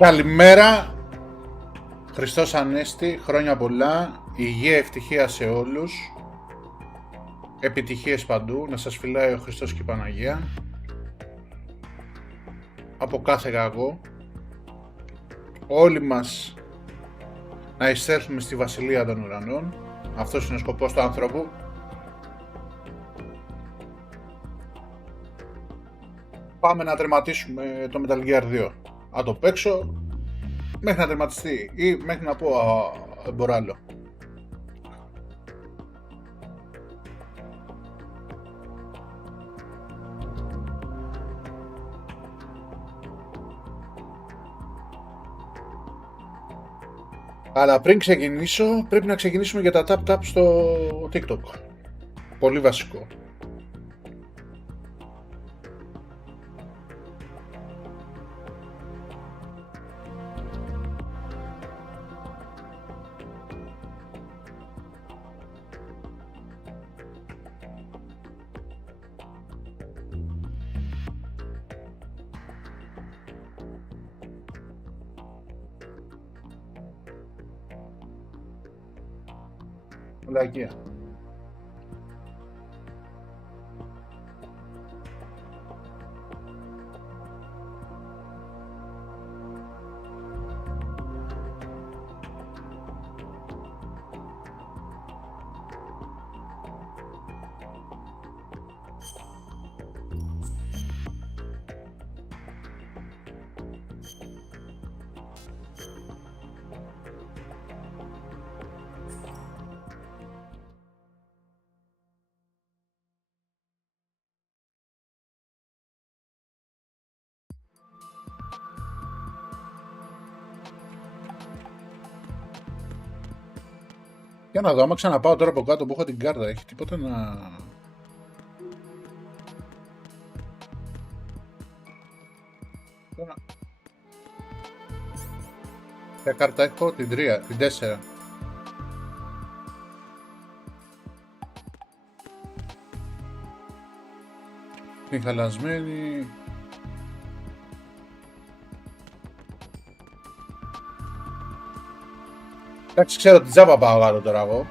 Καλημέρα, Χριστός Ανέστη, χρόνια πολλά, υγεία, ευτυχία σε όλους, επιτυχίες παντού, να σας φυλάει ο Χριστός και η Παναγία, από κάθε κακό, όλοι μας να εισέλθουμε στη Βασιλεία των Ουρανών, αυτός είναι ο σκοπός του άνθρωπου. Πάμε να τερματίσουμε το Metal Gear 2, να το παίξω μέχρι να τερματιστεί ή μέχρι να πω μπορώ άλλο. Αλλά πριν ξεκινήσω, πρέπει να ξεκινήσουμε για τα tap-tap στο TikTok. Πολύ βασικό. Μαλακία. Για να δω, άμα ξαναπάω τώρα από κάτω που έχω την κάρτα, έχει τίποτα να... Ποια κάρτα έχω, την 3, την 4. Την χαλασμένη... Εντάξει, ξέρω ότι τζάμπα πάω κάτω τώρα εγώ.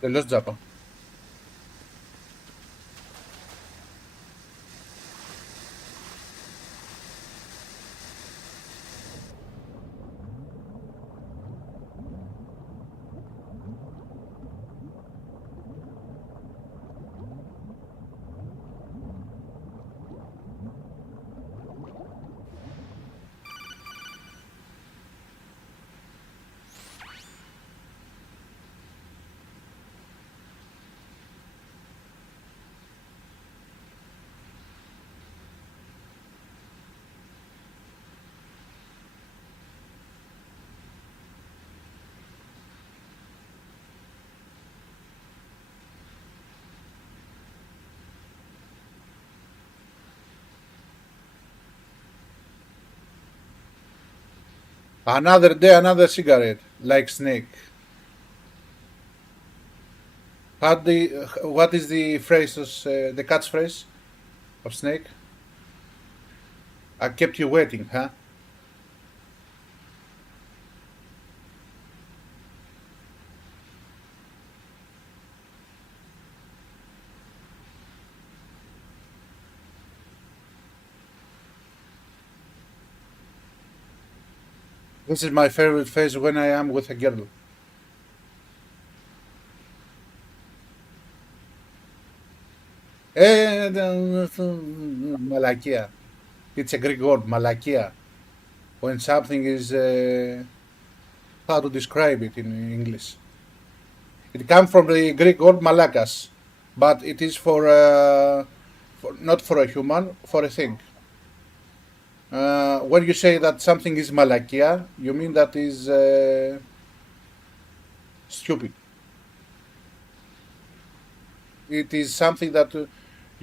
Τελώς τζάμπα. Another day, another cigarette, like Snake. What is the phrase, the catchphrase of Snake? I kept you waiting, huh? This is my favorite phase when I am with a girl. Μαλακία. It's a Greek word, μαλακία. When something is... how to describe it in English? It comes from the Greek word malakas, but it is for not for a human, for a thing. When you say that something is malakia, you mean that is stupid. It is something that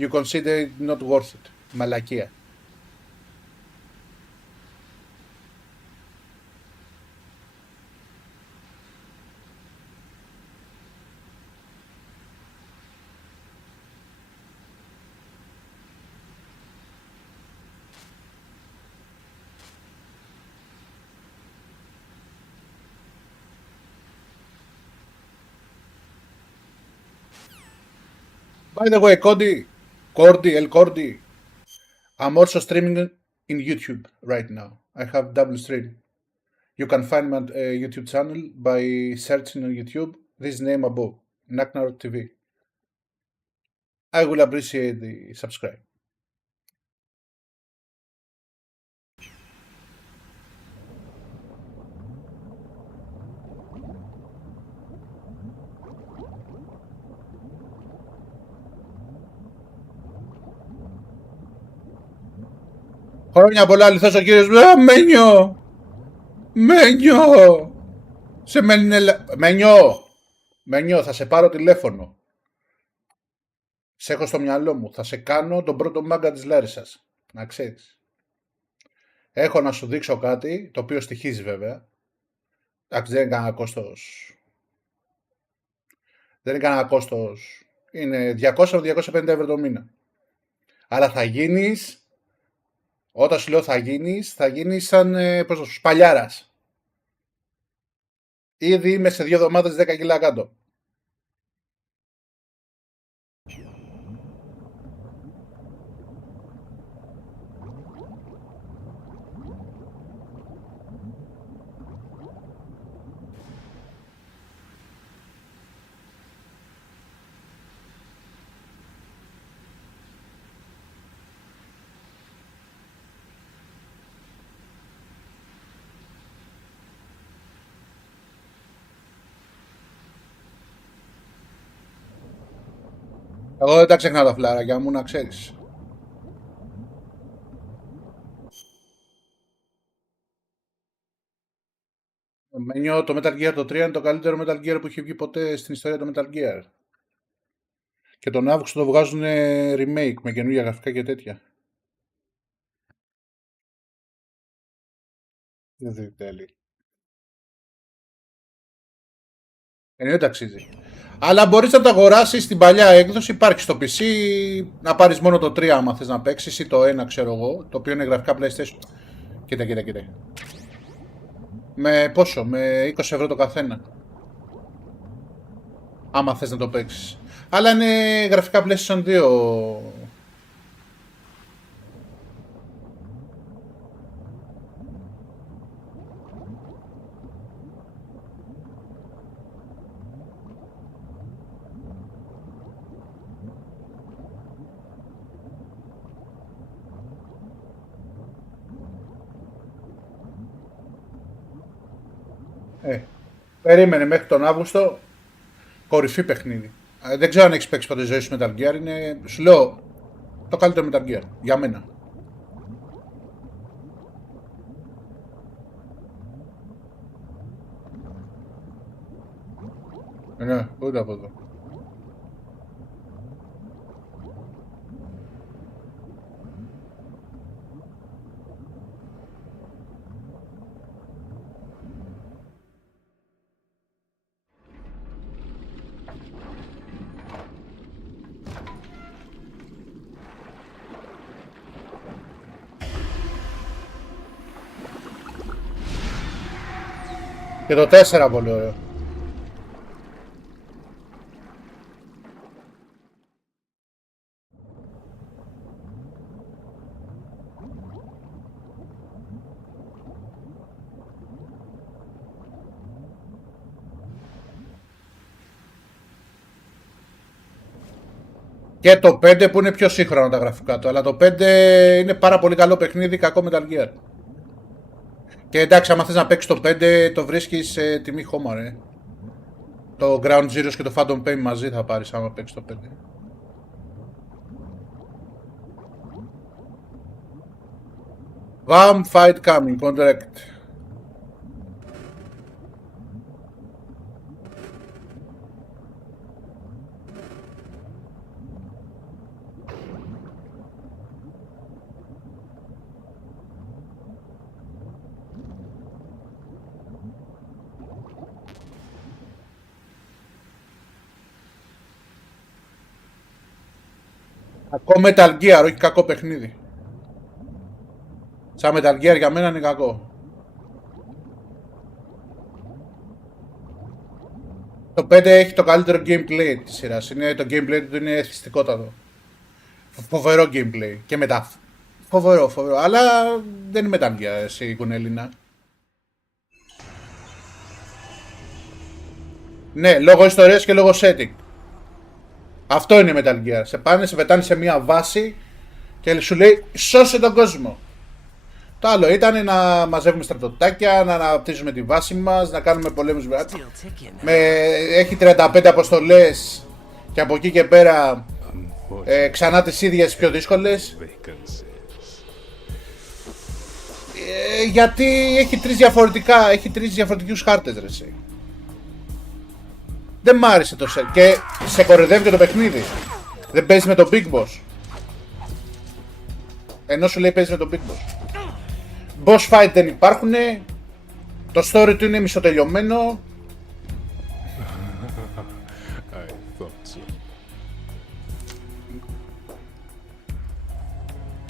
you consider it not worth it. Μαλακία. By the way, El Cordy, I'm also streaming in YouTube right now. I have double stream. You can find my YouTube channel by searching on YouTube this name above, Naknar TV. I will appreciate the subscribe. Χρόνια πολλά, αληθώς ο κύριος Μένιο! Μένιο! Σε Μένιο, θα σε πάρω τηλέφωνο. Σε έχω στο μυαλό μου. Θα σε κάνω τον πρώτο μάγκα της Λάρισσας. Να ξέρεις. Έχω να σου δείξω κάτι, το οποίο στοιχίζει βέβαια. Εντάξει, δεν είναι κανένα κόστος. Δεν είναι κανένα κόστος. Είναι 200-250 ευρώ το μήνα. Αλλά θα γίνεις... Όταν σου λέω θα γίνεις σαν σπαλιάρας. Ήδη είμαι σε 2 εβδομάδες 10 κιλά κάτω. Εγώ δεν τα ξεχνάω τα φλαράκια μου, να ξέρεις. Μένιο, το Metal Gear το 3 είναι το καλύτερο Metal Gear που έχει βγει ποτέ στην ιστορία του Metal Gear. Και τον Αύγουστο το βγάζουν remake με καινούργια γραφικά και τέτοια. Δεν τέλει. Εννοείται αξίζει. Αλλά μπορείς να το αγοράσεις στην παλιά έκδοση, υπάρχει στο PC, να πάρεις μόνο το 3 άμα θες να παίξεις ή το 1 ξέρω εγώ, το οποίο είναι γραφικά PlayStation. Κοίτα. Με πόσο, με 20 ευρώ το καθένα. Άμα θες να το παίξεις. Αλλά είναι γραφικά PlayStation 2. Περίμενε μέχρι τον Αύγουστο. Κορυφή παιχνίδι. Δεν ξέρω αν έχεις παίξει ποτέ ζωή σου Metal Gear. Είναι, σου λέω, το καλύτερο Metal Gear. Για μένα. Ναι, ούτε από εδώ. Και το 4 πολύ ωραίο. Και το 5 που είναι πιο σύγχρονα τα γραφικά του, αλλά το 5 είναι πάρα πολύ καλό παιχνίδι, κακό Metal Gear. Και εντάξει, άμα θες να παίξεις το 5, το βρίσκεις σε τιμή χώμα, ρε. Το Ground Zeroes και το Phantom Pain μαζί θα πάρεις άμα παίξεις το 5. Vam fight coming, correct. Κακό Metal Gear, όχι κακό παιχνίδι. Σαν Metal Gear για μένα είναι κακό. Το 5 έχει το καλύτερο gameplay της σειράς. Το gameplay του είναι εθιστικότατο. Φοβερό gameplay. Και μετά. Φοβερό. Αλλά δεν είναι Metal Gear εσύ κουνέλινα. Ναι, λόγω ιστορίας και λόγω setting. Αυτό είναι Metal Gear. Σε πετάνε σε μια βάση και σου λέει σώσε τον κόσμο. Το άλλο ήταν να μαζεύουμε στρατιωτάκια, να αναπτύσσουμε τη βάση μας, να κάνουμε πολέμους. Έχει 35 αποστολές και από εκεί και πέρα ξανά τις ίδιες πιο δύσκολες. Γιατί έχει τρεις διαφορετικούς χάρτες ρε εσύ. Δεν μ' άρεσε το set και σε κορεδεύει και το παιχνίδι. Δεν παίζει με τον Big Boss. Ενώ σου λέει παίζει με τον Big Boss. Boss fight δεν υπάρχουν. Το story του είναι μισοτελειωμένο.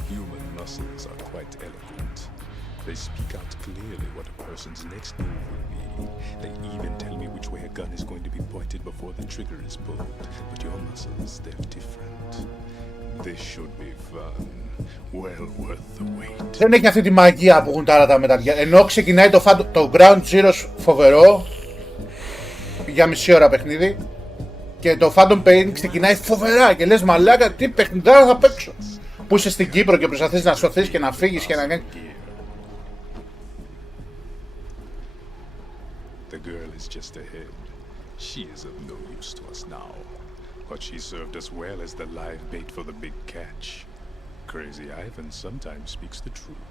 Human muscles are quite eloquent. They speak out clearly what a person's next move will be. They even tell me which way a gun is going to be pointed before the trigger is pulled. But your muscles, they're different. This should be fun. Well worth the wait. Δεν έχει αυτή τη μαγεία που έχουν τα άλλα τα Metal Gear. Ενώ ξεκινάει το Ground Zero φοβερό για μισή ώρα παιχνίδι και το Phantom Pain ξεκινάει φοβερά και λες μαλάκα τι παιχνιδάρα θα παίξω. Που είσαι στην Κύπρο και προσπαθείς να σωθείς και να φύγεις και να κάνεις. The girl is just ahead. She is of no use to us now. But she served us well as the live bait for the big catch. Crazy Ivan sometimes speaks the truth.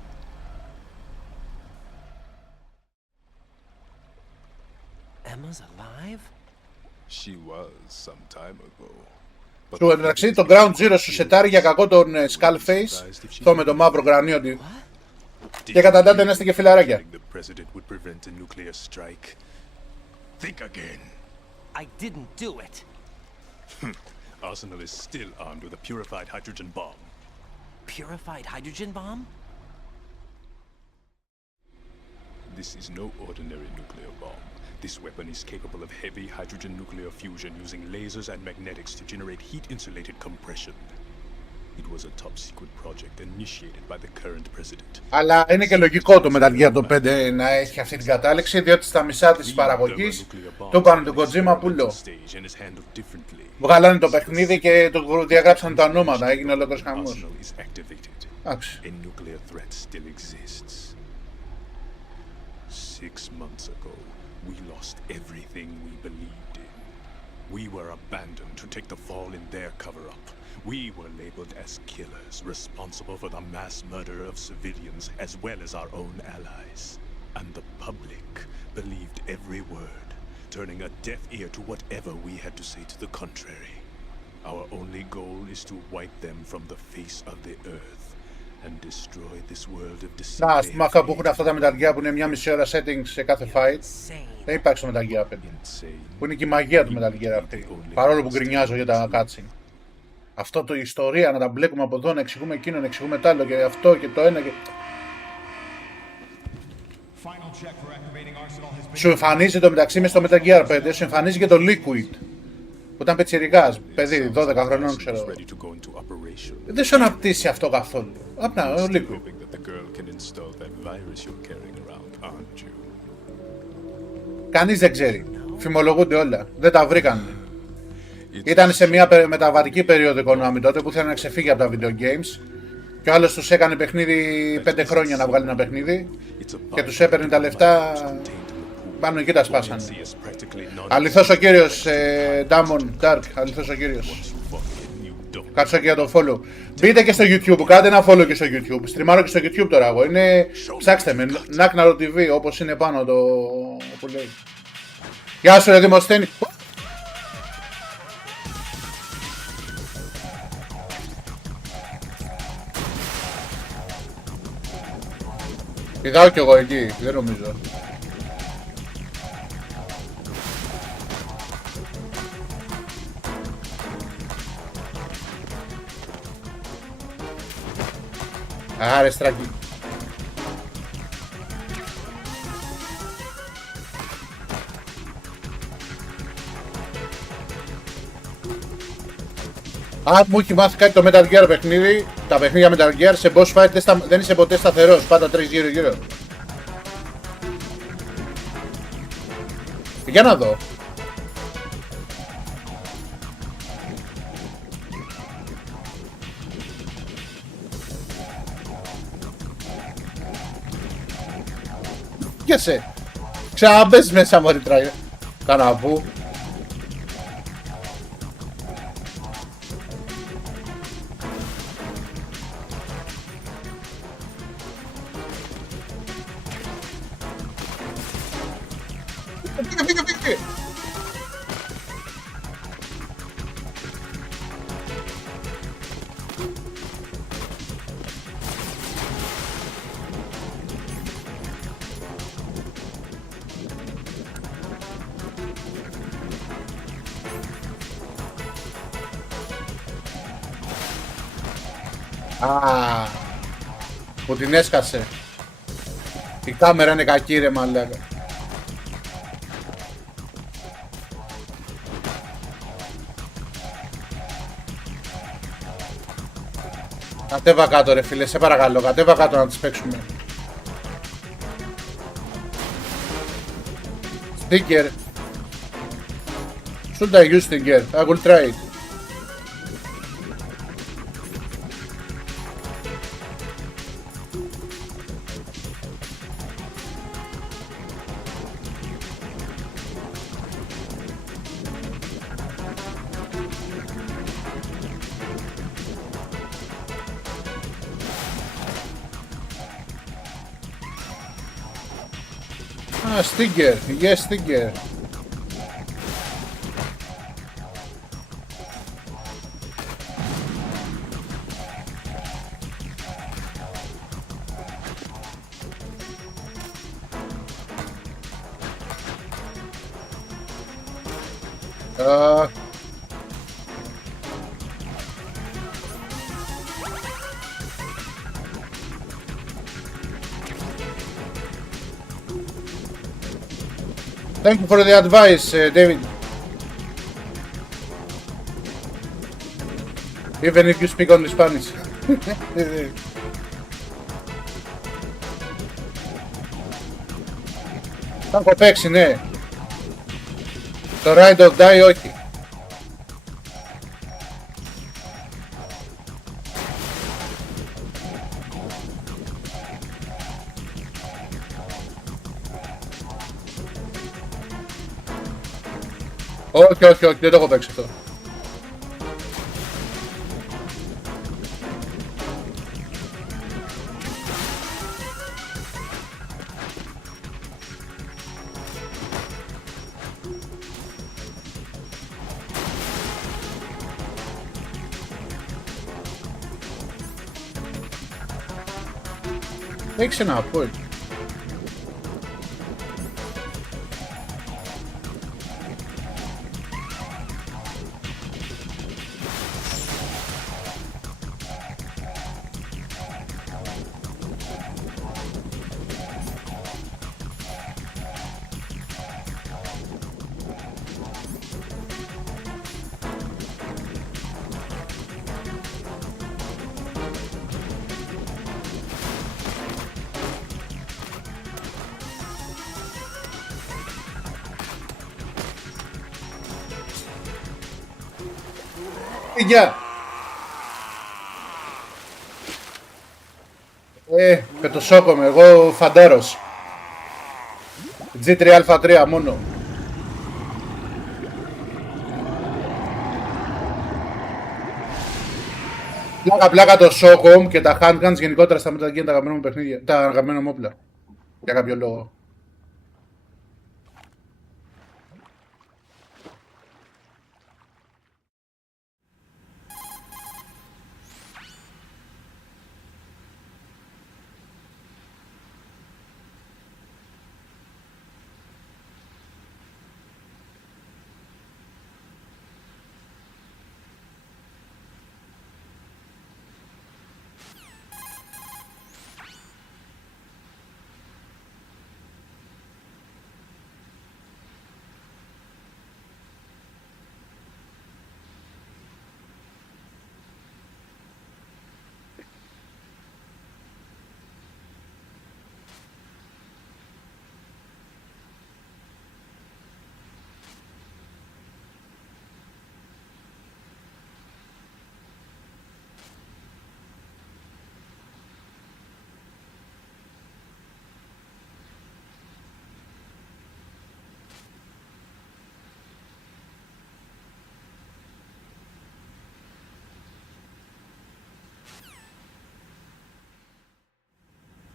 Emma's alive? She was some time ago. Στο μεταξύ το Ground Zero σου σετάρει για κακό τον Skullface, αυτό με το μαύρο κρανίο του. Και καταντάται να είστε και φιλαράκια. Think again. I didn't do it. Arsenal is still armed with a purified hydrogen bomb. Purified hydrogen bomb? This is no ordinary nuclear bomb. This weapon is capable of heavy hydrogen nuclear fusion using lasers and magnetics to generate heat-insulated compression. It was a top-secret project initiated by the current president. Αλλά είναι και λογικό το Metal Gear το 5 να έχει αυτή την κατάληξη, διότι στα μισά της παραγωγής το είπαν τον Kojima πουλό. Βγάλανε το παιχνίδι και το διαγράψαν τα ονόματα, έγινε ολόκληρος χαμός. Εντάξει. 6 months ago, we lost everything we believed in. We were abandoned to take the fall in their cover-up. We were labeled as killers, responsible for the mass murder of civilians as well as our own allies. And the public believed every word, turning a deaf ear to whatever we had to say to the contrary. Our only goal is to wipe them from the face of the earth. And destroy this world of deceit. Να, ας πούμε αυτά που έχουν αυτά τα Metal Gear που είναι μια μισή ώρα settings σε κάθε fight. Δεν υπάρχει στο Metal Gear 5. Που είναι και η μαγεία του Metal Gear αυτή. Παρόλο που γκρινιάζω για τα cutscene. Αυτό το ιστορία, να τα μπλέκουμε από εδώ, να εξηγούμε εκείνο, να εξηγούμε τ' άλλο και αυτό και το ένα και... Σου εμφανίζει το μεταξύ μες στο Metal Gear 5, σου εμφανίζει και το Liquid. Που ήταν πετσιρικάς, παιδί, 12 χρονών ξέρω. Δεν σου αναπτύσσει αυτό καθόλου. Απνά, ο Liquid. Κανείς δεν ξέρει. Φημολογούνται όλα. Δεν τα βρήκαν. Ήταν σε μια μεταβατική περίοδο οικονομική τότε που ήθελαν να ξεφύγει από τα video games. Και ο άλλος τους έκανε παιχνίδι 5 χρόνια να βγάλει ένα παιχνίδι. Και τους έπαιρνε τα λεφτά. Πάνω εκεί τα σπάσανε. Αληθώς ο κύριος Damon Dark, αληθώς ο κύριος. Κάτσω και για το follow. Μπείτε και στο YouTube, κάντε ένα follow και στο YouTube. Στριμάρω και στο YouTube τώρα εγώ. Ψάξτε με, Νάκναρο TV, όπως είναι πάνω το που λέει. Γεια σου ρε Δημοσθένη. Πηδάω κι εγώ εκεί, δεν νομίζω. Άρε στραγγί. Αν μου έχει μάθει κάτι το Metal Gear παιχνίδι, τα παιχνίδια Metal Gear σε boss fight δεν είσαι ποτέ σταθερός, πάντα τρέχεις γύρω-γύρω. Για να δω. Πιάσε. Ξαναμπες μέσα μωρή τράγια. Καναπού. Α, που την έσκασε. Η κάμερα είναι κακή ρε μαλάκα. Κατέβα κάτω ρε φίλε, σε παρακαλώ, κατέβα κάτω να τις παίξουμε. Sticker. Should I use sticker? I will try it. Ah, sticker. Yes, sticker. Thank you for the advice, David. Even if you speak only Spanish. Θα έχω παίξει, ναι. Το Ride or Die όχι. Όχι, όχι, όχι, δεν το έχω παίξει αυτό. Έχεις ένα απόλυτο. Γεια! Πετοσόκομαι, εγώ φαντάρος. G3α3 μόνο. Πλάκα το Socom και τα handguns γενικότερα στα Metal Gear τα αγαπημένα μου παιχνίδια, τα αγαπημένα μου όπλα. Για κάποιο λόγο.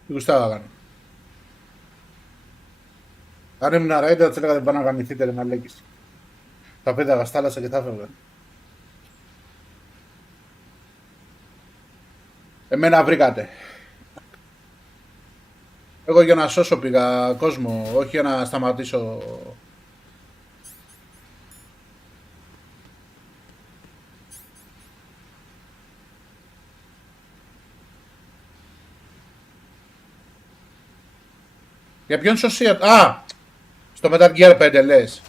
Γουστάβα κάνω. Αν ήμουν Ryzen θα της έλεγα δεν πάνε να γαμηθείτε ρε μαλέκης. Θα πέταγα στα θάλασσα και θα έφευγα. Εμένα βρήκατε. Εγώ για να σώσω πήγα κόσμο, όχι για να σταματήσω. Για ποιον σωσία... Α! Στο Metal Gear 5 λες.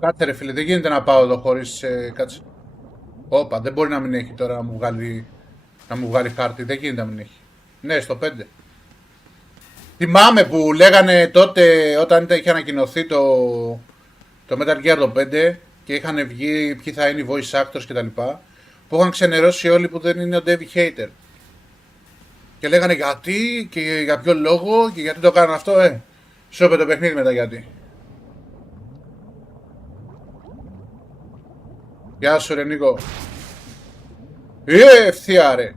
Κάτσε ρε φίλε, δεν γίνεται να πάω εδώ χωρίς... κάτσε. Όπα, δεν μπορεί να μην έχει τώρα να μου βγάλει χάρτη, δεν γίνεται να μην έχει. Ναι, στο 5. Θυμάμαι που λέγανε τότε όταν είχε ανακοινωθεί το Metal Gear το 5 και είχαν βγει ποιοι θα είναι οι voice actors κτλ. Που είχαν ξενερώσει όλοι που δεν είναι ο David Hater. Και λέγανε γιατί και για ποιο λόγο και γιατί το κάνανε αυτό, Σώπε το παιχνίδι μετά γιατί. Γεια σου ρε Νίκο. Ευθεία ρε.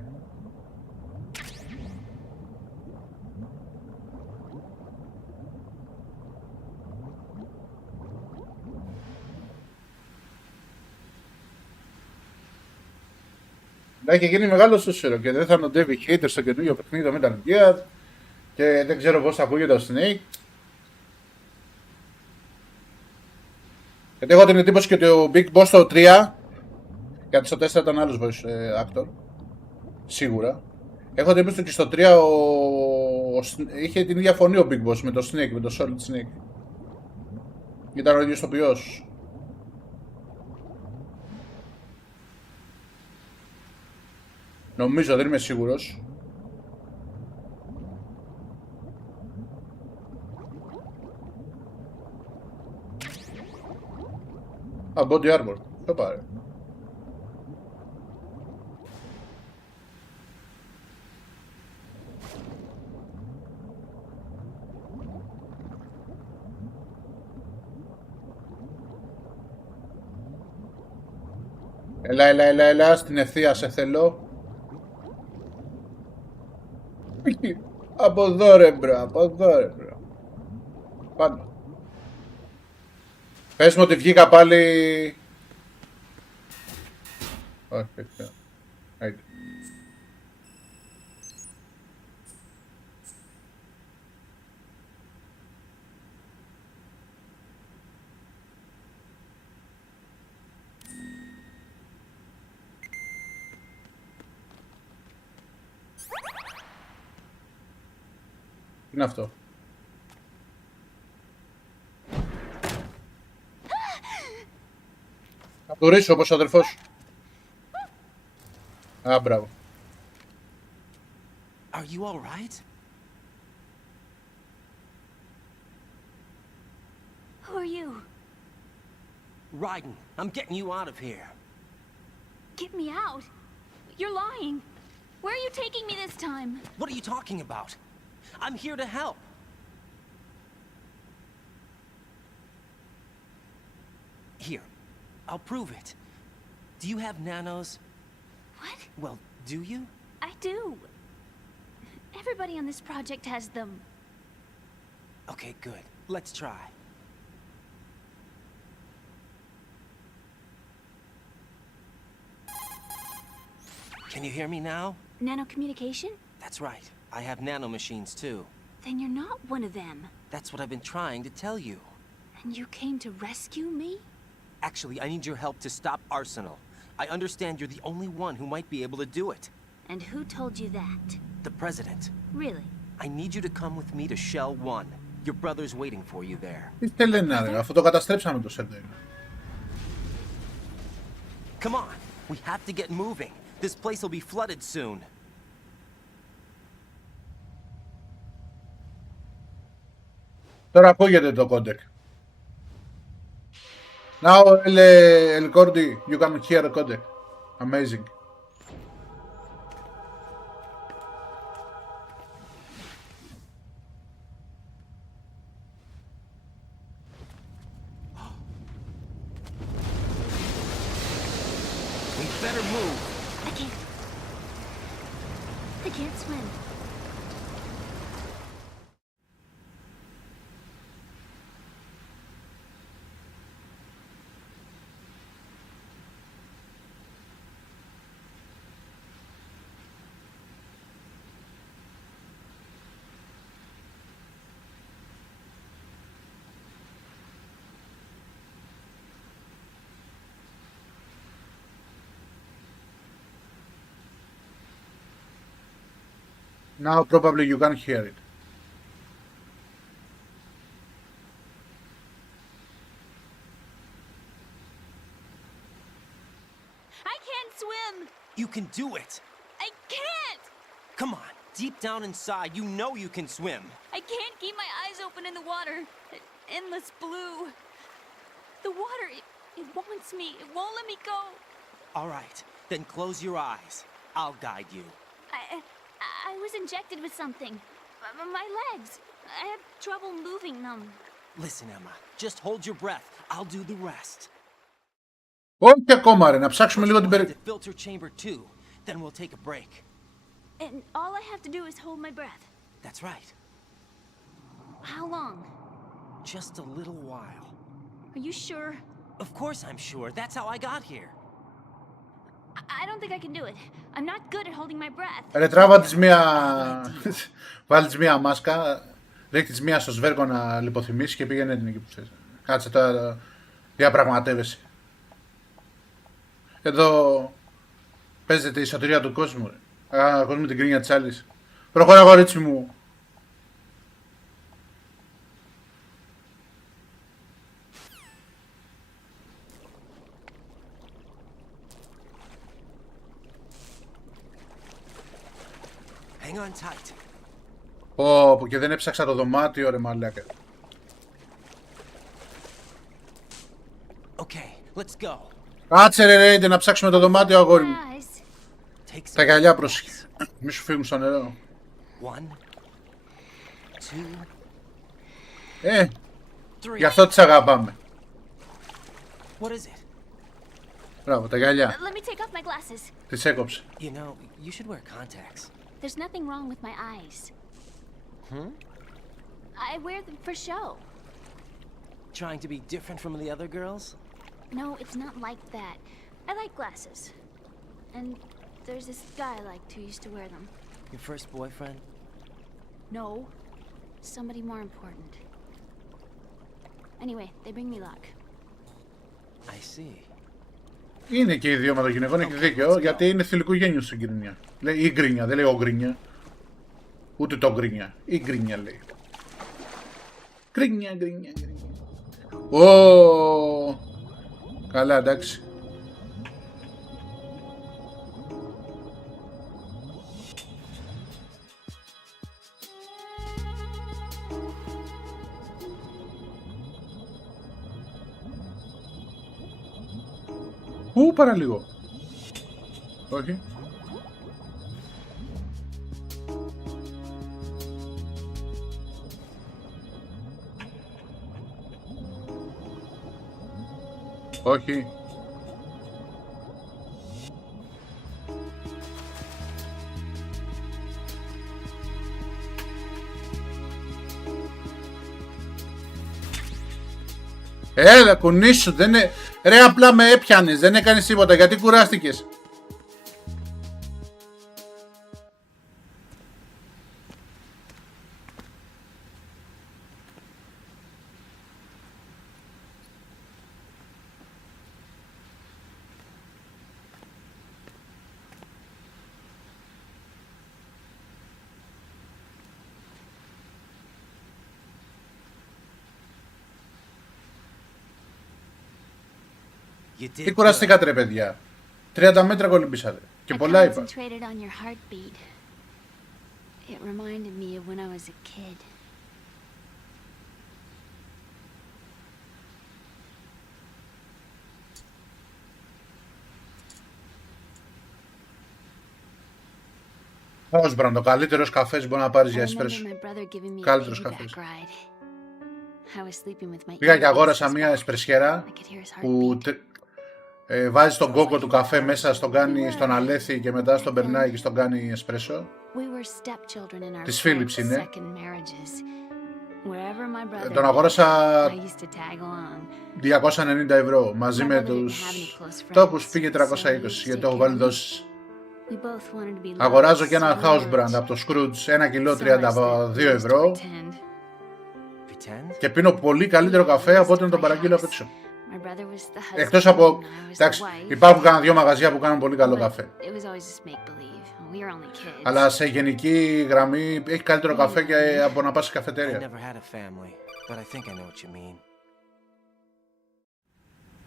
Να έχει γίνει μεγάλο σούσουρο και δεν θα είναι ο David Hater στο καινούργιο παιχνίδι το Metal Gear και δεν ξέρω πώς θα ακούγεται ο Snake. Γιατί έχω την εντύπωση και ότι ο Big Boss στο 3, γιατί στο 4 ήταν άλλος voice actor, σίγουρα. Έχω την εντύπωση ότι στο 3 είχε την ίδια φωνή ο Big Boss με το Snake, με το Solid Snake. Ήταν ο ίδιος τοπιός. Νομίζω, δεν είμαι σίγουρος. Α, body armor. Το πάρε. Έλα, στην ευθεία σε θέλω. Από εδώ ρε μπρο. Πάνω. Πες μου ότι βγήκα πάλι... Όχι, δεν ξέρω. Τι είναι αυτό? Θα το ρίσω όπως ο αδερφός σου. Α, μπράβο. Are you all right? Who are you? Ryden, I'm getting you out of here. Get me out. You're lying. Where are you taking me this time? What are you talking about? I'm here to help. Here, I'll prove it. Do you have nanos? What? Well, do you? I do. Everybody on this project has them. Okay, good. Let's try. Can you hear me now? Nanocommunication? That's right. I have nanomachines too. Then you're not one of them. That's what I've been trying to tell you. And you came to rescue me? Actually, I need your help to stop Arsenal. I understand you're the only one who might be able to do it. And who told you that? The President. Really? I need you to come with me to Shell 1. Your brother's waiting for you there. Τι θέλει να ρε, αφού το καταστρέψαμε το σερβερ. Come on, we have to get moving. This place will be flooded soon. Τώρα ακούγεται το κόντεκ. Now el Cordy, you can hear the codec. Amazing. better move. I can't swim. Now probably you can hear it. I can't swim. You can do it. I can't. Come on, deep down inside, you know you can swim. I can't keep my eyes open in the water. Endless blue. The water, it wants me. It won't let me go. All right, then close your eyes. I'll guide you. I was injected with something. My legs. I have trouble moving them. Listen, Emma, just hold your breath. I'll do the rest. Όχι ακόμα ρε, να ψάξουμε λίγο την We'll head περίπτωση. to filter chamber 2, then we'll take a break. And all I have to do is hold my breath. That's right. How long? Just a little while. Are you sure? Of course I'm sure. That's how I got here. I don't think I can do it. I'm not good at holding my breath. Ρε τράβα της μία... Βάλει της μία μάσκα, ρίχνει της μία στο σβέργο να λιποθυμήσει και πήγαινε την εκεί που θες. Κάτσε τώρα, διαπραγματεύεσαι. Εδώ παίζεται η σωτηρία του κόσμου ρε. Ακούσουμε την κρίνια της άλλης. Προχώρα κορίτσι μου. Hang on tight. Πω, και δεν έψαξα το δωμάτιο ρε μαλάκα. Okay, let's go. Κάτσε ρε Ρέιντε να ψάξουμε το δωμάτιο αγόρι μου. Eyes. Take Τα some. γυαλιά πρόσεχε. Μη σου φύγουν στο νερό. 1, 2, 3. Γι' αυτό τις αγαπάμε. What is it? Μπράβο, τα γυαλιά. Let me take off my glasses. Τις έκοψε. You know, you should wear contacts. There's nothing wrong with my eyes. Hmm? I wear them for show. Trying to be different from the other girls? No, it's not like that. I like glasses. And there's this guy I liked who used to wear them. Your first boyfriend? No, somebody more important. Anyway, they bring me luck. I see. Είναι και οι δύο με το γυναικών, έχει δίκιο, γιατί είναι θηλυκού γένειου στην γκρίνια. Λέει η γκρίνια, δεν λέει ο γκρίνια. Ούτε το γκρίνια. Η γκρίνια λέει. Γκρίνια, γκρίνια, γκρίνια. Ω, καλά, εντάξει. Πού παραλίγο. Όχι. Όχι. Έλα, κουνήσου, δεν είναι... Ρε, απλά με έπιανες, δεν έκανες τίποτα, γιατί κουράστηκες. Τι κουραστήκατε ρε παιδιά. 30 μέτρα κολυμπήσατε. Και πολλά είπα. Concentrated on your heartbeat. It reminded me of when I was a kid. Όσμπραν, το καλύτερος καφές μπορεί να πάρεις για εσπρέσο. Καλύτερος καφές. Πήγα και αγόρασα μια εσπρεσιέρα που Βάζει τον κόκο του καφέ μέσα, στον αλέθι και μετά στον περνάει και στον κάνει εσπρέσο. Της Philips είναι. Τον αγόρασα 290 ευρώ. Μαζί με τους τόπους πήγε 320 γιατί το έχω βάλει δόσεις. Αγοράζω και ένα house brand από το Scrooge, 1 κιλό 32 ευρώ. Και πίνω πολύ καλύτερο καφέ από ό,τι να τον παραγγείλω απ' έξω. Εκτός από, εντάξει, υπάρχουν κάνα 2 μαγαζιά που κάνουν πολύ καλό καφέ. Αλλά σε γενική γραμμή έχει καλύτερο καφέ και από να πας σε καφετέρια.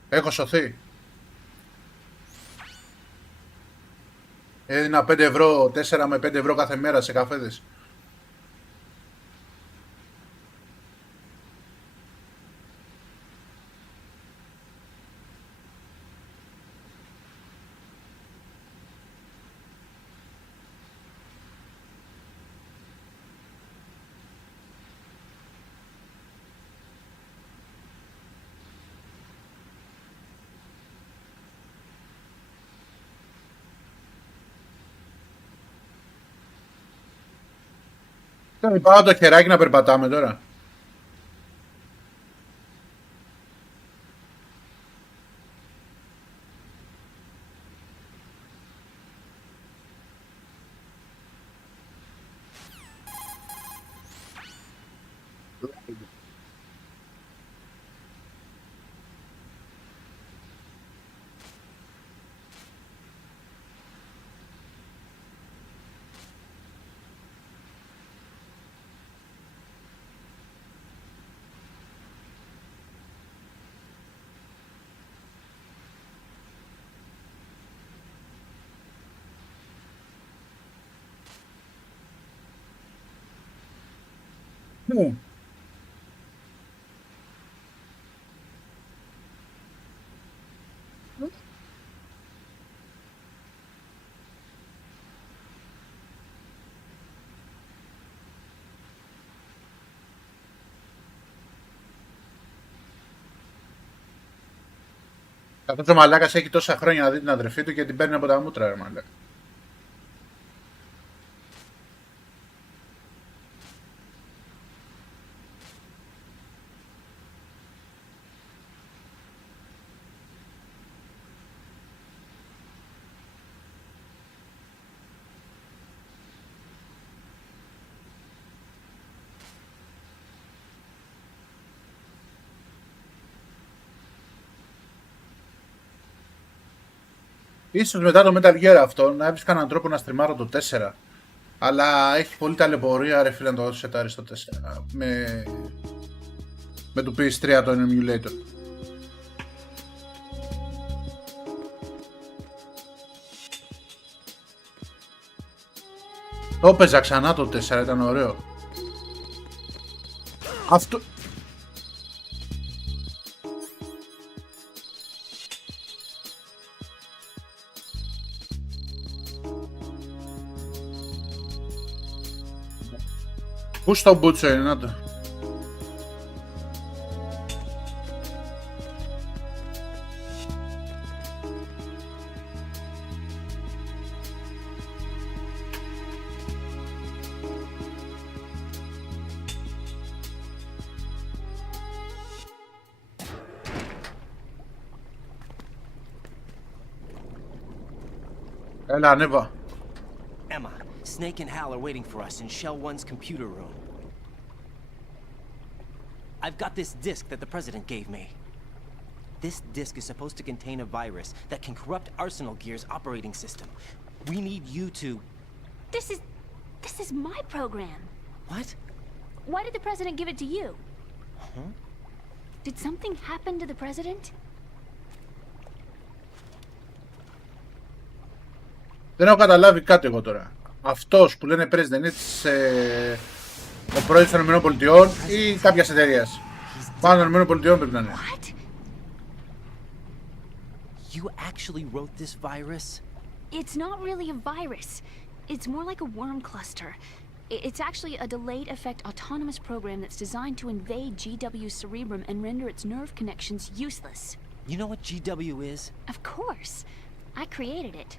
Έχω σωθεί. Έδινα 5 ευρώ, 4 με 5 ευρώ κάθε μέρα σε καφέδες. Πάω το χεράκι να περπατάμε τώρα. Ναι. Αυτός ο μαλάκας έχει τόσα χρόνια να δει την αδερφή του και την παίρνει από τα μούτρα, ρε μαλάκα. Ίσως μετά το Metal Gear αυτό να έβρισκα έναν τρόπο να στριμάρω το 4. Αλλά έχει πολύ ταλαιπωρία, ρε φίλε, να το σετάρει στο 4. Με το PS3 το emulator. Το έπαιζα ξανά το 4, ήταν ωραίο. Αυτό... Πού στο μπούτσο είναι, να το. Έλα, ανέβα. Emma, Snake and Hal are waiting for us in Shell 1's computer room. I've got this disk that the President gave me. This disk is supposed to contain a virus that can corrupt Arsenal Gear's operating system. We need you to... This is my program. What? Why did the President give it to you? Huh? Did something happen to the President? Δεν έχω καταλάβει κάτι εγώ τώρα. Αυτός που λένε President είναι ο πρόεδρος των ΗΠΑ ή κάποιας εταιρείας. Πάνω των ΗΠΑ πρέπει να είναι. What? You actually wrote this virus? It's not really a virus. It's more like a worm cluster. It's actually a delayed effect autonomous program that's designed to invade GW's cerebrum and render its nerve connections useless. You know what GW is? Of course. I created it.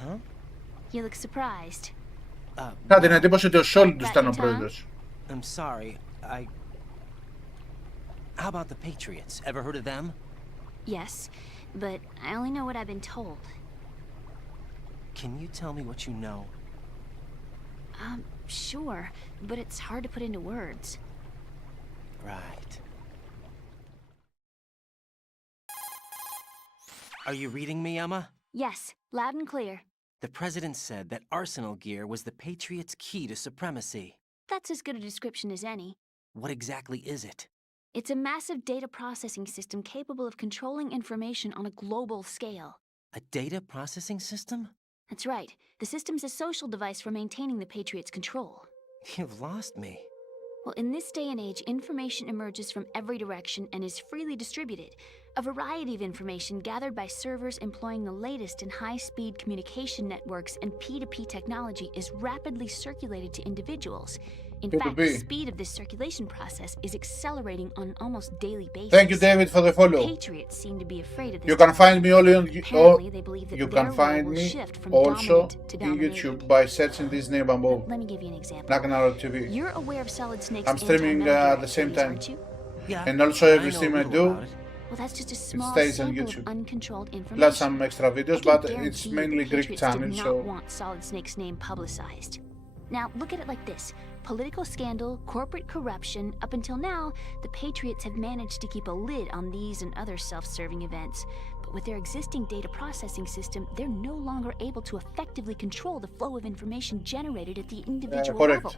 Huh? You look surprised. Είχα την εντύπωση ότι ο Σόλιντους ήταν ο πρόεδρος. I'm sorry. How about the Patriots? Ever heard of them? Yes, but I only know what I've been told. Can you tell me what you know? Sure, but it's hard to put into words. Right. Are you reading me, Emma? Yes, loud and clear. The president said that arsenal gear was the Patriots' key to supremacy. That's as good a description as any. What exactly is it? It's a massive data processing system capable of controlling information on a global scale. A data processing system? That's right. The system's a social device for maintaining the Patriots' control. You've lost me. Well, in this day and age, information emerges from every direction and is freely distributed. A variety of information gathered by servers employing the latest in high-speed communication networks and P2P technology is rapidly circulated to individuals. In fact, the speed of this circulation process is accelerating on an almost daily basis. Thank you, David, for the follow. Patriots seem to be afraid of this. You can find me only on Apparently, they believe that you their can find role will me shift from also dominant to in dominated. YouTube by searching this name above. Let me give you an example. Nagnaro TV. You're aware of Solid Snake's I'm streaming anti-malware at the same activities, time. aren't you? Yeah. And also every I know stream a I little do, about it. Well, that's just a small stays on sample YouTube. of uncontrolled information. Plus some extra videos, I can but it's guarantee mainly the Greek Patriots channel, did so not want Solid Snake's name publicized. Now, look at it like this. Political scandal, corporate corruption, up until now, the Patriots have managed to keep a lid on these and other self-serving events. But with their existing data processing system, they're no longer able to effectively control the flow of information generated at the individual correct. level.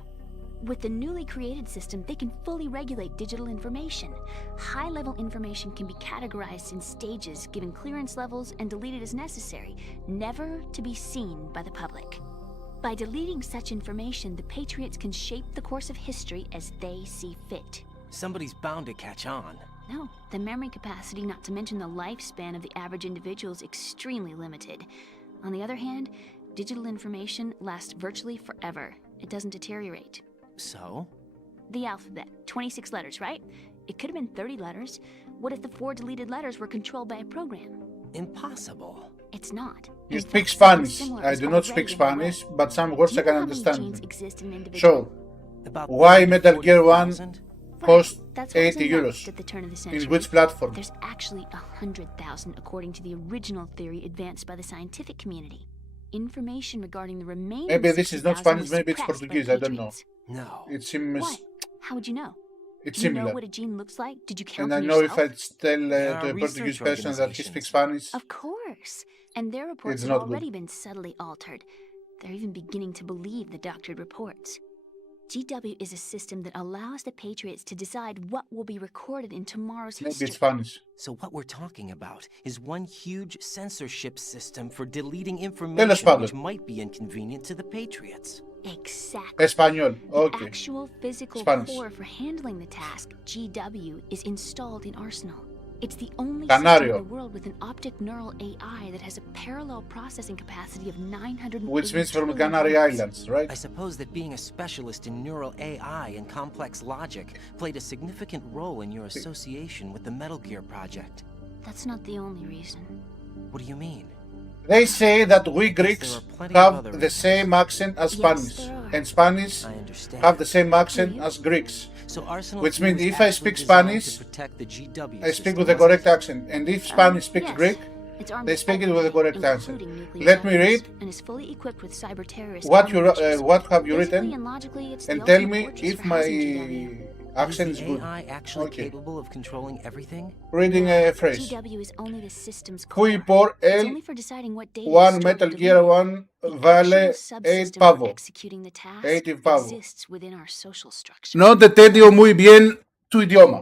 With the newly created system, they can fully regulate digital information. High-level information can be categorized in stages, given clearance levels, and deleted as necessary, never to be seen by the public. By deleting such information, the Patriots can shape the course of history as they see fit. Somebody's bound to catch on. No, the memory capacity, not to mention the lifespan of the average individual, is extremely limited. On the other hand, digital information lasts virtually forever. It doesn't deteriorate. So? The alphabet, 26 letters, right? It could have been 30 letters. What if the 4 deleted letters were controlled by a program? Impossible. It's not. you In speak fact, Spanish. something similar I is do not already speak in the Spanish, works. but some words Do you I can know how many understand. genes exist in an individual? So, About why Metal Gear 1 40,000? cost That's what was 80 euros? announced at the turn of the century. In which platform? There's actually 100,000 according to the original theory advanced by the scientific community. Information regarding the remaining Maybe this is not 60,000 Spanish, was maybe it's suppressed by Portuguese, the I don't know. Patriots. No. It seems What? How would you know? it's Do you know similar. what a gene looks like? Did you count And I them know if yourself? I tell There to are a Portuguese research person that he speaks Spanish, Of course. And their reports It's have not good. already been subtly altered. They're even beginning to believe the doctored reports. GW is a system that allows the Patriots to decide what will be recorded in tomorrow's maybe history. it's Spanish. So what we're talking about is one huge censorship system for deleting Τέλος information πάντων. which might be inconvenient to the Patriots. Exactly. Español, The okay. actual physical Spanish. core for handling the task, GW, is installed in Arsenal. It's the only Canario. system in the world with an optic neural AI that has a parallel processing capacity of 900. Which means from Canary Islands, right? I suppose that being a specialist in neural AI and complex logic played a significant role in your association with the Metal Gear project. That's not the only reason. What do you mean? They say that we Greeks There are plenty of have other the reasons. same accent as Yes, Spanish, there are. and Spanish I understand. have the same accent Do you? as Greeks. So Arsenal Which Gear means was if I actually speak designed Spanish, to protect the GW I speak system, with the wasn't correct it? accent, and if Spanish speaks Yes. Greek, It's armed they with speak it with the correct accent. including nuclear Let me weapons, read and is fully equipped with cyber terrorist what you countermeasures. what have you Physically written, and logically, it's and the tell ultimate me fortress if for my housing GW. accent Is is the good. AI actually Okay. capable of controlling everything? Reading a phrase. GW is only the system's Qui core. por It's el only for deciding what data is one stored Metal or Gear deleted. 1 The vale actual 8 subsystem for pavo. executing the task 8 pavo. exists within our social structure. No te tedio muy bien tu idioma.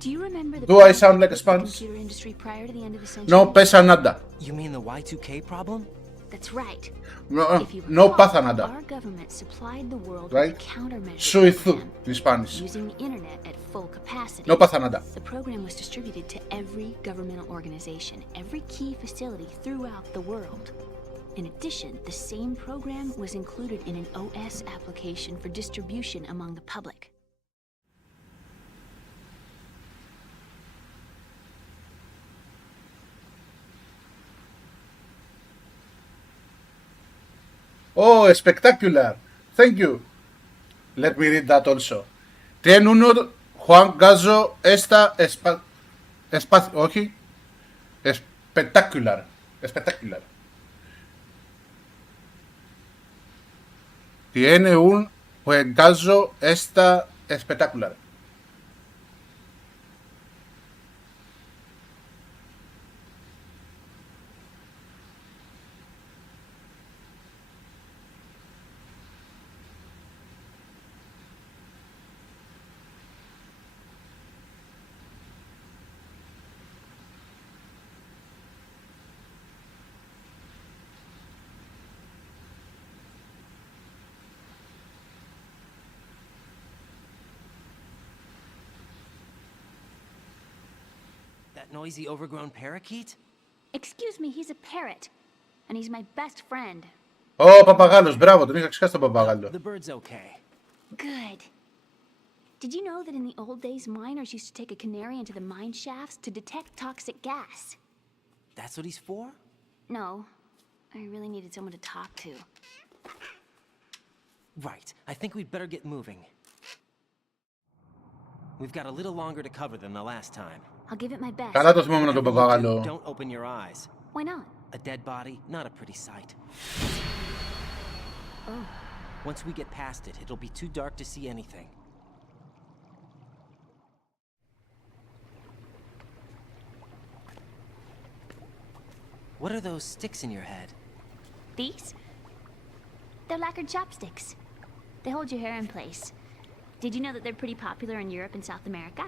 Do you remember the Do I problems sound like a with the Spanish? computer industry prior to the end of the century? No pesa nada. You mean the Y2K problem? That's right. No, If you no recall, pasa nada. Our government supplied the world Right? with a countermeasure Soy tú, program in Spanish. using the internet at full capacity. No pasa nada. The program was distributed to every governmental organization, every key facility throughout the world. In addition, the same program was included in an OS application for distribution among the public. Oh, spectacular. Thank you. Let me read that also. Tiene uno Juan Gazo esta όχι. Spectacular. Spectacular. Tiene un Juan Gazo esta espectacular. That noisy, overgrown parakeet? Excuse me, he's a parrot. And he's my best friend. Ω, παπαγάλος, μπράβο, τον είχα ξεχάσει τον παπαγάλο. The bird's okay. Good. Did you know that in the old days, miners used to take a canary into the mine shafts to detect toxic gas? That's what he's for? No. I really needed someone to talk to. Right. I think we'd better get moving. We've got a little longer to cover than the last time. I'll give it my best. Καλά το θυμόμουν τον παπαγάλο. Don't open your eyes. Why not? A dead body, not a pretty sight. Oh. Once we get past it, it'll be too dark to see anything. What are those sticks in your head? These? They're lacquered chopsticks. They hold your hair in place. Did you know that they're pretty popular in Europe and South America?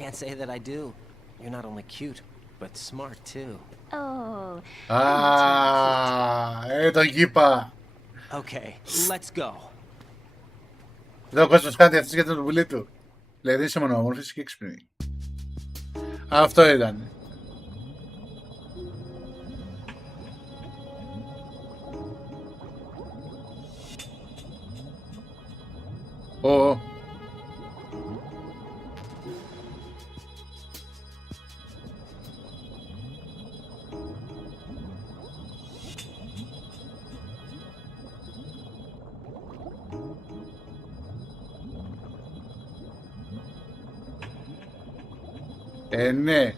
Can't say that I do. You're not only cute, but smart too. Oh. Το είπα. Okay, let's go. Εδώ ο κόσμος κάνει αυτής για το πουλί του. Δηλαδή είσαι μονομόρφης και έξυπνη. Αυτό ήταν. Ω. Ναι.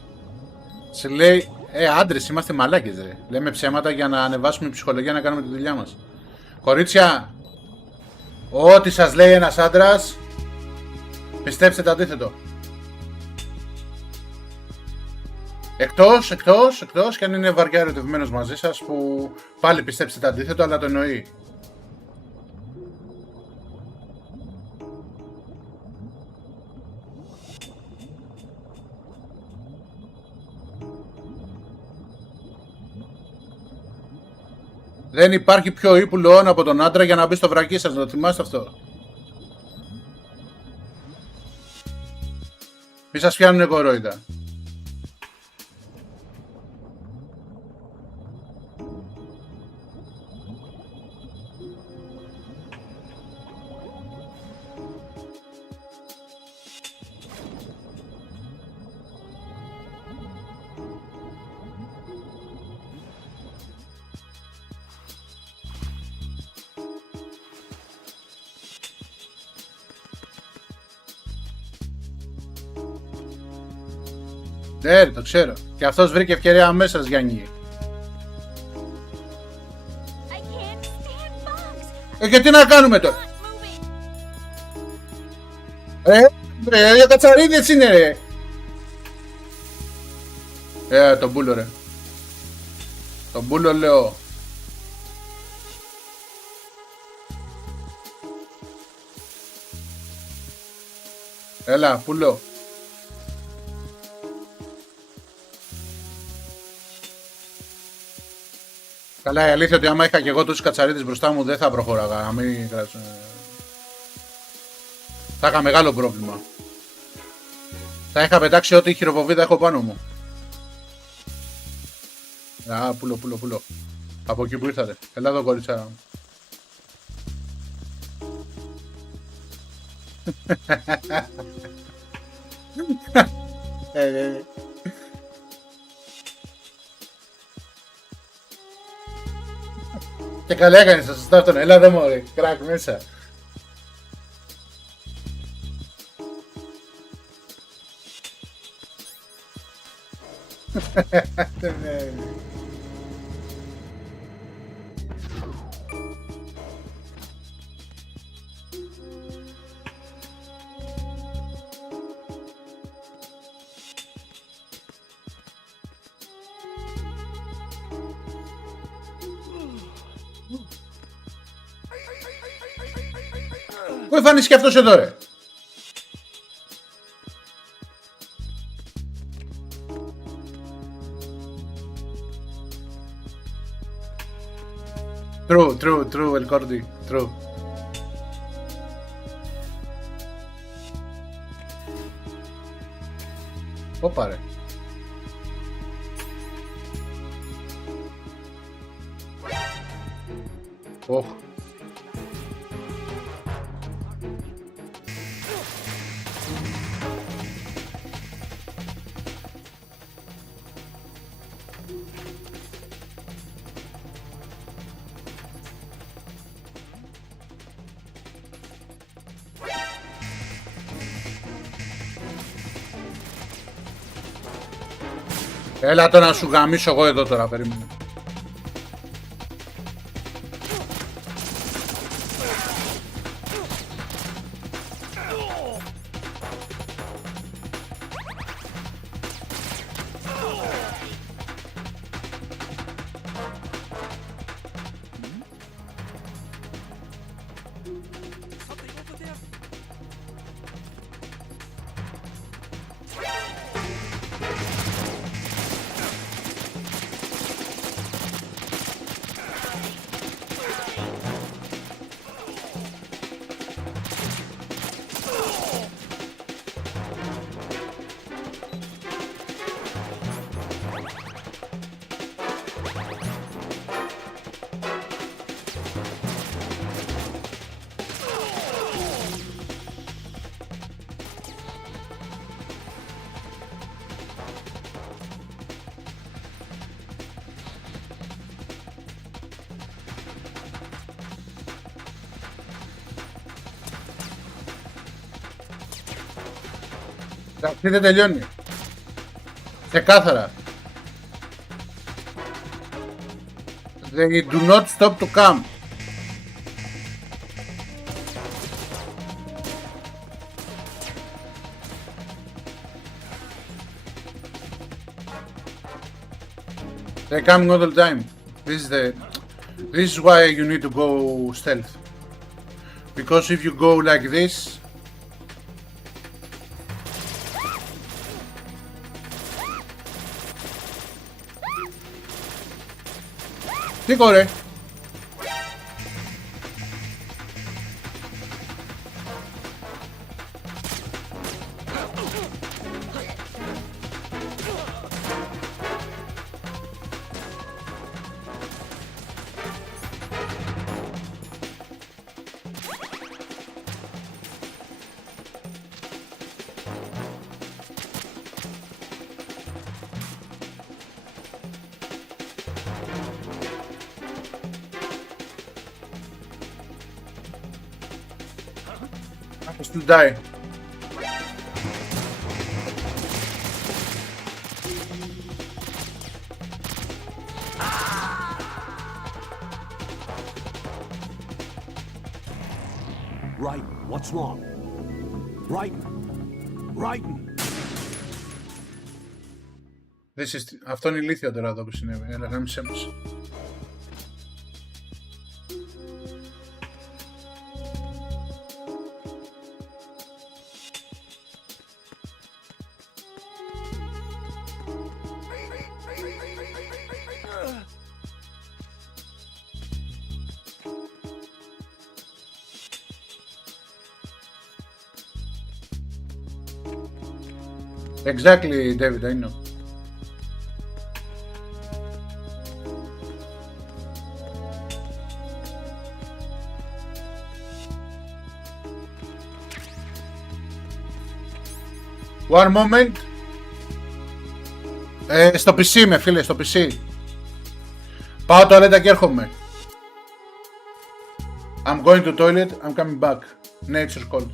Σε λέει, άντρες είμαστε μαλάκες ρε. Λέμε ψέματα για να ανεβάσουμε ψυχολογία να κάνουμε τη δουλειά μας. Κορίτσια, ό,τι σας λέει ένας άντρας, πιστέψτε το αντίθετο. Εκτός και αν είναι βαριά ερωτευμένος μαζί σας που πάλι πιστέψτε το αντίθετο αλλά το εννοεί. Δεν υπάρχει πιο ύπουλο όν από τον άντρα για να μπει στο βρακί σας, να το θυμάστε αυτό. Μη σας πιάνουνε κορόιδα. Ναι, το ξέρω. Και αυτός βρήκε ευκαιρία αμέσως, Γιάννη. Και τι να κάνουμε τώρα. Για κατσαρίδες είναι ρε. Τον μπούλο ρε. Τον μπούλο λέω. Έλα, πουλό. Καλά, η αλήθεια ότι άμα είχα και εγώ τους κατσαρίδες μπροστά μου δεν θα προχωράγα. Μην... Θα είχα μεγάλο πρόβλημα. Θα είχα πετάξει ό,τι χειροβοβίδα έχω πάνω μου. Α, πουλο. Από εκεί που ήρθατε. Έλα εδώ, κορίτσα. Και καλά έκανες, θα σας ταύτωνα. Έλα δε μωρέ, κράκ μέσα. Πού εμφανίστηκε αυτός εδώ ρε. True, El Cordy, true. Όπα ρε. Ωχ. Έλα τώρα να σου γαμίσω εγώ εδώ τώρα, περίμενε. Αυτή δεν τελειώνει. Ξεκάθαρα. They do not stop to come. They're coming all the time. This is why you need to go stealth. Because if you go like this, τι κορέ. To die. Ryzen, what's wrong? Ryzen. Αυτό είναι ηλίθιο τώρα εδώ που συνέβη. Έλα, γάμισέ μας. Exactly, David, I know. One moment. Στο PC είμαι, φίλε, στο PC. Πάω τουαλέτα και έρχομαι. I'm going to toilet, I'm coming back. Nature's cold.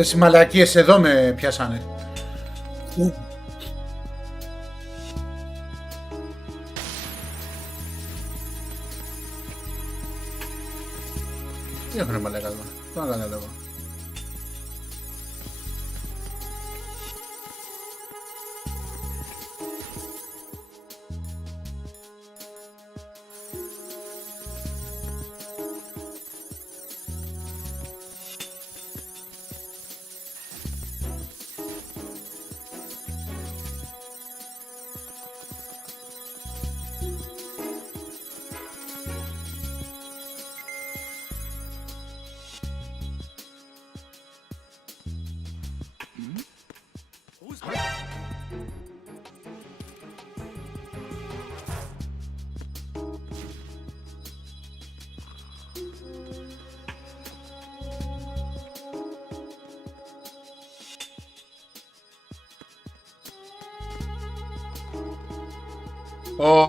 Αυτές οι μαλακίες εδώ με πιάσανε. Τι έχουνε μαλάκα εδώ, το να καταλάβω.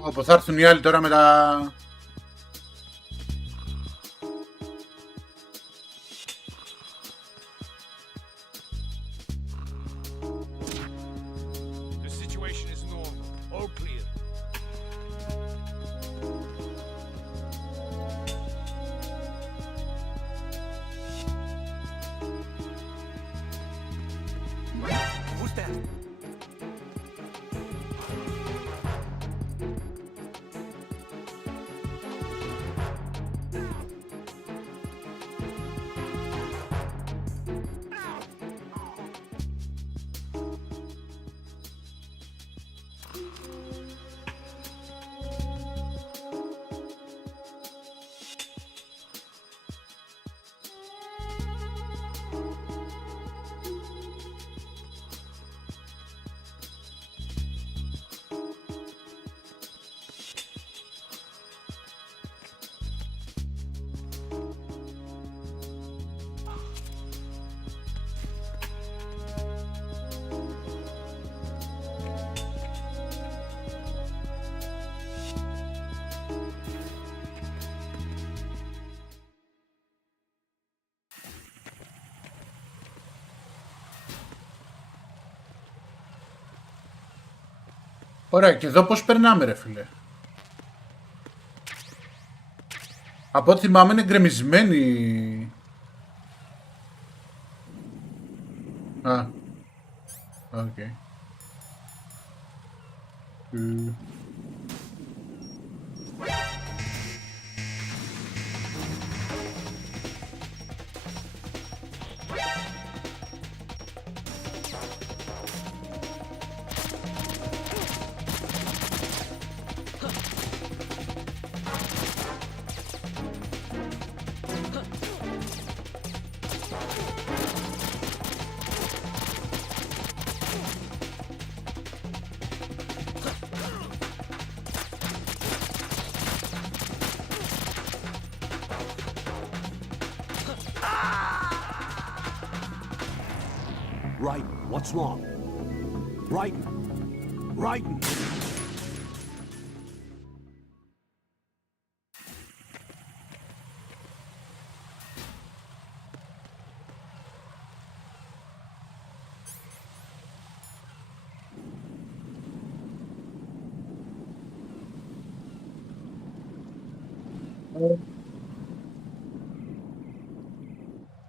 Όπου θα έρθουν οι άλλοι τώρα με τα... Ωραία, και εδώ πώς περνάμε ρε φίλε. Από ό,τι θυμάμαι είναι γκρεμισμένη. Α, οκ. Right, what's wrong? Ryzen! Ryzen!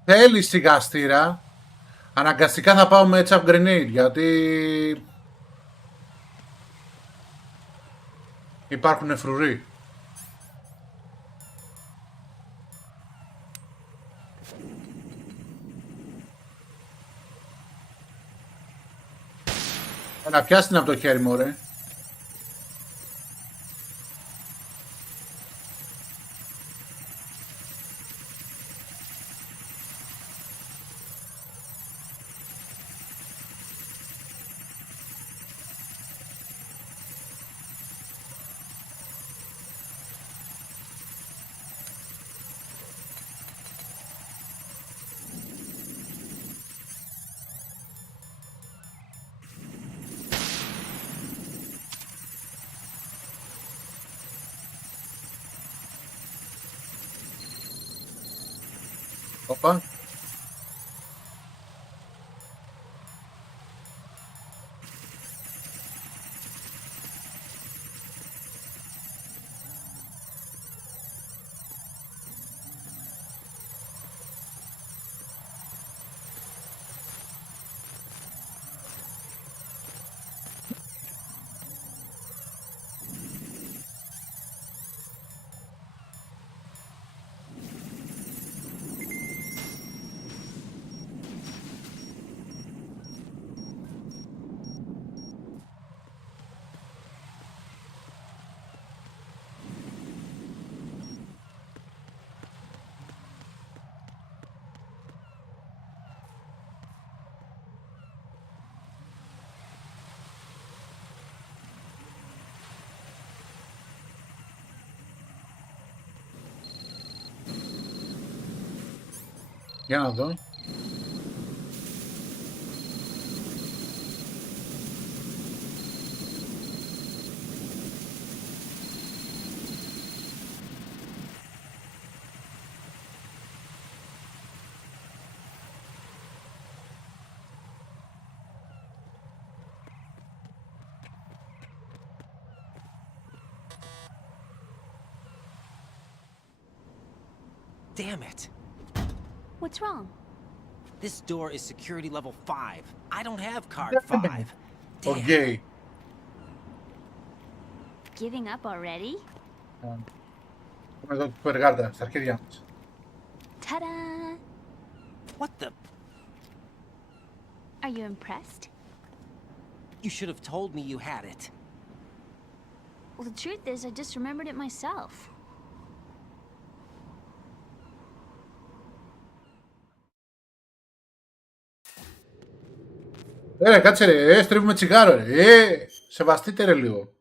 Θέλει σιγαστήρα. Αναγκαστικά θα πάω με chaff grenade γιατί υπάρχουν φρουροί. Να πιάσει την από το χέρι μου, ρε. Όπα. Για να δω. Damn it. What's wrong? This door is security level 5. I don't have card 5. Damn. Okay. Giving up already? Εδώ την εργάρτα στα χέρια μας. Ta-da! What the? Are you impressed? You should have told me you had it. Well, the truth is, I just remembered it myself. Κάτσε ρε, στρίβουμε τσιγάρο ρε. Σεβαστείτε ρε λίγο.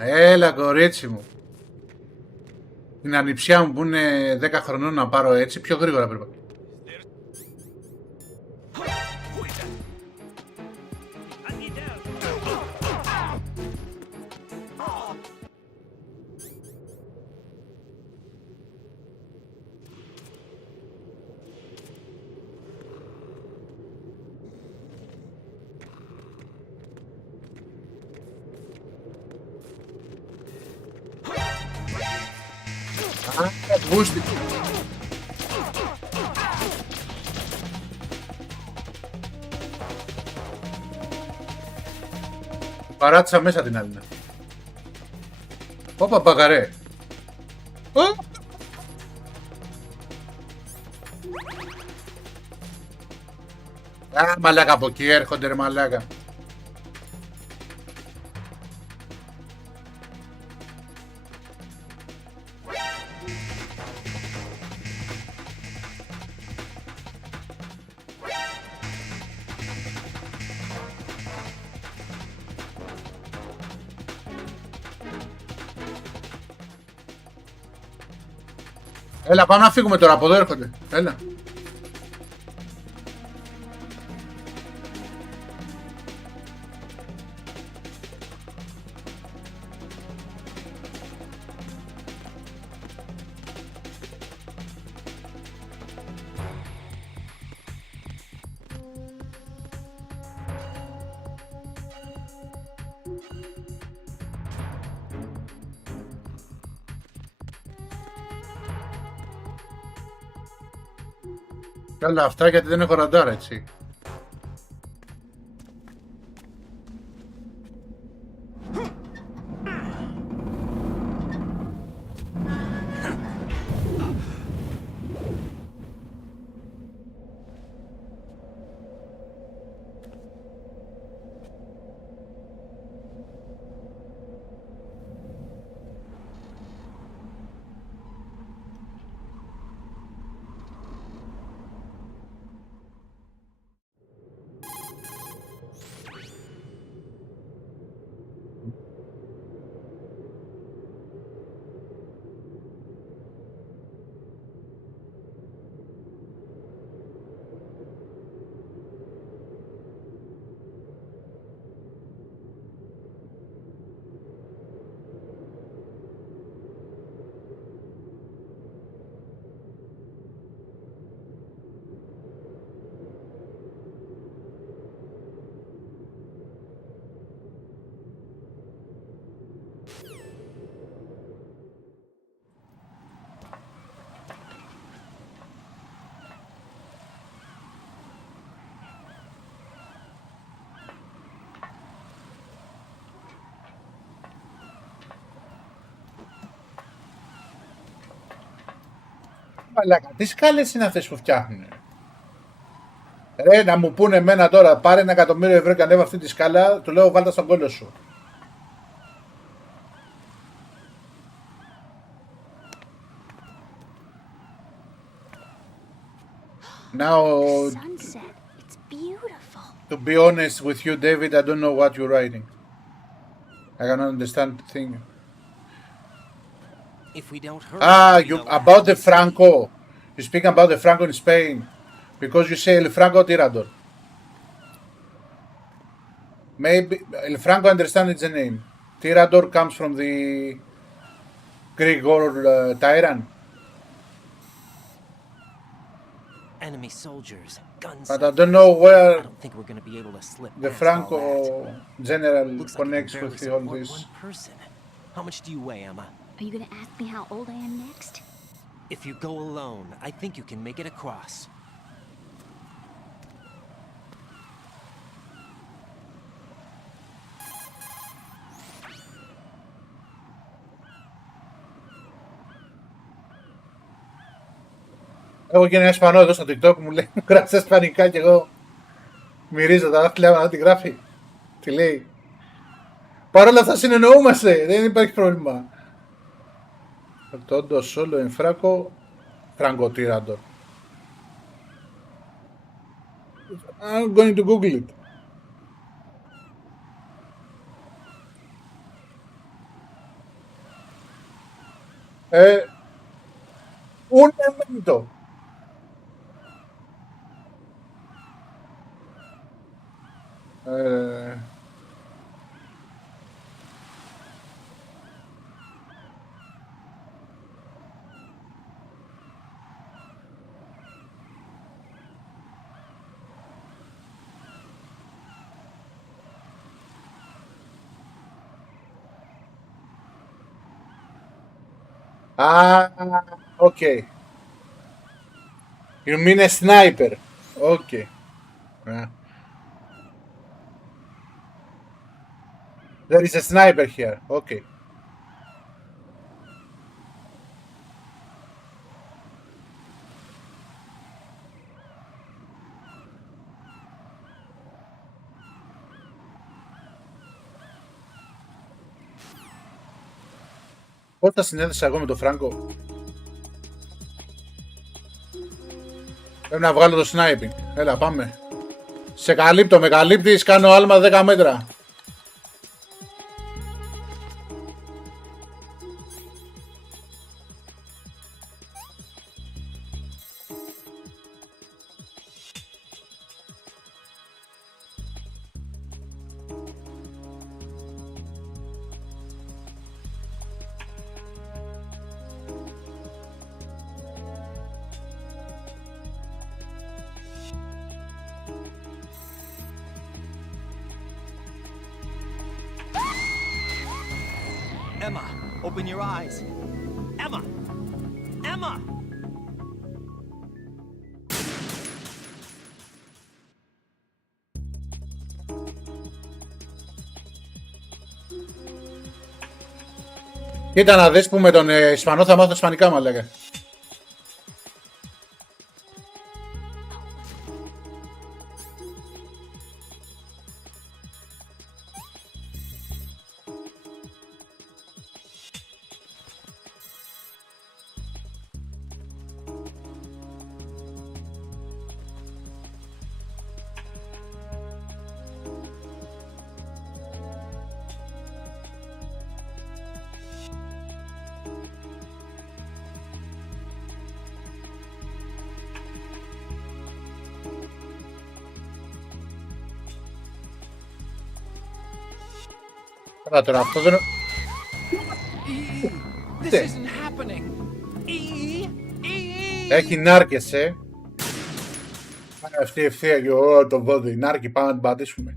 Έλα κορίτσι μου. Την ανιψιά μου που είναι 10 χρονών να πάρω έτσι, πιο γρήγορα πρέπει. Γούστη. Παράτησα μέσα την άλλη. Ωπα παγαρέ. Α, μαλάκα από εκεί έρχονται ρε μαλάκα. Έλα, πάμε να φύγουμε τώρα, από εδώ έρχονται. Έλα. Καλά, αυτά γιατί δεν έχω ραντάρ, έτσι. Μαλάκα, τι σκάλες είναι αυτές που φτιάχνουν. Ρε, να μου πούνε εμένα τώρα, πάρε 1.000.000 ευρώ και ανέβα αυτή τη σκάλα, του λέω βάλτα στον κόλλο σου. Now, Sunset. It's beautiful. to be honest with you, David, I don't know what you're writing. I cannot understand the thing. If we don't hurry, Ah, we'll you be the about the last. Franco. You speak about the Franco in Spain because you say El Franco Tirador. Maybe El Franco, I understand it's a name. Tirador comes from the Greek god tyrant. Enemy soldiers, guns. But I don't know I where don't think we're going to be able to slip the past all that. Franco general Looks like connects we can with barely all support this. one person. How much do you weigh, Emma? Are you gonna ask me how old I am next? If you go alone, I think you can make it across. Έχω και ένα Ισπανό εδώ στο TikTok μου λέει μου γράφει ισπανικά και εγώ μυρίζω τα δάχτυλα να τη γράφει. Τι λέει. Παρ' όλα αυτά συνεννοούμαστε, δεν υπάρχει πρόβλημα. Todo solo en Franco, francotirador. I'm going to Google it. Un momento. Okay. You mean a sniper? Okay. There is a sniper here. Okay. Πώς θα συνέδεσα εγώ με τον Φράγκο? Πρέπει να βγάλω το sniping. Έλα, πάμε. Σε καλύπτω, με καλύπτεις, κάνω άλμα 10 μέτρα. Emma, open your eyes. Emma! Emma! Κοίτα να δεις που με τον Ισπανό θα μάθω ισπανικά, μαλάκα. Καλά τώρα, αυτό δεν... This isn't happening. Έχει νάρκες, Αυτή ευθεία και το βόδι. Νάρκη, πάμε να την πατήσουμε.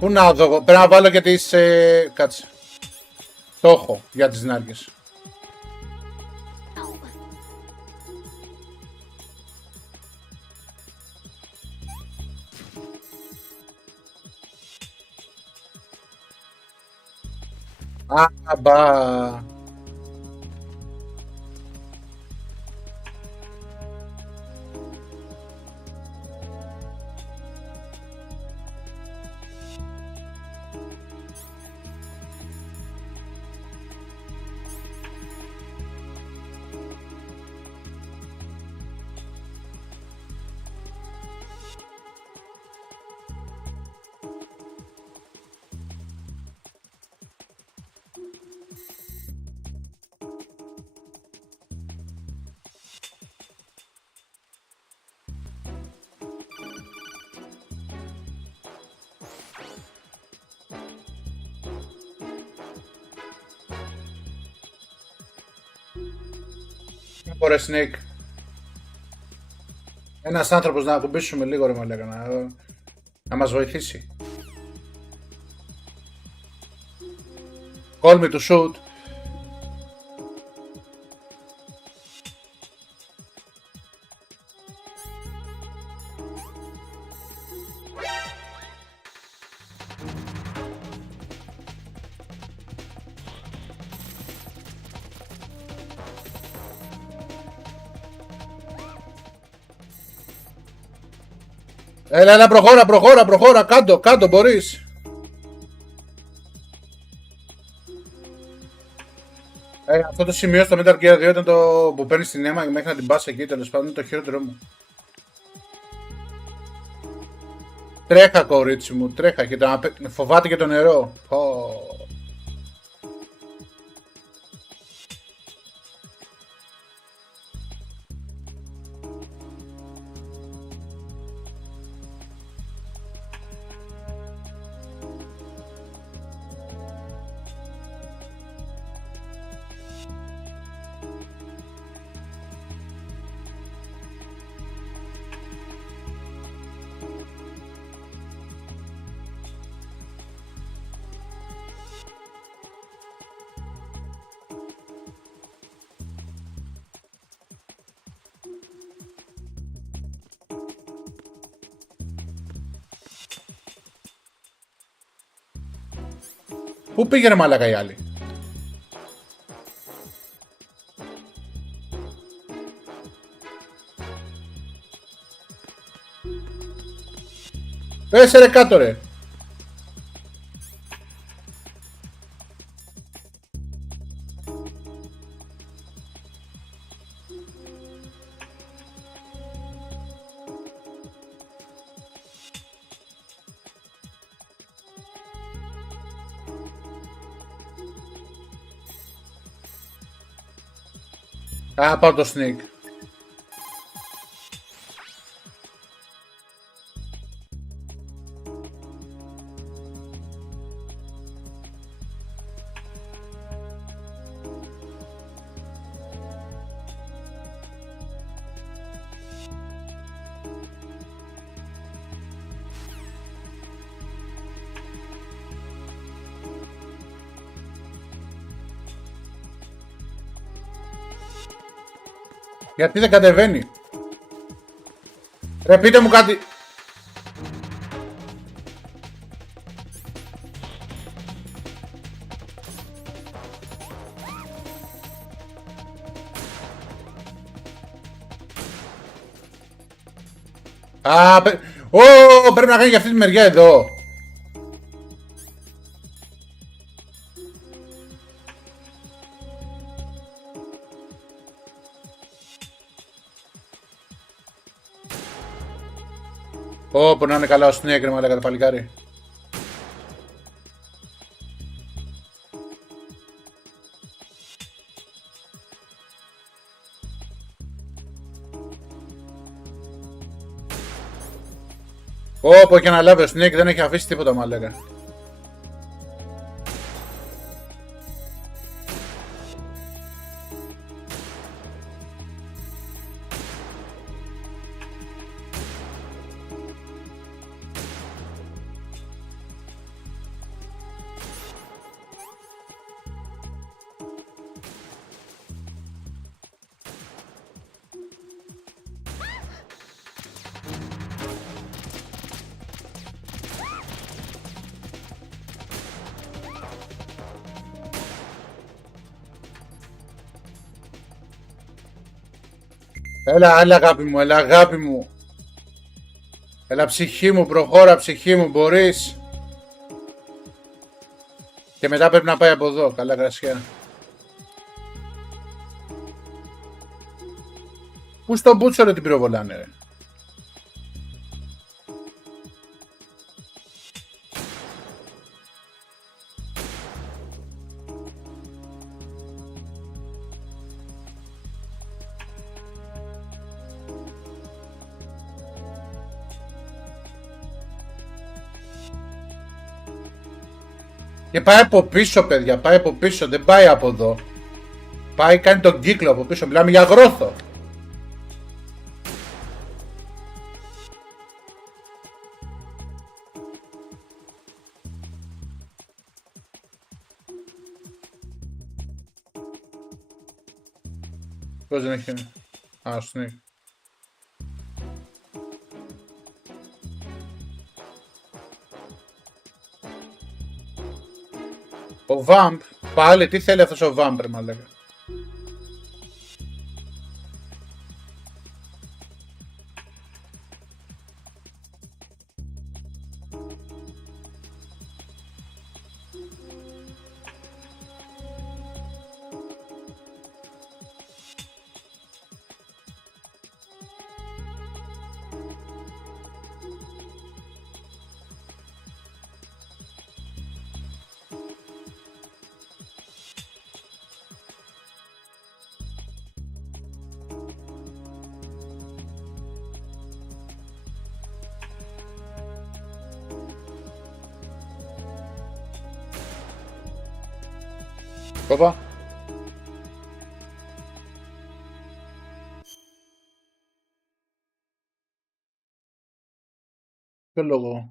Πού να δω, πρέπει να βάλω και τις... κάτσε. Το έχω για τις νάρκες. Μπα. Ωραία, Snake. Ένας άνθρωπος να ακουμπήσουμε λίγο, ρε μαλάκα, να μας βοηθήσει. Call me to shoot. Έλα, προχώρα, κάτω, μπορείς. Αυτό το σημείο στο Metal Gear 2 ήταν το που παίρνεις την αίμα μέχρι να την πας εκεί, τέλος πάντων, είναι το χειρότερό μου. Τρέχα κορίτσι μου, τρέχα και φοβάται και το νερό. Πού πήγε ρε μαλάκα η άλλη? Πέσε ρε κάτω ρε. Α, πάω το sneak. Γιατί δεν κατεβαίνει? Ρε πείτε μου κάτι. Α, πρέπει να κάνει για αυτή τη μεριά εδώ. Πω να είναι καλά ο Snake ρε μαλάκα το παλικάρι. Πω και να λάβει ο Snake δεν έχει αφήσει τίποτα μαλάκα. Έλα αγάπη μου, έλα αγάπη μου. Έλα ψυχή μου, προχώρα ψυχή μου, μπορείς. Και μετά πρέπει να πάει από εδώ, καλά κρασιά. Πού στον Μπούτσο ρε την πυροβολάνε ρε. Και πάει από πίσω παιδιά, πάει από πίσω, δεν πάει από εδώ. Πάει κάνει τον κύκλο από πίσω, μιλάμε για γρόθο. Πώς δεν έχει... Α, Snake. Ο Vamp, πάλι τι θέλει αυτός ο Vamp ρε μαλάκα. Όπα. Ποιο λόγο?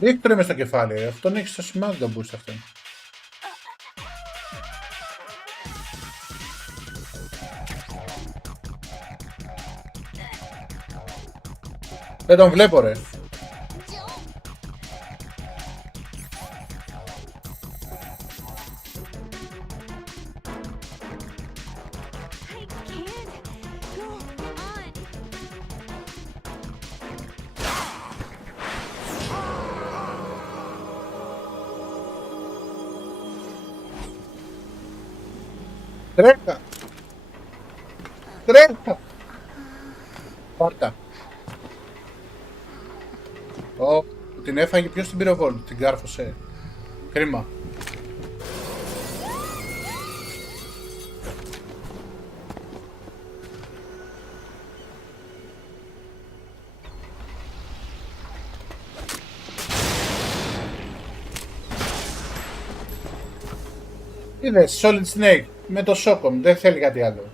Ρίχτω με στο κεφάλι, αυτόν έχει στο σημάδι τον boost αυτόν. Δεν τον βλέπω ρε. Τρέχα! Τρέχα! Πάρτα! Την έφαγε, ποιος την πήρε βόλου, την κάρφωσε. Κρίμα. Είδες, Solid Snake με το Socom, δεν θέλει κάτι άλλο.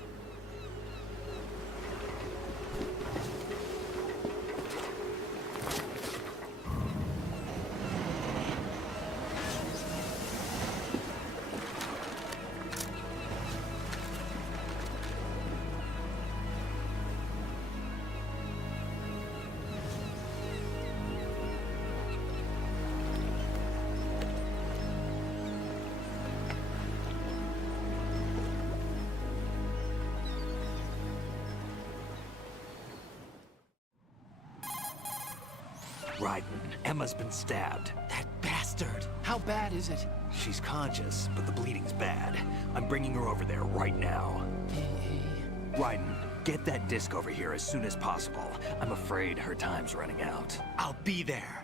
Ryden, Emma's been stabbed. That bastard! How bad is it? She's conscious, but the bleeding's bad. I'm bringing her over there right now. Ryden, get that disc over here as soon as possible. I'm afraid her time's running out. I'll be there.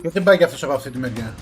Γιατί δεν πάει και αυτός από αυτή τη μεριά.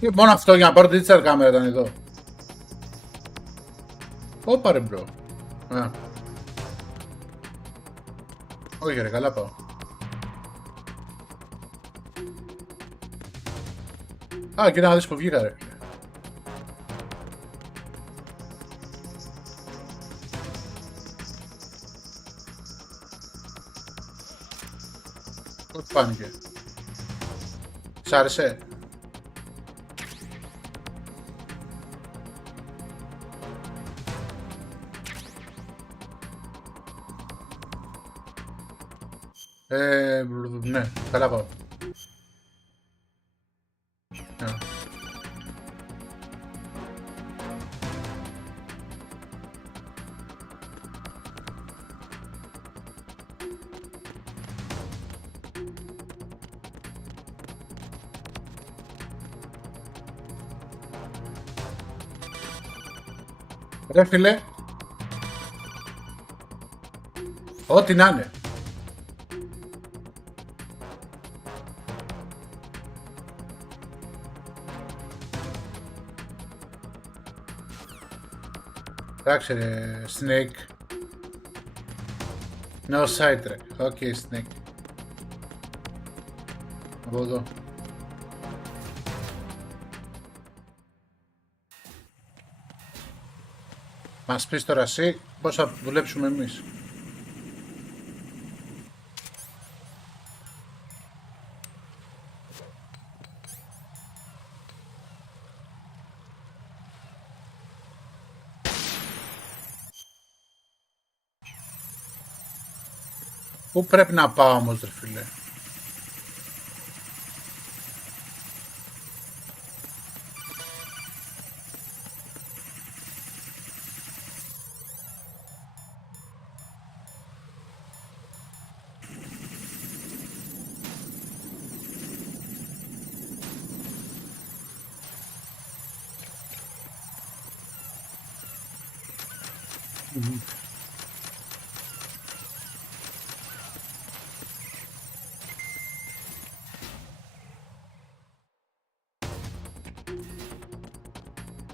Και μόνο αυτό για να πάρω τη digital κάμερα ήταν εδώ. Όπα ρε μπρο. Όχι ρε, καλά πάω. Α, κοίτα να δεις που βγήκα, ρε. Πώς φάνηκε. Σ' άρεσε? Ναι, καλά πάω. Ναι. Ρε φίλε, ό,τι να είναι. Εντάξει ρε, Snake. No sidetrack. Okay, Snake. Από εδώ. Μας πεις τώρα εσύ πώς θα δουλέψουμε εμείς. Πού πρέπει να πάω όμως ρε φίλε?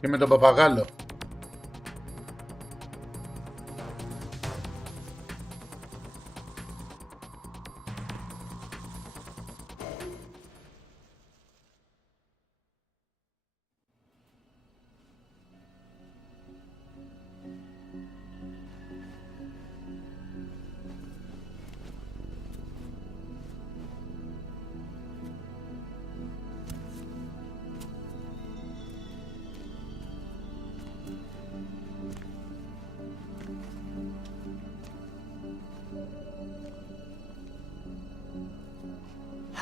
Και με τον παπαγάλο.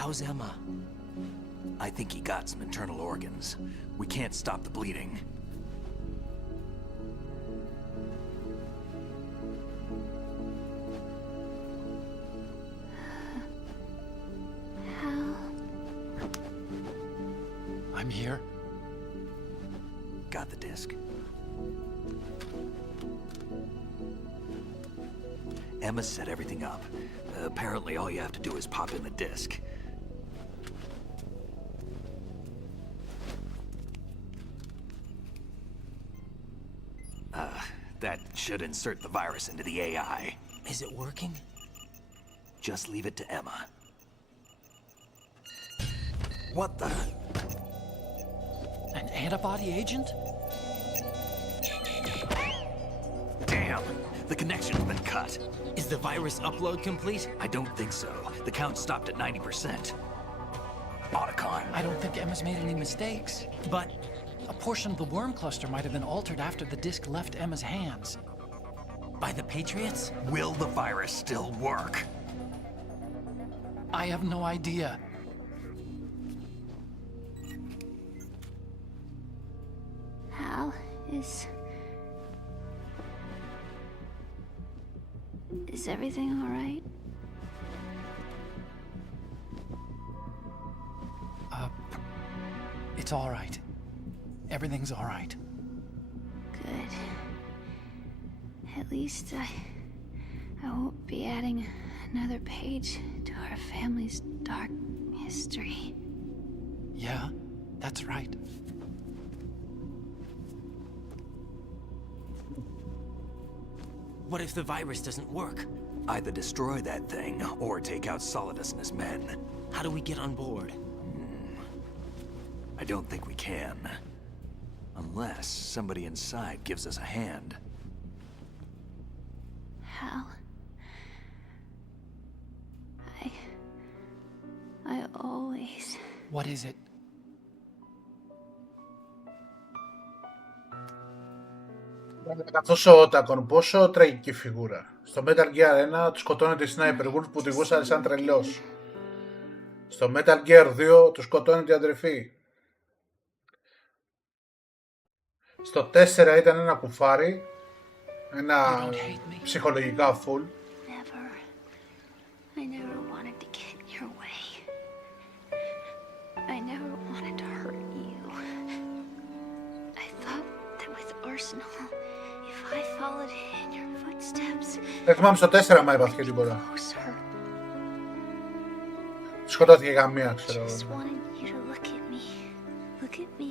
How's Emma? I think he got some internal organs. We can't stop the bleeding. I'm here. Got the disc. Emma set everything up. Apparently all you have to do is pop in the disc. That should insert the virus into the AI. Is it working? Just leave it to Emma. What the? An antibody agent? Damn! The connection's been cut. Is the virus upload complete? I don't think so. The count stopped at 90%. Otacon. I don't think Emma's made any mistakes. But A portion of the worm cluster might have been altered after the disk left Emma's hands. by the Patriots? Will the virus still work? I have no idea. Hal, is everything all right? It's all right. Everything's all right. Good. At least I won't be adding another page to our family's dark history. Yeah, that's right. What if the virus doesn't work? Either destroy that thing, or take out Solidus and his men. How do we get on board? I don't think we can. Unless somebody inside gives us a hand. Hal. I always... What is it? Καθώς ο Τάκον, πόσο τραγική φιγούρα. Στο Metal Gear 1 του σκοτώνεται η Sniper Wolf που τη γούσαρε σαν τρελός. Στο Metal Gear 2 του σκοτώνεται η αδερφή. Στο 4 ήταν ένα κουφάρι, ένα ψυχολογικά full. Never. I never wanted to get in your way. I never wanted to hurt you. I thought that with Arsenal, if I followed in your footsteps, Δεν θυμάμαι στο 4 μα είπα και τίποτα. closer. Σκοτώθηκε καμία, ξέρω. Just wanted you to look at me. Look at me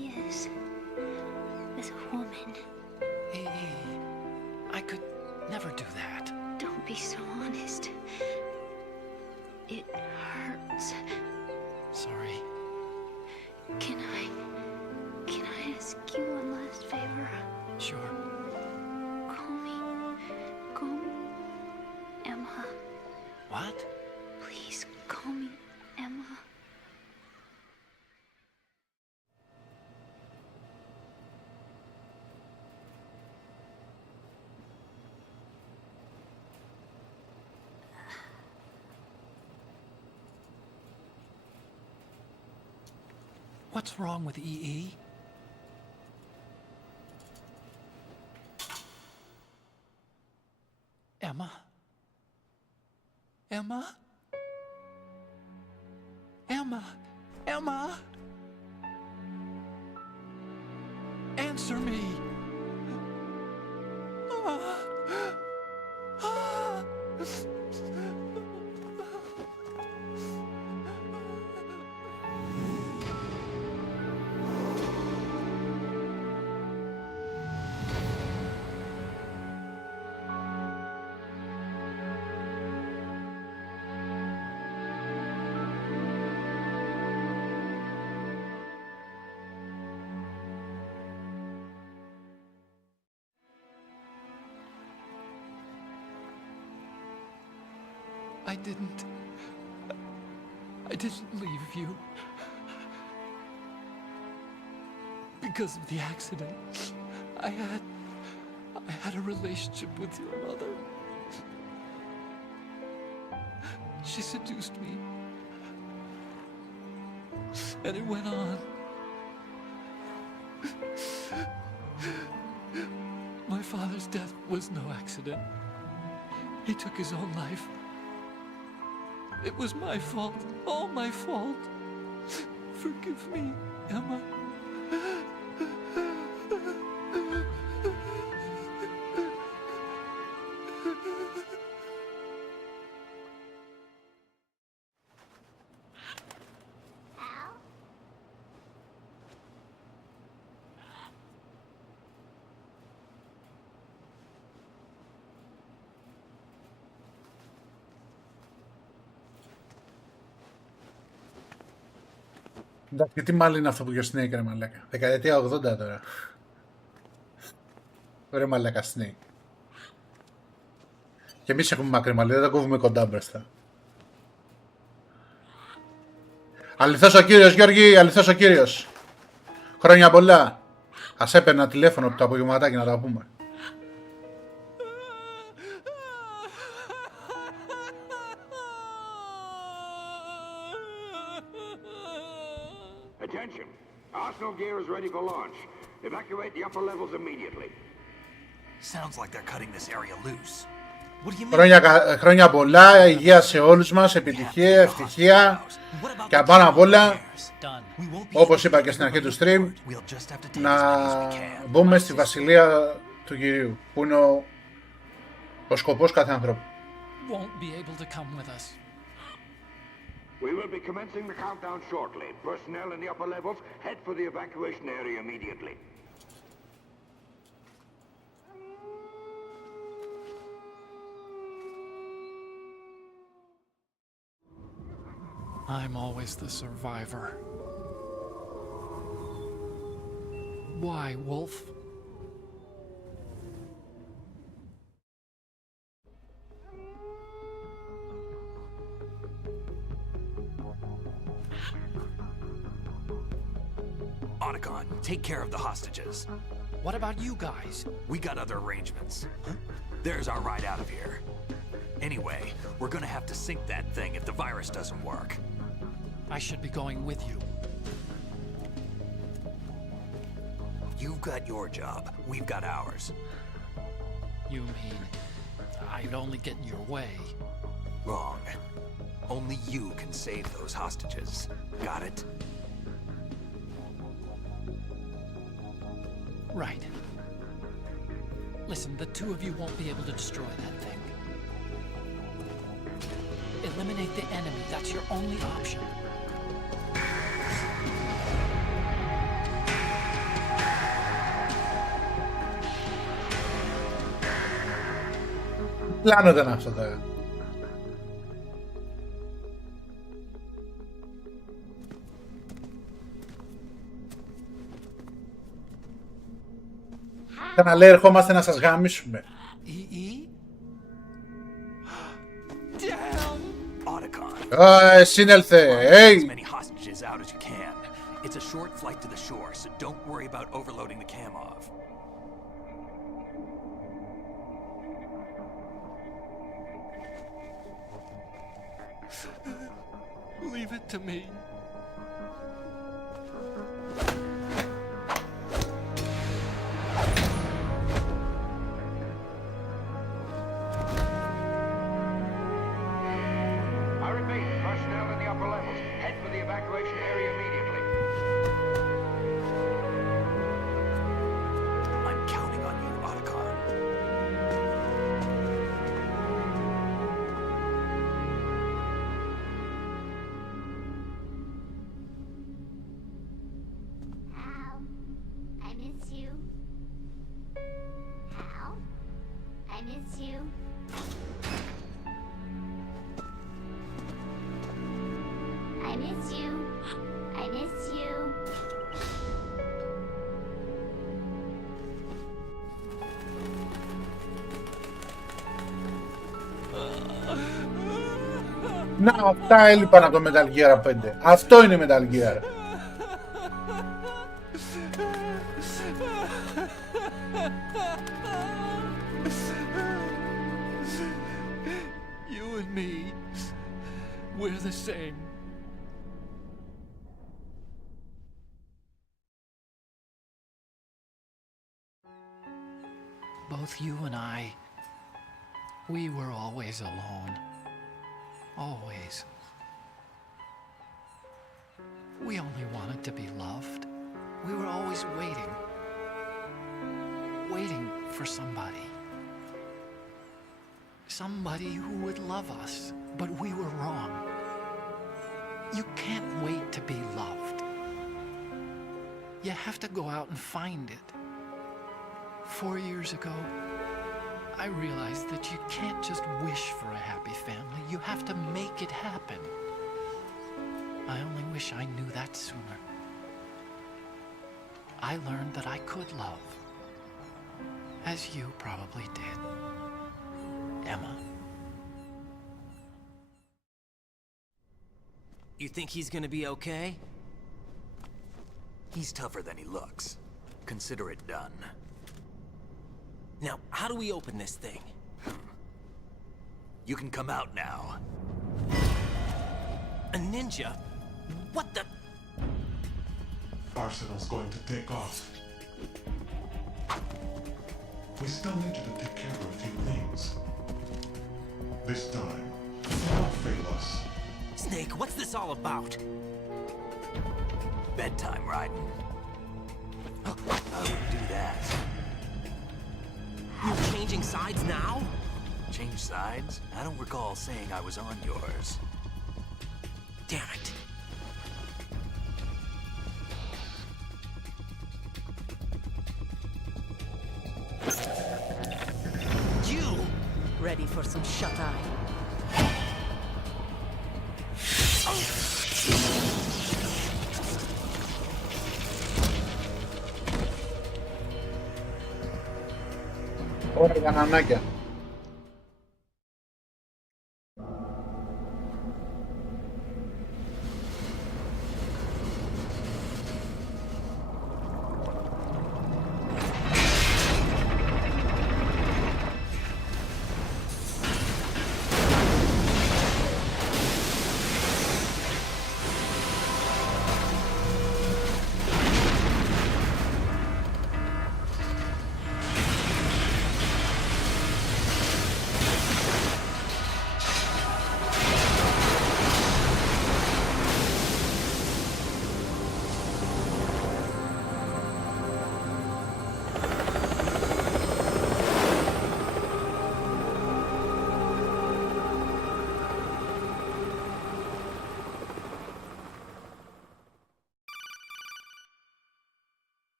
as a woman. Hey, I could never do that. Don't be so honest. It hurts. Sorry. Can I ask you one last favor? Sure. Call me Emma. What? Please call me Emma. What's wrong with EE? Emma? Emma? Emma? Emma? Answer me! I didn't leave you. Because of the accident, I had a relationship with your mother. She seduced me. And it went on. My father's death was no accident. He took his own life. It was my fault, all my fault. Forgive me, Emma. Εντάξει, τι μάλλον είναι αυτό που γιώσει Snake, ρε μαλάκα. Δεκαετία 80 τώρα. Ωραία μαλάκα Snake. Και εμείς έχουμε μακρύ μαλλί, δεν τα κόβουμε κοντά μπροστά. Αληθώς ο κύριος, Γιώργη, αληθώς ο κύριος. Χρόνια πολλά. Ας έπαιρνα τηλέφωνο από το απογευματάκι να τα πούμε. Attention! Arsenal gear is ready for launch. Evacuate the upper levels immediately. Sounds like they're cutting this area loose. What do you mean? Χρόνια πολλά, υγεία σε όλους μας, επιτυχία, ευτυχία και απάνω απ' όλα, όπως είπα και στην αρχή του stream, να μπούμε στη βασιλεία του Κυρίου, που είναι ο σκοπός κάθε ανθρώπου. Won't be able to come with us. We will be commencing the countdown shortly. Personnel in the upper levels, head for the evacuation area immediately. I'm always the survivor. Why, Wolf? Otacon, take care of the hostages. What about you guys? We got other arrangements. There's our ride out of here. Anyway, we're gonna have to sink that thing if the virus doesn't work. I should be going with you. You've got your job, we've got ours. You mean I'd only get in your way? Wrong. Only you can save those hostages. Got it? Right. Listen, the two of you won't be able to destroy that thing. Eliminate the enemy. That's your only option. Πλάνο ήταν αυτό τώρα. Να λέει ερχόμαστε να σας γάμισουμε. Σύνελθε, hey! As many hostages out as you can. It's a short flight to the shore, so don't worry about overloading the Kamov. Leave it to me. I repeat, personnel in the upper levels, head for the evacuation area immediately. I'm counting on you, Otacon. Hal, I miss you. Hal, I miss you. I miss you. I miss you. Να, αυτά έλειπαν από το Metal Gear 5. Αυτό είναι Metal Gear. You and me, we're the same. Both you and I, we were always alone. Always. We only wanted to be loved. We were always waiting. Waiting for somebody. Somebody who would love us, but we were wrong. You can't wait to be loved. You have to go out and find it. 4 years ago, I realized that you can't just wish for a happy family. You have to make it happen. I only wish I knew that sooner. I learned that I could love, as you probably did. Emma. You think he's gonna be okay? He's tougher than he looks. Consider it done. Now, how do we open this thing? You can come out now. A ninja? What the? Arsenal's going to take off. We still need you to take care of a few things. This time, don't fail us. Snake, what's this all about? Bedtime, Ryden. I wouldn't do that. You're changing sides now? Change sides? I don't recall saying I was on yours. Damn it. You! Ready for some shut-eye? Ωραία κανανάκια.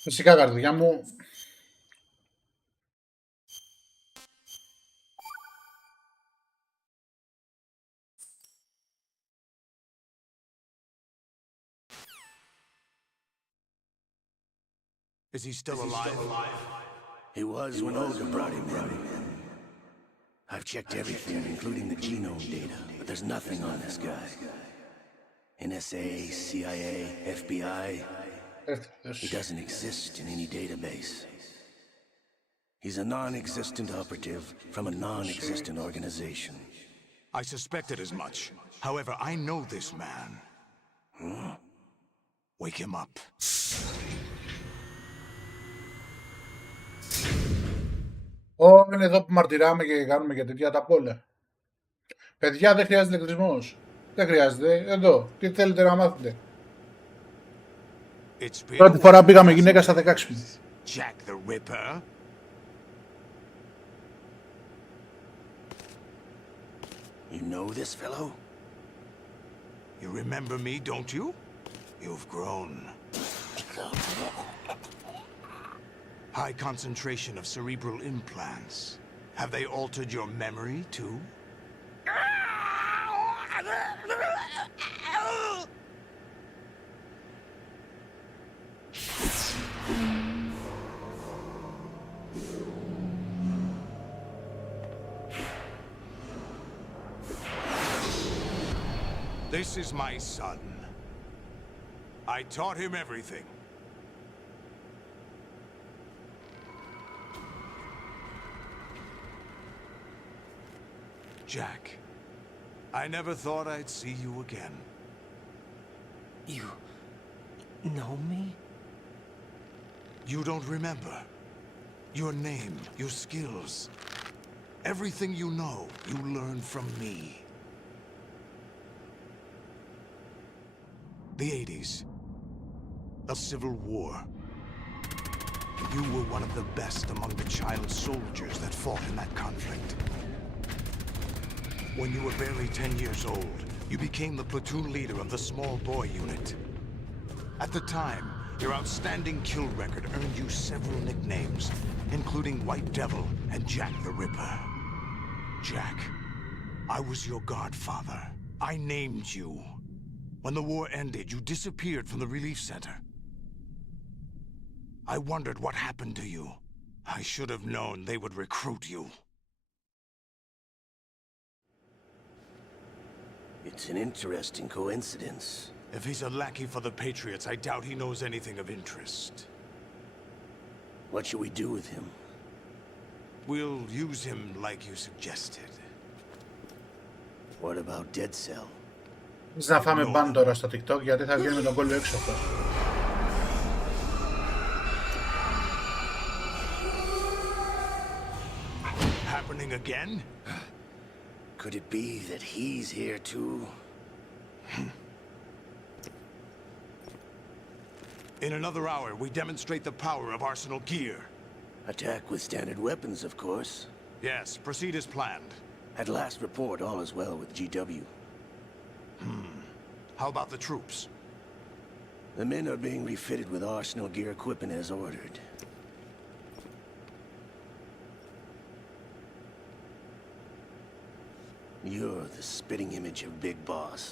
Φυσικά, καρδιά μου. Is he still alive? He was when Olga brought him in. I've checked everything, including the genome data, but there's nothing on this guy. NSA, CIA, FBI. He doesn't exist in any database. He's a non-existent operative from a non-existent organization. I suspected as much. However, I know this man. Wake him up. Είναι εδώ που μαρτυράμε και κάνουμε και τέτοια τα πόλα. Παιδιά, δεν χρειάζεται ηλεκτρισμός. Δεν χρειάζεται. Εδώ. Τι θέλετε να μάθετε. Πρώτη φορά πήγαμε γυναίκα στα 16 μου. Jack the Ripper. You know this fellow? You remember me, don't you? You've grown. High concentration of cerebral implants. Have they altered your memory, too? This is my son. I taught him everything. Jack, I never thought I'd see you again. You know me? You don't remember. Your name, your skills. Everything you know, you learned from me. The 80s. The Civil War. You were one of the best among the child soldiers that fought in that conflict. When you were barely 10 years old, you became the platoon leader of the small boy unit. At the time, your outstanding kill record earned you several nicknames, including White Devil and Jack the Ripper. Jack, I was your godfather. I named you. When the war ended, you disappeared from the relief center. I wondered what happened to you. I should have known they would recruit you. It's an interesting coincidence. If he's a lackey for the Patriots, I doubt he knows anything of interest. What should we do with him? We'll use him like you suggested. What about Dead Cell? Να φάμε μπαν τώρα στο TikTok γιατί θα βγαίνει με τον κόλλο έξω αυτό. Happening again? Could it be that he's here too? In another hour, we demonstrate the power of Arsenal gear. Attack with standard weapons, of course. Yes, proceed as planned. At last report, all is well with GW. How about the troops? The men are being refitted with Arsenal gear equipment as ordered. You're the spitting image of Big Boss.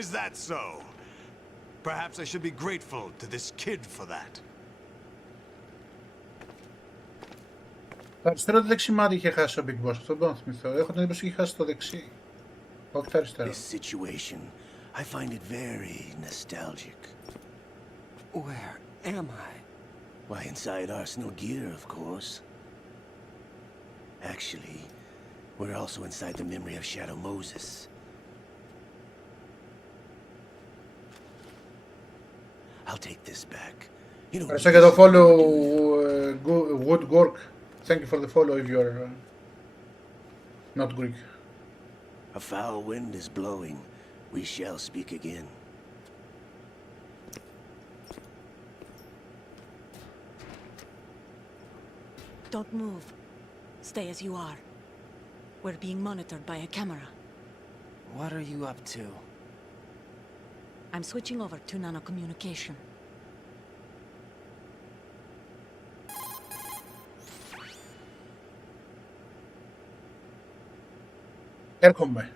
Is that so? Perhaps I should be grateful to this kid for that. Το αριστερό το δεξιμάτι είχε χάσει ο Big Boss, αυτό μπορώ να θυμηθώ. Έχω την εντύπωση ότι είχε χάσει το δεξί. Όχι το αριστερό. This situation, I find it very nostalgic. Where am I? Why, inside Arsenal gear, of course. Actually, we're also inside the memory of Shadow Moses. I'll take this back. You know. Ευχαριστώ για το follow, good work. Thank you for the follow if you're not Greek. A foul wind is blowing. We shall speak again. Don't move. Stay as you are. We're being monitored by a camera. What are you up to? I'm switching over to nanocommunication. Έρχομαι.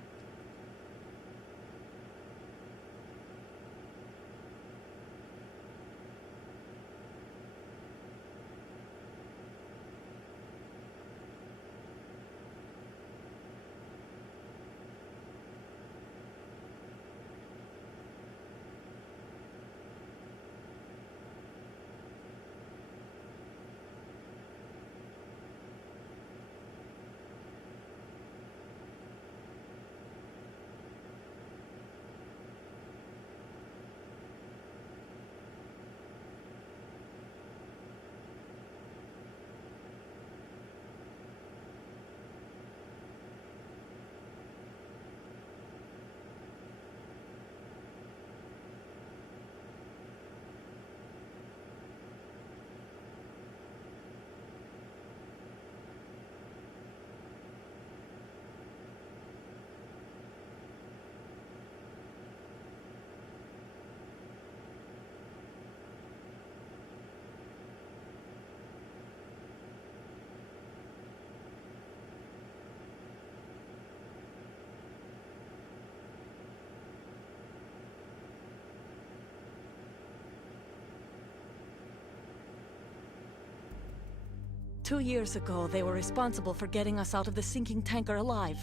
Two years ago, they were responsible for getting us out of the sinking tanker alive.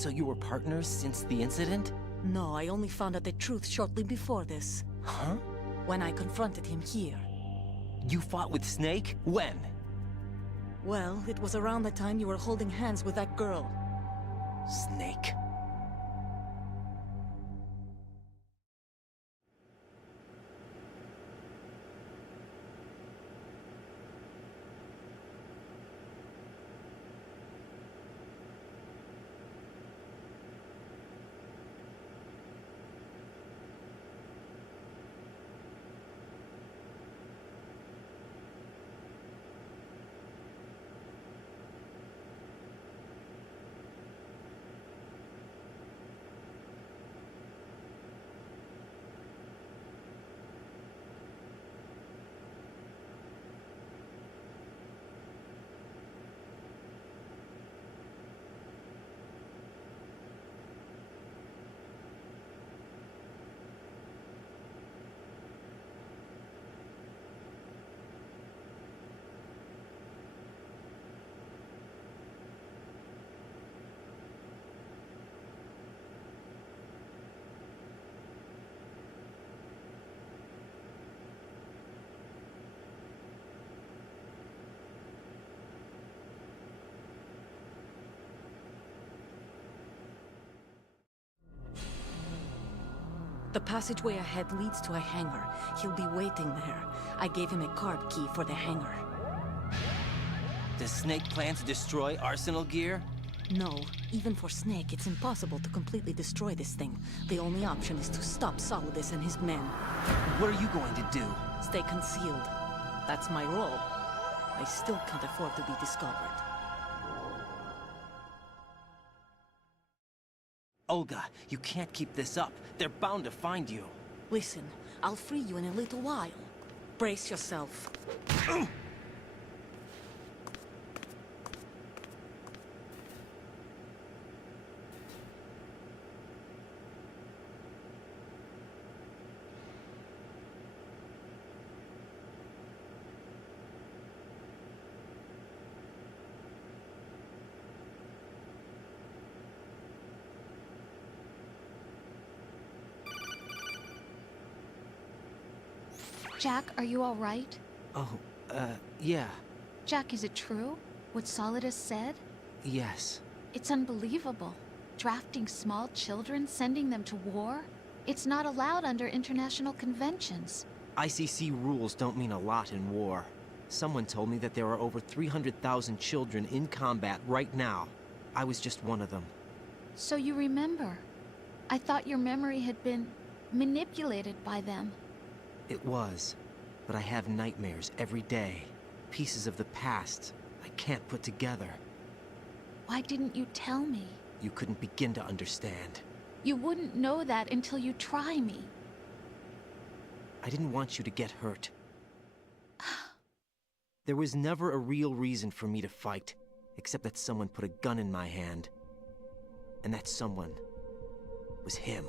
So you were partners since the incident? No, I only found out the truth shortly before this. Huh? When I confronted him here. You fought with Snake? When? Well, it was around the time you were holding hands with that girl. Snake. The passageway ahead leads to a hangar. He'll be waiting there. I gave him a card key for the hangar. Does Snake plan to destroy Arsenal gear? No, even for Snake, it's impossible to completely destroy this thing. The only option is to stop Solidus and his men. What are you going to do? Stay concealed. That's my role. I still can't afford to be discovered. Olga, you can't keep this up. They're bound to find you. Listen, I'll free you in a little while. Brace yourself. Jack, are you all right? Oh, yeah. Jack, is it true? What Solidus said? Yes. It's unbelievable. Drafting small children, sending them to war? It's not allowed under international conventions. ICC rules don't mean a lot in war. Someone told me that there are over 300,000 children in combat right now. I was just one of them. So you remember? I thought your memory had been manipulated by them. It was. But I have nightmares every day. Pieces of the past I can't put together. Why didn't you tell me? You couldn't begin to understand. You wouldn't know that until you try me. I didn't want you to get hurt. There was never a real reason for me to fight, except that someone put a gun in my hand. And that someone was him.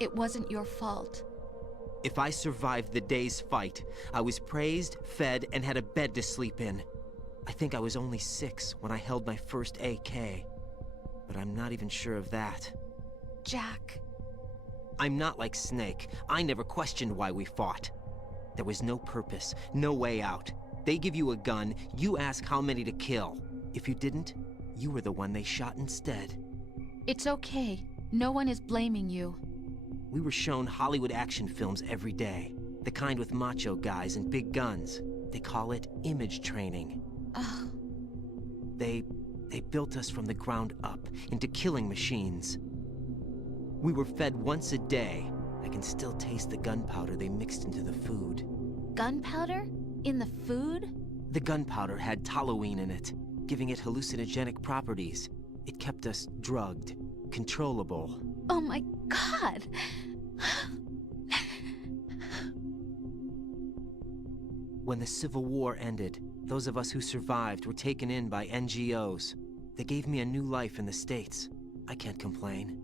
It wasn't your fault. If I survived the day's fight, I was praised, fed, and had a bed to sleep in. I think I was only 6 when I held my first AK. But I'm not even sure of that. Jack. I'm not like Snake. I never questioned why we fought. There was no purpose, no way out. They give you a gun, you ask how many to kill. If you didn't, you were the one they shot instead. It's okay. No one is blaming you. We were shown Hollywood action films every day. The kind with macho guys and big guns. They call it image training. They built us from the ground up into killing machines. We were fed once a day. I can still taste the gunpowder they mixed into the food. Gunpowder? In the food? The gunpowder had toluene in it, giving it hallucinogenic properties. It kept us drugged, controllable. Oh my God! When the Civil War ended, those of us who survived were taken in by NGOs. They gave me a new life in the States. I can't complain.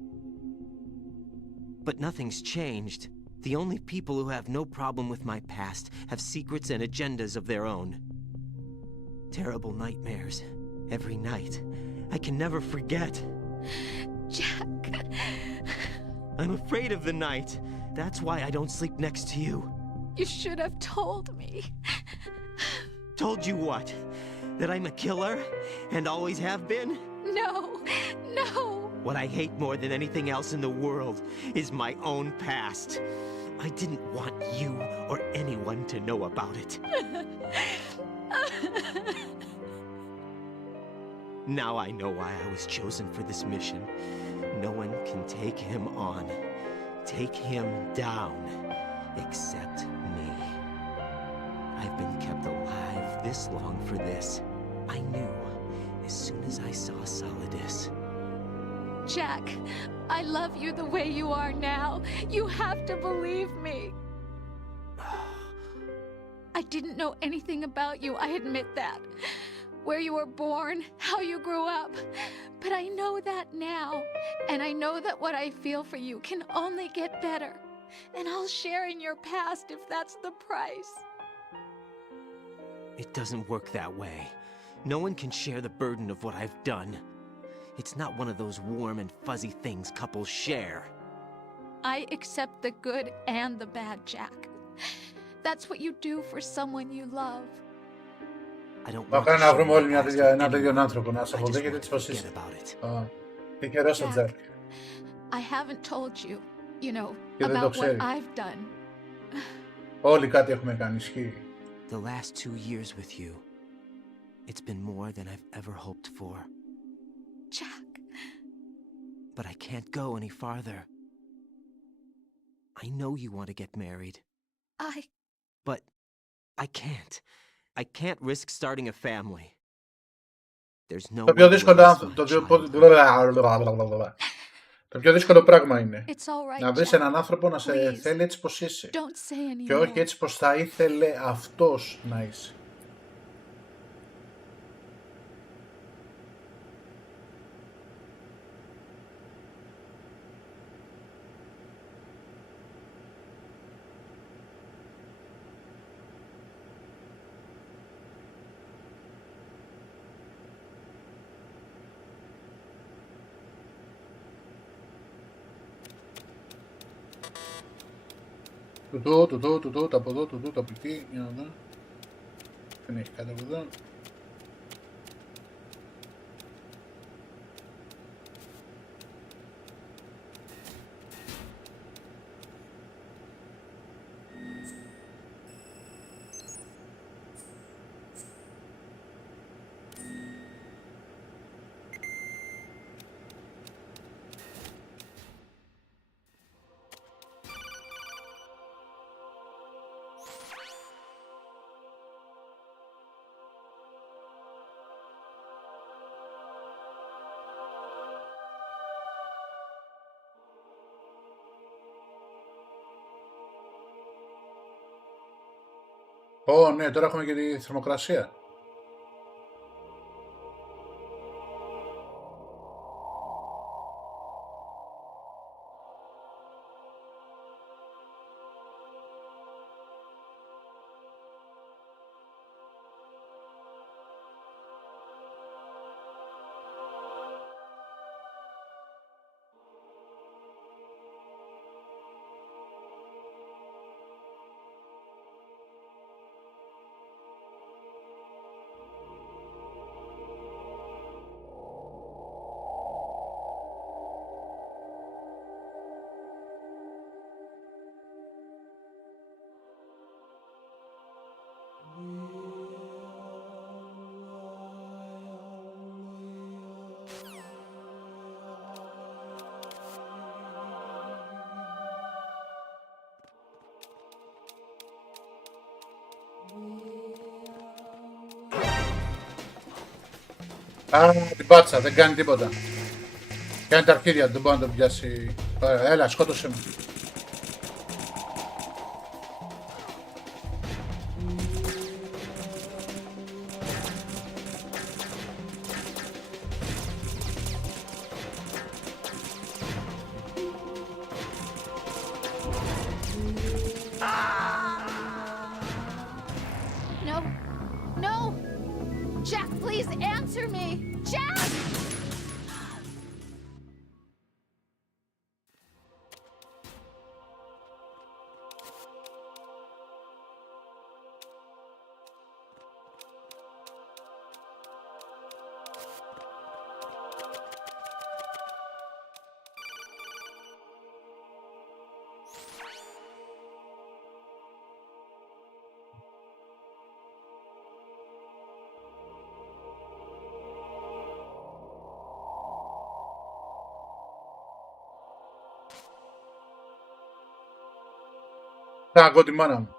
But nothing's changed. The only people who have no problem with my past have secrets and agendas of their own. Terrible nightmares. Every night. I can never forget. Jack. I'm afraid of the night. That's why I don't sleep next to you. You should have told me. Told you what? That I'm a killer? And always have been? No, no. What I hate more than anything else in the world is my own past. I didn't want you or anyone to know about it. Now I know why I was chosen for this mission. No one can take him on, take him down, except me. I've been kept alive this long for this. I knew as soon as I saw Solidus. Jack, I love you the way you are now. You have to believe me. I didn't know anything about you, I admit that. Where you were born, how you grew up. But I know that now. And I know that what I feel for you can only get better. And I'll share in your past if that's the price. It doesn't work that way. No one can share the burden of what I've done. It's not one of those warm and fuzzy things couples share. I accept the good and the bad, Jack. That's what you do for someone you love. I don't Θα want to πρέπει να βρούμε όλοι share my past with ένα τέτοιον anyone. άνθρωπο να σε I just αποδέχεται want τις to ποσίσεις. forget about it. Και καιρός ο Τζακ. I haven't told you, you know, Και δεν το about what ξέρει. I've done. Όλοι κάτι έχουμε κάνει, ισχύει. The last 2 years with you, it's been more than I've ever hoped for. Jack. But I can't go any farther. I know you want to get married. But I can't. I can't risk starting a family. There's no Το πιο δύσκολο, το πιο δύσκολο πράγμα είναι να βρεις έναν άνθρωπο να σε θέλει έτσι πως είσαι και όχι έτσι πως θα ήθελε αυτός να είσαι. Τουτού, από εδώ, τουτού, από εκεί, για να δω. Δεν έχει κάτι από εδώ. Ω, ναι, τώρα έχουμε και τη θερμοκρασία. Α, την πάτσα, δεν κάνει τίποτα. Κάνει τα αρχίδια, δεν μπορεί να το πιάσει. Έλα, σκότωσε με. No. No! Jack, please answer me! Jack! Θα ακούω τη μάνα μου.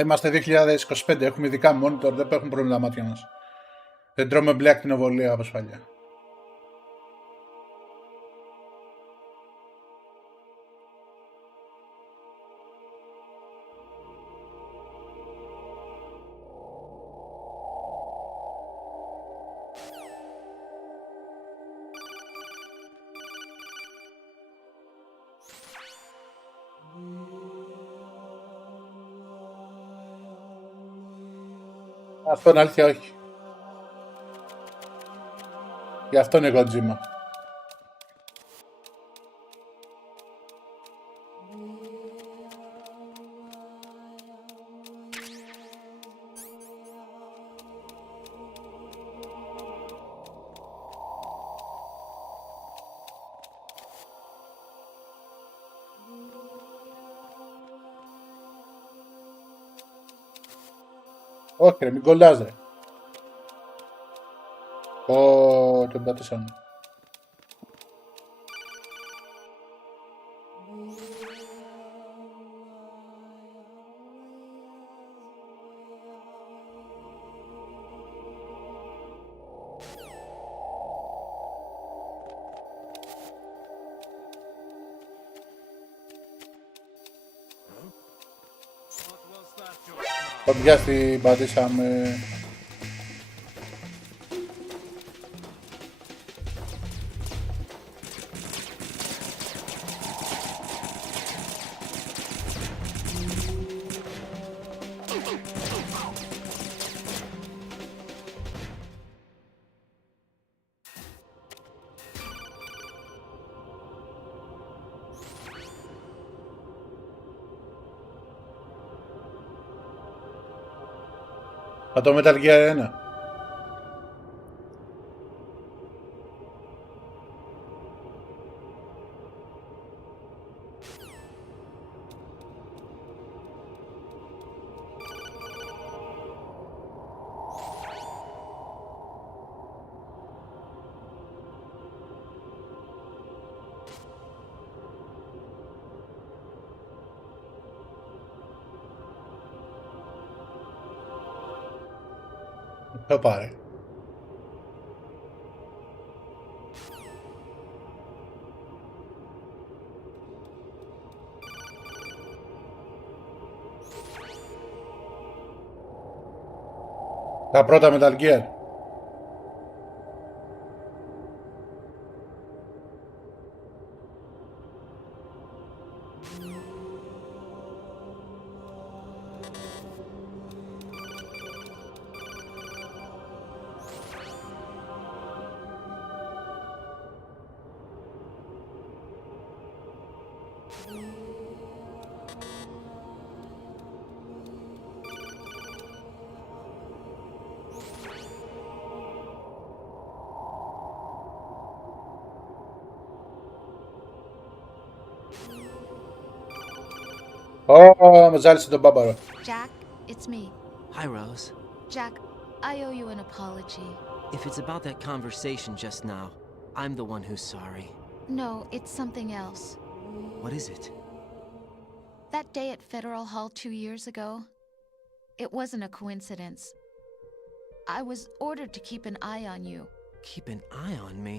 Είμαστε 2025, έχουμε ειδικά monitor, δεν έχουν πρόβλημα τα μάτια μας. Δεν τρώμε μπλε ακτινοβολία όπως παλιά. Αυτό είναι αλήθεια, όχι. Γι' αυτό είναι Kojima. Όχι ρε, μην κολλάς ρε. Τον πάτησαμε. Τον πιάστη, πατήσαμε. Θα το Metal Gear 1. Θα πάρει. Τα πρώτα Metal Gear. Με ζάλισε τον μπάμπαρο. Jack, it's me. Hi, Rose. Jack, I owe you an apology. If it's about that conversation just now, I'm the one who's sorry. No, it's something else. What is it? That day at Federal Hall 2 years ago, it wasn't a coincidence. I was ordered to keep an eye on you. Keep an eye on me?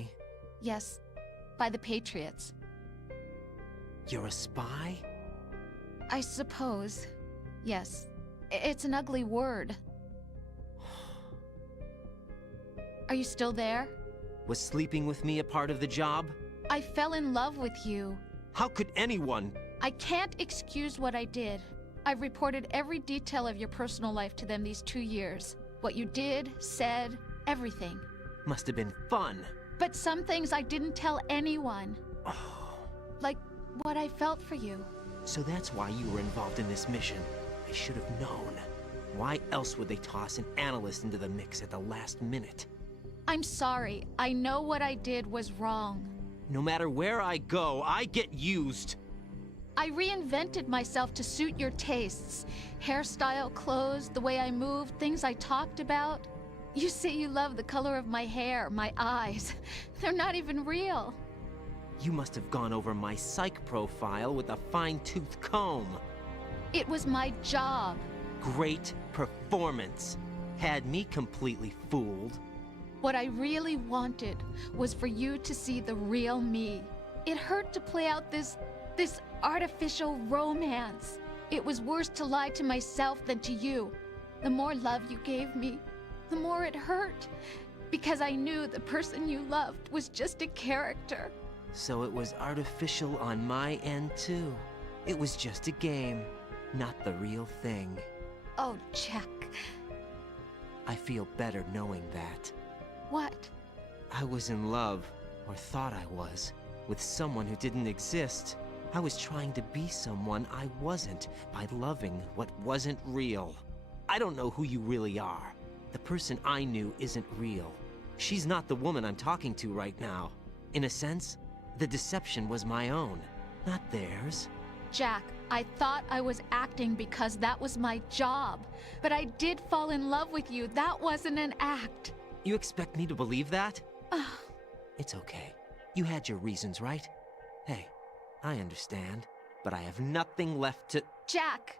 Yes, by the Patriots. You're a spy? I suppose. Yes. It's an ugly word. Are you still there? Was sleeping with me a part of the job? I fell in love with you. How could anyone? I can't excuse what I did. I've reported every detail of your personal life to them these 2 years. What you did, said, everything. Must have been fun. But some things I didn't tell anyone. Like what I felt for you. So that's why you were involved in this mission. I should have known. Why else would they toss an analyst into the mix at the last minute? I'm sorry. I know what I did was wrong. No matter where I go, I get used. I reinvented myself to suit your tastes. Hairstyle, clothes, the way I moved, things I talked about. You say you love the color of my hair, my eyes. They're not even real. You must have gone over my psych profile with a fine-tooth comb. It was my job. Great performance. Had me completely fooled. What I really wanted was for you to see the real me. It hurt to play out this artificial romance. It was worse to lie to myself than to you. The more love you gave me, the more it hurt. Because I knew the person you loved was just a character. So it was artificial on my end too. It was just a game, not the real thing. Oh, Jack. I feel better knowing that. What? I was in love, or thought I was, with someone who didn't exist. I was trying to be someone I wasn't by loving what wasn't real. I don't know who you really are. The person I knew isn't real. She's not the woman I'm talking to right now. In a sense, the deception was my own, not theirs. Jack, I thought I was acting because that was my job. But I did fall in love with you. That wasn't an act. You expect me to believe that? It's okay. You had your reasons, right? Hey, I understand, but I have nothing left to... Jack!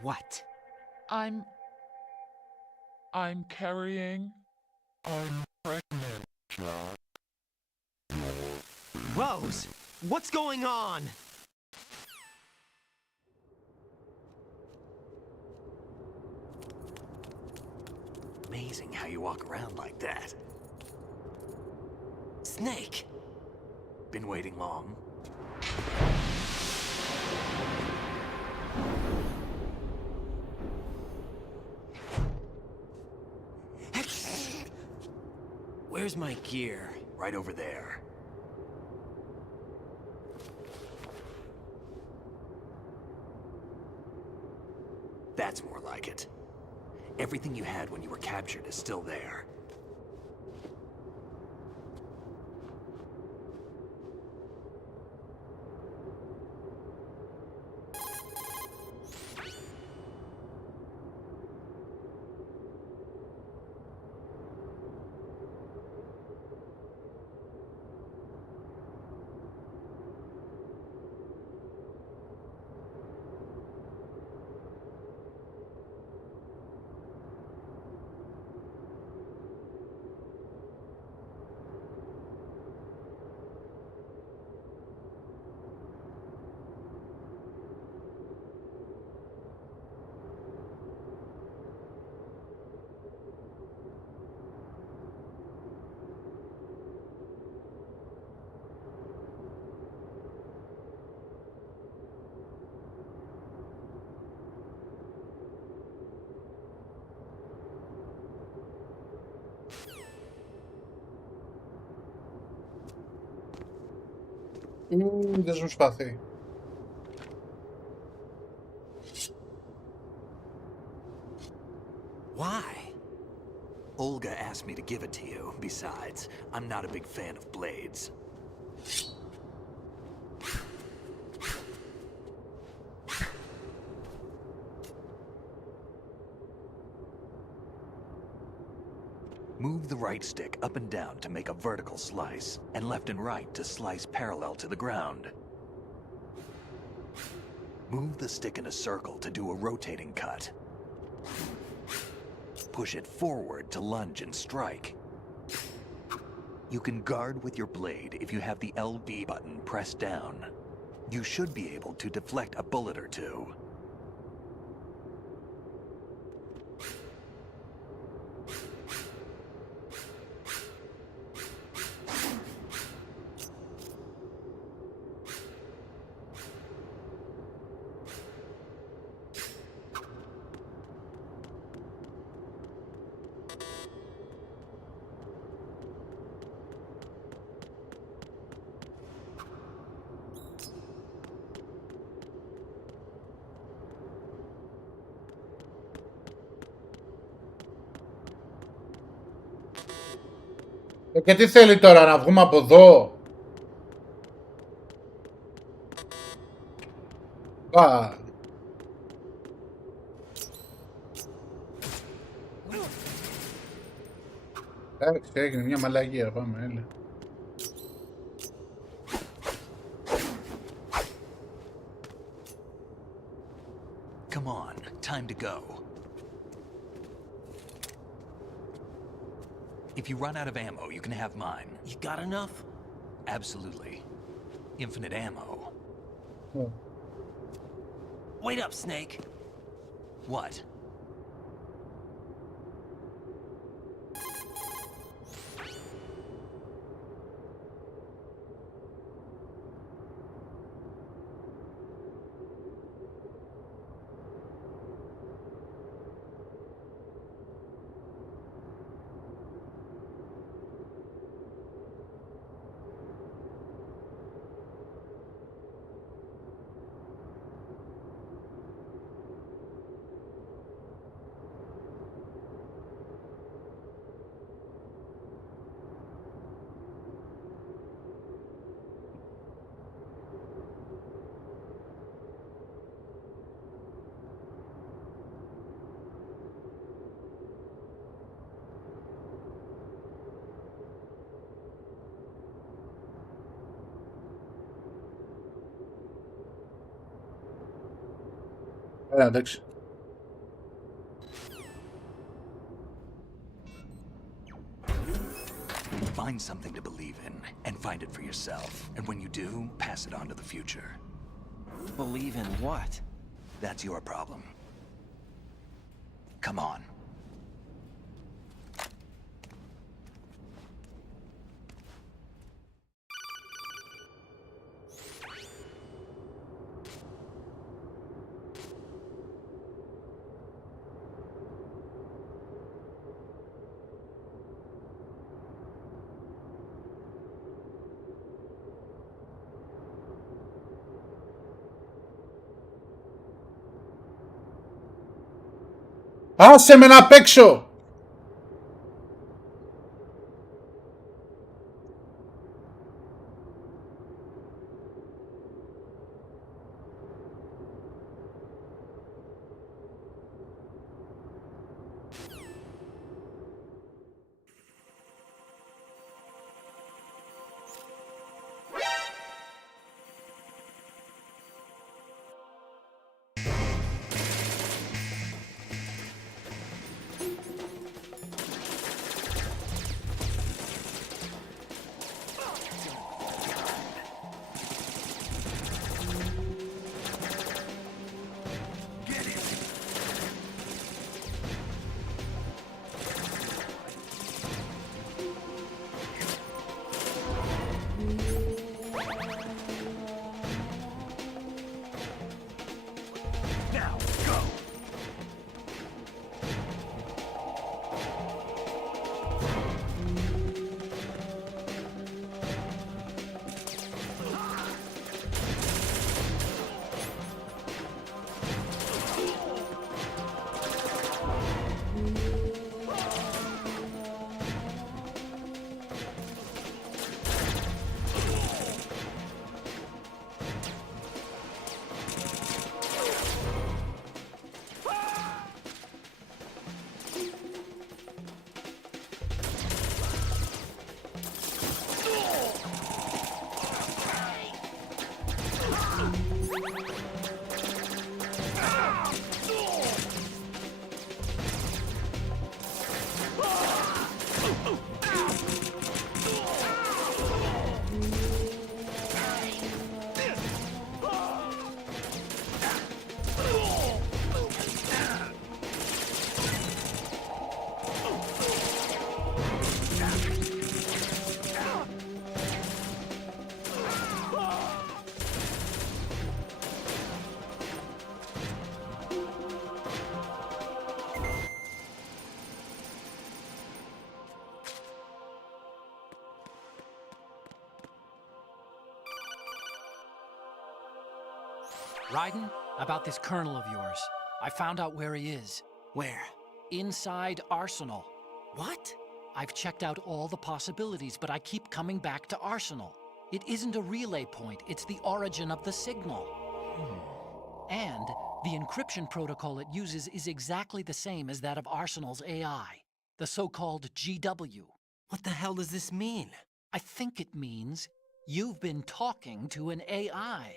What? I'm carrying. I'm pregnant, Jack. Rose! What's going on? Amazing how you walk around like that. Snake! Been waiting long? Where's my gear? Right over there. That's more like it. Everything you had when you were captured is still there. Δεν σου σπαθεί. Why? Olga asked me to give it to you. Besides, I'm not a big fan of blades. Move the right stick up and down to make a vertical slice, and left and right to slice parallel to the ground. Move the stick in a circle to do a rotating cut. Push it forward to lunge and strike. You can guard with your blade if you have the LB button pressed down. You should be able to deflect a bullet or two. Και τι θέλει τώρα, να βγούμε από εδώ? Εντάξει, έγινε μια μαλαγία, πάμε, έλα. Come on, time to go. If you run out of ammo, you can have mine. You got enough? Absolutely. Infinite ammo. Oh. Wait up, Snake. What? Εντάξει. Find something to believe in, and find it for yourself. And when you do, pass it on to the future. Believe in what? That's your problem. Come on. Άσε με να παίξω! Ryden, about this colonel of yours. I found out where he is. Where? Inside Arsenal. What? I've checked out all the possibilities, but I keep coming back to Arsenal. It isn't a relay point, it's the origin of the signal. And the encryption protocol it uses is exactly the same as that of Arsenal's AI, the so-called GW. What the hell does this mean? I think it means you've been talking to an AI.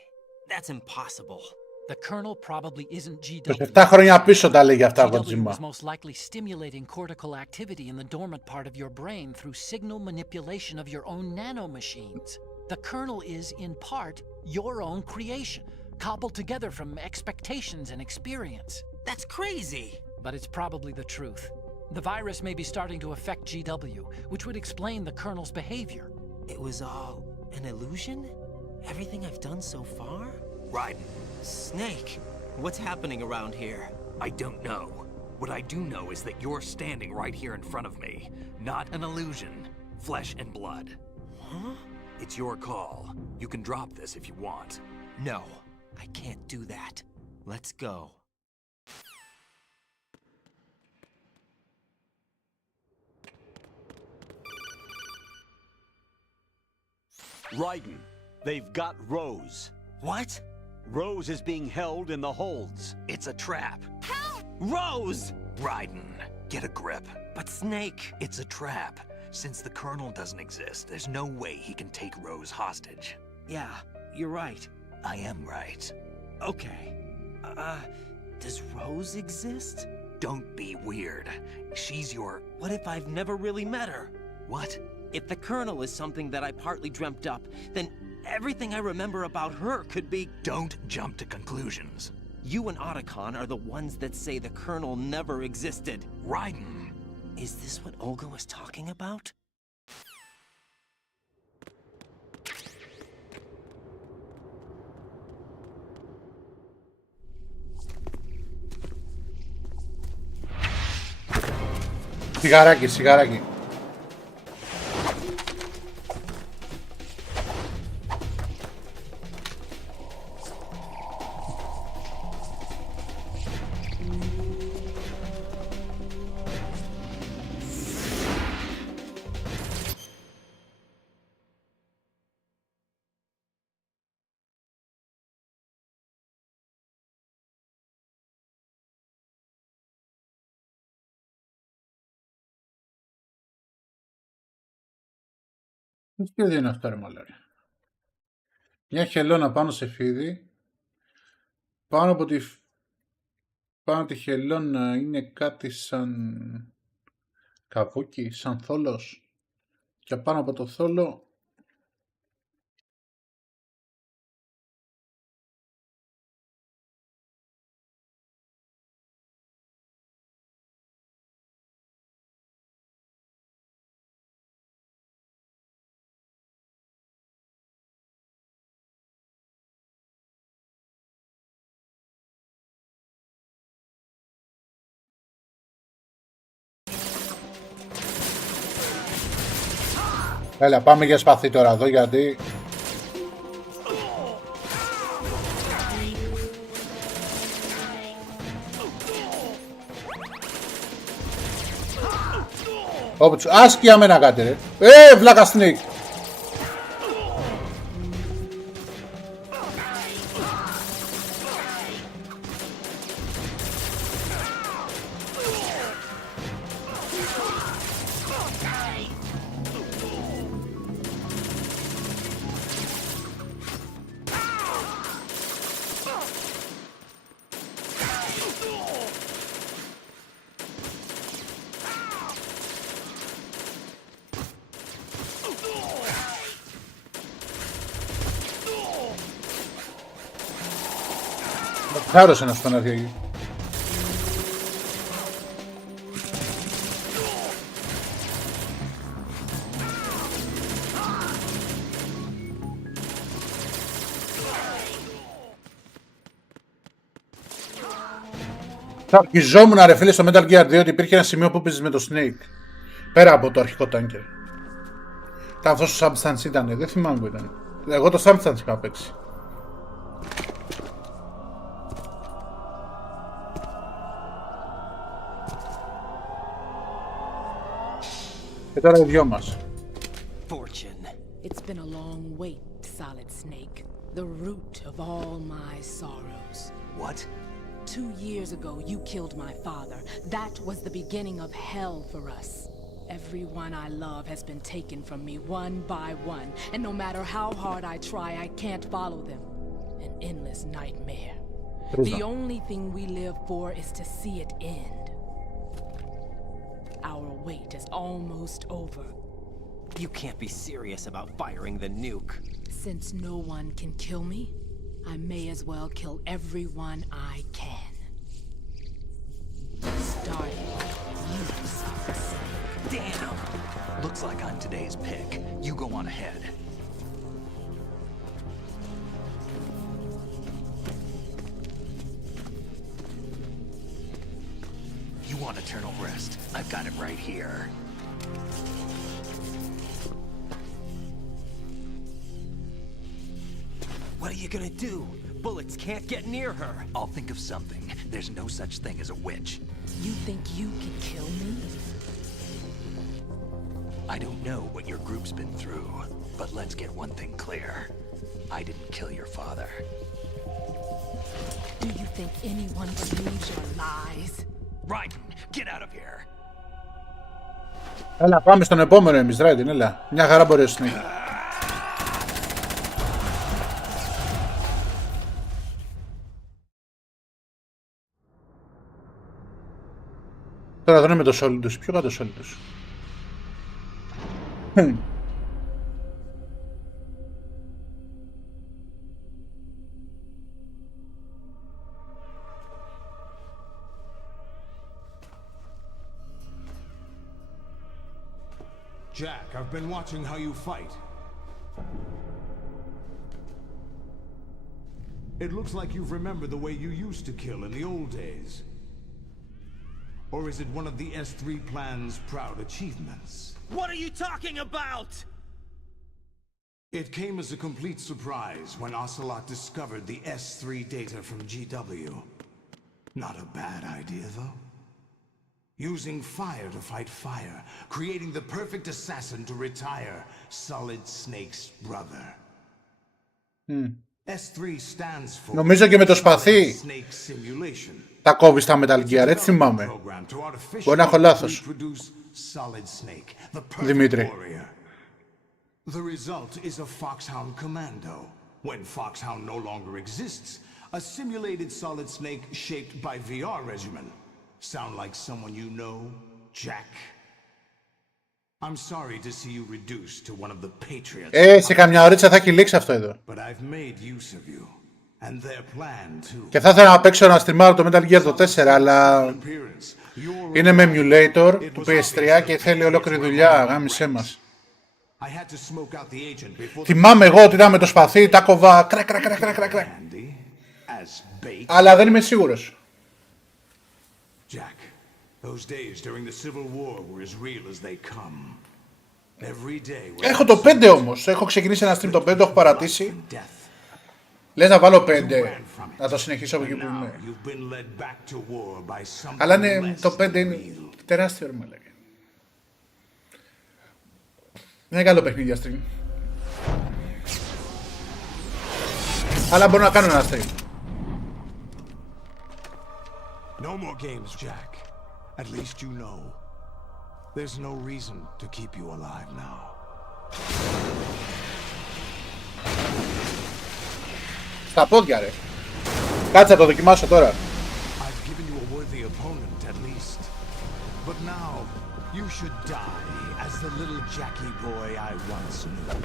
That's impossible. The kernel probably isn't GW. 7 χρόνια πίσω τα λέγει αυτά ο GW Kojima. is most likely stimulating cortical activity in the dormant part of your brain through signal manipulation of your own nanomachines. The kernel is, in part, your own creation, cobbled together from expectations and experience. That's crazy! But it's probably the truth. The virus may be starting to affect GW, which would explain the kernel's behavior. It was all an illusion? Everything I've done so far? Ryden, Snake, what's happening around here? I don't know. What I do know is that you're standing right here in front of me. Not an illusion. Flesh and blood. Huh? It's your call. You can drop this if you want. No, I can't do that. Let's go. Ryden, they've got Rose. What? Rose is being held in the holds. It's a trap. Help! Rose! Ryden, get a grip. But Snake... It's a trap. Since the Colonel doesn't exist, there's no way he can take Rose hostage. Yeah, you're right. I am right. Okay. Does Rose exist? Don't be weird. She's your... What if I've never really met her? What? If the Colonel is something that I partly dreamt up, then everything I remember about her could be... Don't jump to conclusions. You and Otacon are the ones that say the Colonel never existed. Ryden! Is this what Olga was talking about? Σιγαράκι, σιγαράκι. Τι σχέδιο είναι αυτό, ρε μαλάρι? Μια χελώνα πάνω σε φίδι. Πάνω από τη χελώνα είναι κάτι σαν καβούκι, σαν θόλος. Και πάνω από το θόλο έλα, πάμε για σπαθί τώρα εδώ, γιατί... Όποιος, άσκια με να κάτε ρε. Βλάκα Snake. Χάρωσε να στον έρθει εκεί. Θα αρχιζόμουν ρε φίλε στο Metal Gear 2 ότι υπήρχε ένα σημείο που παίζεις με το Snake. Πέρα από το αρχικό tanker. Καθώς ο Substance ήταν, δεν θυμάμαι που ήταν. Εγώ το Substance είχα παίξει. Και τώρα οι δυο μας. Fortune. It's been a long wait, Solid Snake. The root of all my sorrows. What? 2 years ago, you killed my father. That was the beginning of hell for us. Everyone I love has been taken from me one by one, and no matter how hard I try, I can't follow them. An endless nightmare. The only thing we live for is to see it end. Our wait is almost over. You can't be serious about firing the nuke. Since no one can kill me, I may as well kill everyone I can. Starting with you, Solid Snake. Damn! Looks like I'm today's pick. You go on ahead. You want eternal rest? I've got it right here. What are you gonna do? Bullets can't get near her. I'll think of something. There's no such thing as a witch. You think you can kill me? I don't know what your group's been through, but let's get one thing clear. I didn't kill your father. Do you think anyone believes your lies? Ryzen, get out of here. Έλα, πάμε στον επόμενο εμείς, Ryzen, έλα. Μια χαρά μπορεί να είναι. Τώρα δεν είναι με το Solidus. Ποιο κάτω Solidus? Jack, I've been watching how you fight. It looks like you've remembered the way you used to kill in the old days. Or is it one of the S3 plan's proud achievements? What are you talking about? It came as a complete surprise when Ocelot discovered the S3 data from GW. Not a bad idea, though. Using fire to fight fire, creating the perfect assassin to retire Solid Snake's brother. S3 stands for Νομίζω και με το σπαθί Snake Simulation. τα κόβει στα Metal Gear, έτσι θυμάμαι. Μπορεί να έχω λάθος. Δημήτρη. The result is a Foxhound Commando. When Foxhound no longer exists, a simulated Solid Snake shaped by VR regimen. Sound like someone you know, Jack? I'm sorry to see you reduced to one of the patriots. Σε καμιά ωρίτσα θα έχει λήξει αυτό εδώ. But I've made use of you and their plan too. Και θα ήθελα να παίξω ένα streamer το Metal Gear το 4, αλλά είναι με emulator του PS3 και θέλει ολόκληρη δουλειά, γάμισέ μας. Θυμάμαι εγώ ότι ήταν με το σπαθί, τα κόβα κρακ. Αλλά δεν είμαι σίγουρος. Έχω το 5 όμως, έχω ξεκινήσει ένα stream το 5, το έχω παρατήσει. Λες να βάλω 5, να το συνεχίσω από εκεί που είμαι. Αλλά ναι, το 5 είναι τεράστιο ρε μαλάκα. Είναι καλό παιχνίδι για stream. Αλλά μπορώ να κάνω ένα stream. No more games, Jack. At least you know. There's no reason to keep you alive now. Στα πόδια ρε. Κάτσε να το δοκιμάσω τώρα. I've given you a worthy opponent at least. But now you should die as the little Jackie boy I once knew.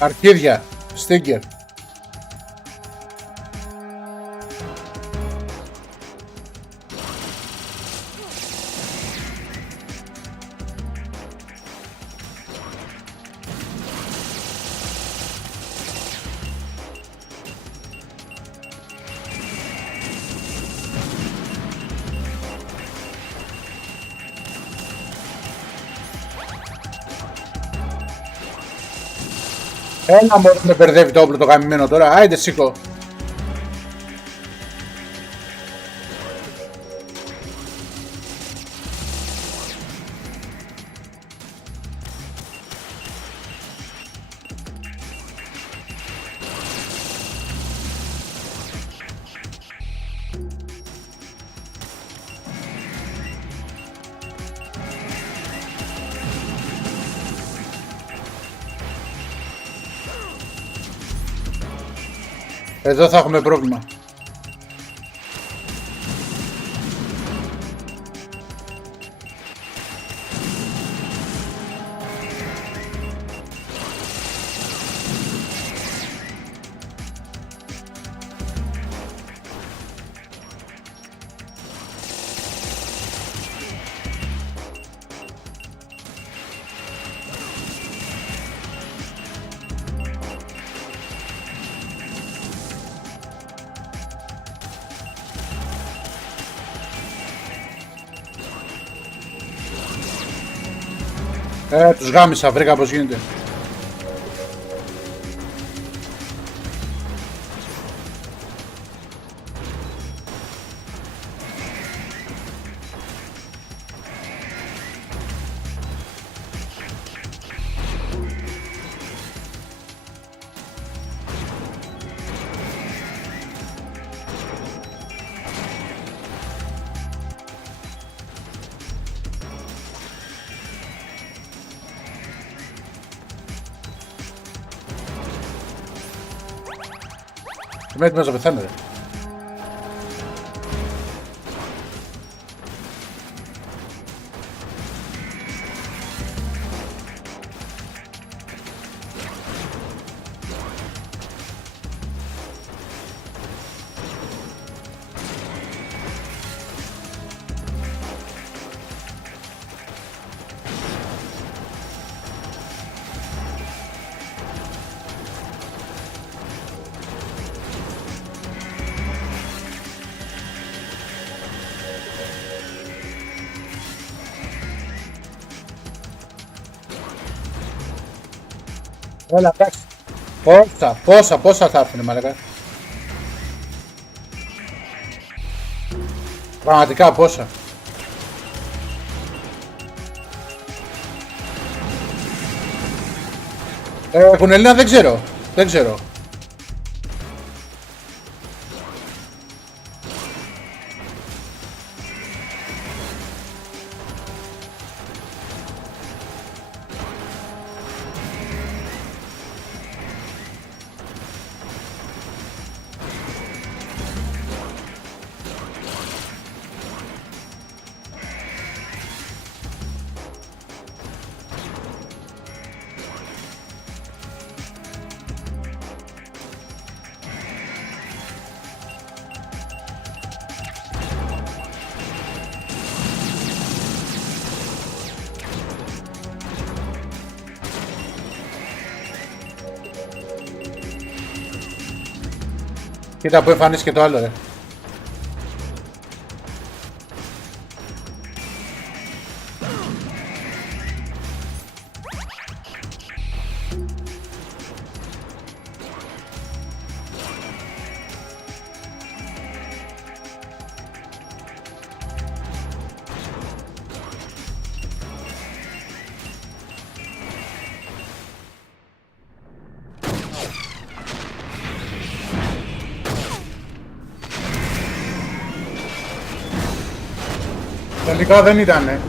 Αρχίδια, sticker. Έλα μόλις με μπερδεύει το όπλο το γαμημένο τώρα, άιντε σήκω. Εδώ θα έχουμε πρόβλημα. Τους γάμισα, βρήκα πως γίνεται. Είμαι έτοιμος να πεθάνω ρε. Έλα, εντάξει. Πόσα θα έρθουνε μαλάκα. Πραγματικά πόσα. Έχουν Έλληνα, δεν ξέρω. Δεν ξέρω. Κοίτα που εμφανίστηκε το άλλο ρε. Τελικά δεν ήτανε.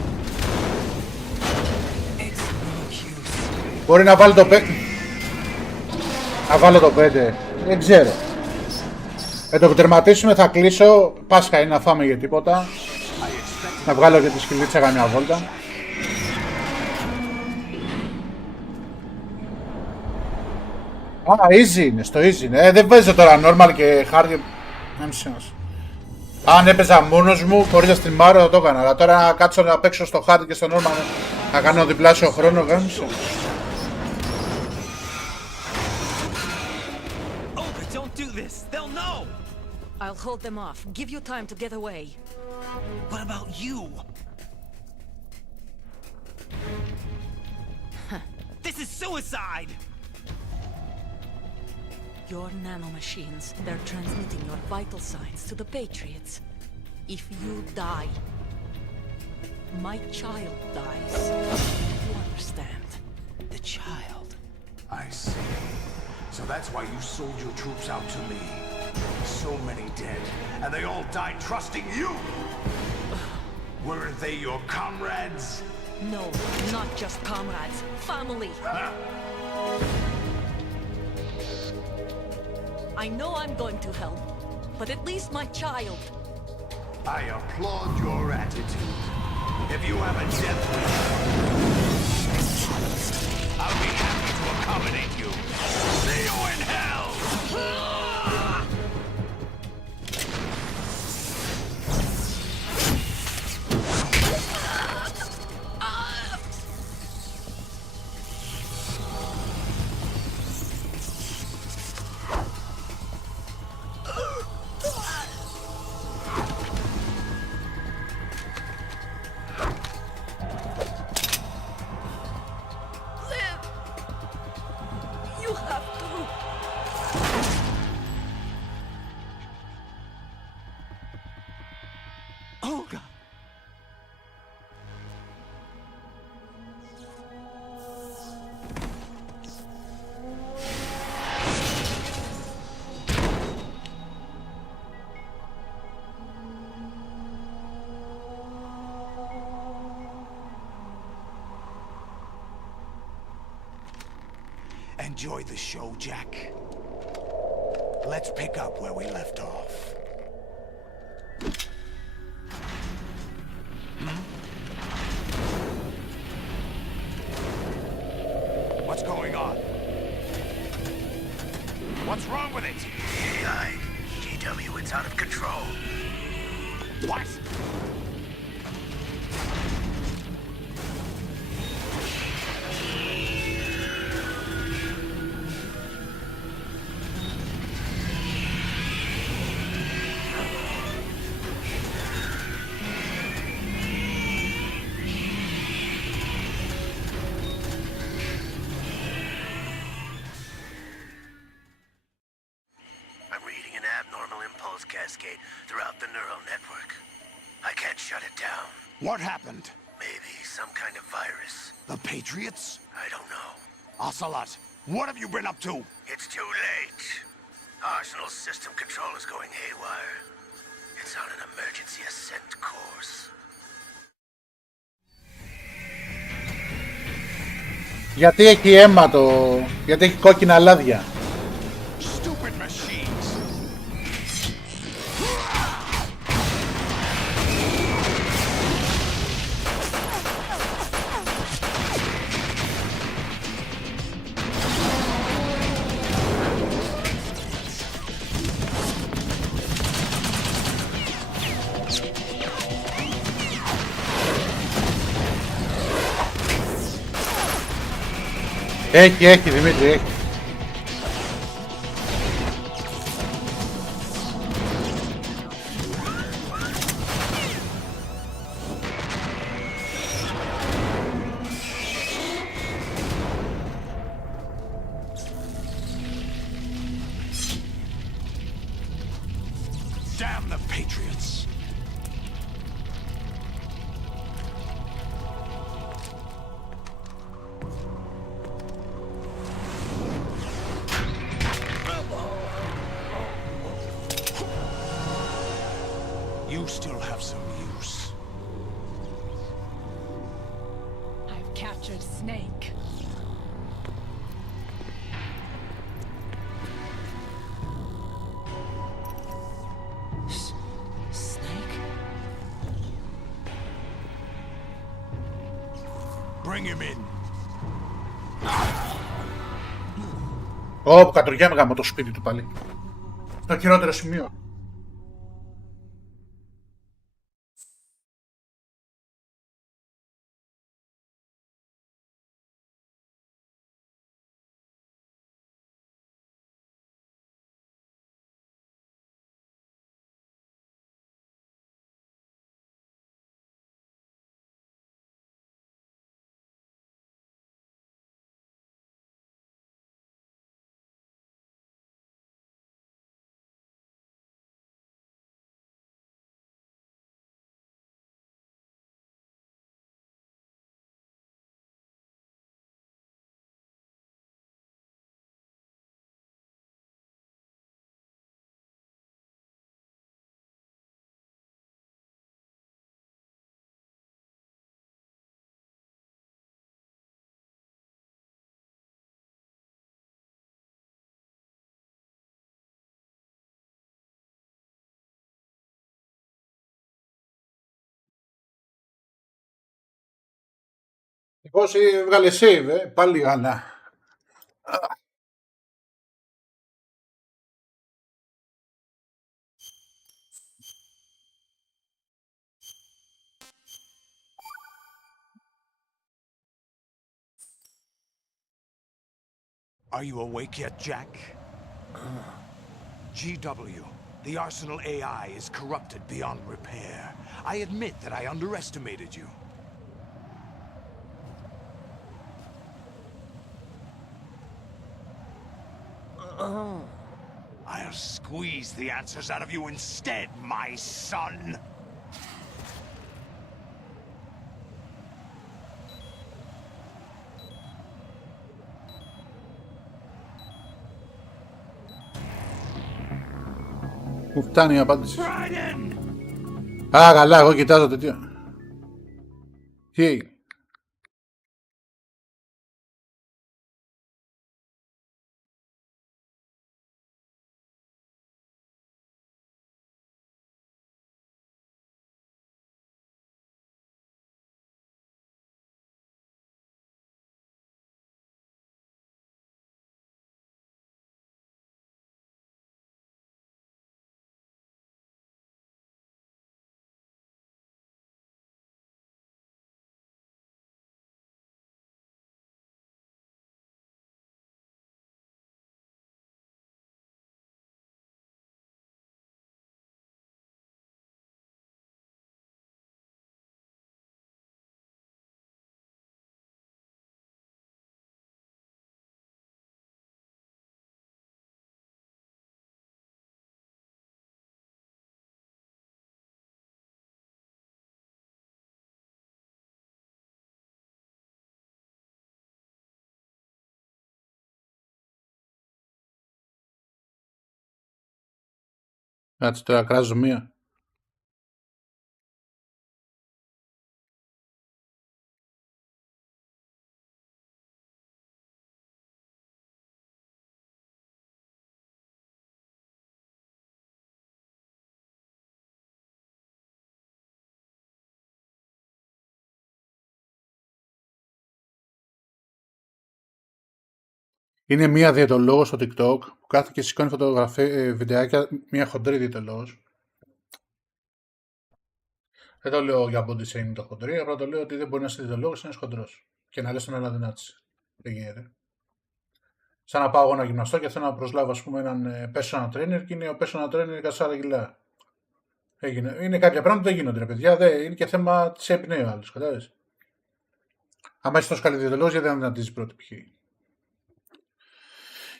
Μπορεί να βάλει το 5. Να βάλω το 5. Δεν ξέρω. Το που τερματίσουμε θα κλείσω. Πάσχα είναι να φάμε για τίποτα. Να βγάλω και τη σκυλίτσα καμιά βόλτα. Α, easy είναι, στο easy είναι. Δεν παίζω τώρα normal και hard. Αν έπαιζα μόνος μου, χωρίς να στριμάρω θα το έκανα. Αλλά τώρα να κάτσω να παίξω στο hard και στο normal, να κάνω διπλάσιο χρόνο, γάμισε. I'll hold them off. Give you time to get away. What about you? This is suicide! Your nanomachines, they're transmitting your vital signs to the Patriots. If you die, my child dies. You understand? The child. I see. So that's why you sold your troops out to me. So many dead, and they all died trusting you! Weren't they your comrades? No, not just comrades. Family! I know I'm going to hell, but at least my child. I applaud your attitude. If you have a death wish, I'll be happy to accommodate you. See you in hell! Enjoy the show, Jack. Let's pick up where we left off. What's going on? What's wrong with it? AI, GW, it's out of control. What? Cascade throughout the neural network. What happened? Maybe some kind of virus. The Patriots? I don't know. Ocelot, what have you been up to? It's too late. Arsenal's system control is going haywire. It's on an emergency ascent course. Γιατί έχει αίμα το... γιατί έχει κόκκινα λάδια. Stupid machines. Έχει Δημήτρη, έχει. Damn the Patriots. You still have some use. I've captured Snake. Snake? Bring him in. Ω, κατουργιάμαι γάμο το σπίτι του πάλι. Στο χειρότερο σημείο. Πώς έβγαλε save, πάλι Άννα. Are you awake yet, Jack? GW, the Arsenal AI is corrupted beyond repair. I admit that I underestimated you. I'll squeeze the answers out of you instead, my son! Μου φτάνει η απάντηση. Α, καλά, εγώ κοιτάζω τέτοιο. Τι έγινε? Κάτσε τώρα, κράζω μία. Είναι μία διαιτολόγος στο TikTok που κάθεται και σηκώνει βιντεάκια, μία χοντρή διαιτολόγος. Δεν το λέω για body shaming το χοντρή, απλά το λέω ότι δεν μπορεί να είσαι διαιτολόγος, είναι χοντρός. Και να λες τον ένα δυνάτησε. Δεν γίνεται. Σαν να πάω εγώ να γυμναστώ και θέλω να προσλάβω, ας πούμε, έναν personal trainer και είναι ο personal trainer 24 κιλά. Είναι κάποια πράγματα που δεν γίνονται, ρε παιδιά. Είναι και θέμα της εμπνέει ο άλλος, κατάλαβες. Άμα είσαι τόσο καλή διαιτολόγος, γιατί δεν δυνατίζεις πρώτη π.χ.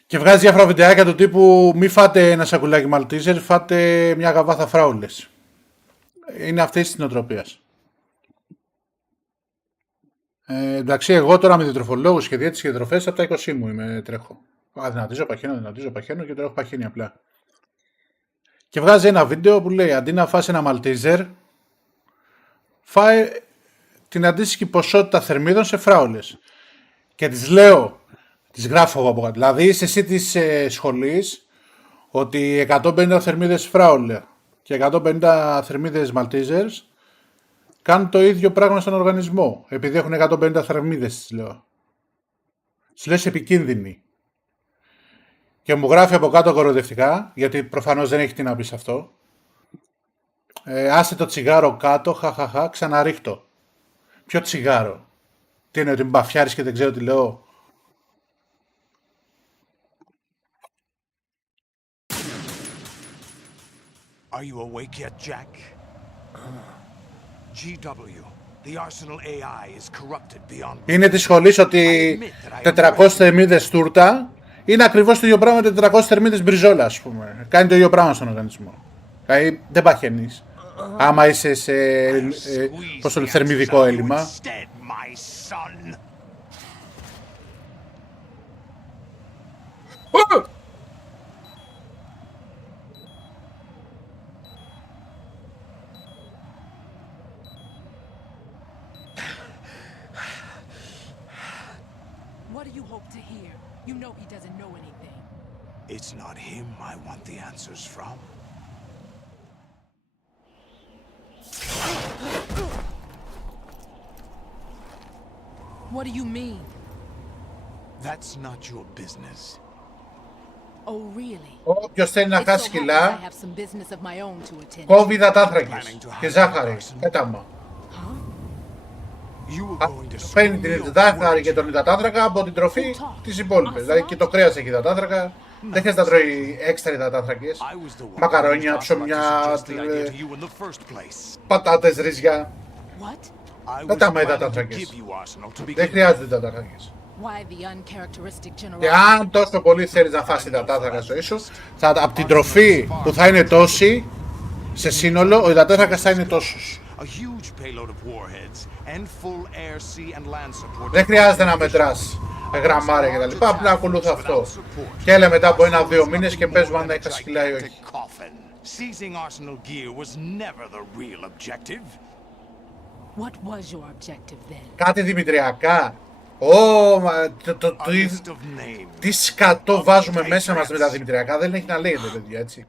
Και βγάζει διάφορα βιντεάκια του τύπου μη φάτε ένα σακουλάκι μαλτίζερ, φάτε μια γαβάθα φράουλες. Είναι αυτής της νοοτροπίας. Εντάξει, εγώ τώρα είμαι διατροφολόγος και διέτης και διατροφές από τα 20 μου τρέχω. Αδυνατίζω, παχαίνω και τώρα έχω παχύνει απλά. Και βγάζει ένα βίντεο που λέει αντί να φας ένα μαλτίζερ, φάει την αντίστοιχη ποσότητα θερμίδων σε φράουλες. Και τις λέω, τις γράφω εγώ από κάτω. Δηλαδή είσαι εσύ της σχολής ότι 150 θερμίδες φράουλε και 150 θερμίδες μαλτίζερς κάνουν το ίδιο πράγμα στον οργανισμό. Επειδή έχουν 150 θερμίδες, τις λέω. Τις λες επικίνδυνοι. Και μου γράφει από κάτω κοροϊδευτικά, γιατί προφανώς δεν έχει τι να πει σε αυτό. Άσε το τσιγάρο κάτω, χαχαχα, ξαναρίχτω. Ποιο τσιγάρο? Τι είναι, ότι είμαι μπαφιάρης και δεν ξέρω τι λέω? Are you awake yet, Jack? GW, the Arsenal AI is corrupted beyond... Είναι της σχολής ότι 400 θερμίδες τούρτα είναι ακριβώς το ίδιο πράγμα με 400 θερμίδες μπριζόλα, ας πούμε. Κάνει το ίδιο πράγμα στον οργανισμό. Δηλαδή δεν παχαίνεις. Άμα είσαι σε πώς το θερμιδικό έλλειμμα. What do you hope to hear? You know he doesn't know anything. It's not him I want the answers from. What do you mean? That's not your business. Oh, really? Όποιος θέλει να χάσει κιλά, I have some business of my own to attend. κόβει υδατάνθρακες και ζάχαρη. Πέταμα. Παίρνει την ζάχαρη και τον υδατάνθρακα από την τροφή της υπόλοιπης. Δηλαδή και το κρέας έχει υδατάνθρακα. Δεν χρειάζεται να τρώει έξτρα υδατάνθρακες. Μακαρόνια, ψωμιά, πατάτες, ρύζια. Πέταμα υδατάνθρακες. Δεν χρειάζεται υδατάνθρακες. Και αν τόσο πολύ θέλεις να φας υδατάνθρακα στο ίσο, από την τροφή που θα είναι τόση, σε σύνολο, ο υδατάνθρακας θα είναι τόσος. Δεν χρειάζεται να μετράς γραμμάρια και τα λοιπά, απλά ακολούθω αυτό. Και έλε μετά από 1-2 μήνες και παίζουμε αν έχει σκυλά ή όχι. Κάτι δημητριακά. Τι σκατό βάζουμε μέσα μας με τα δημητριακά, δεν έχει να λέγεται, παιδιά, έτσι.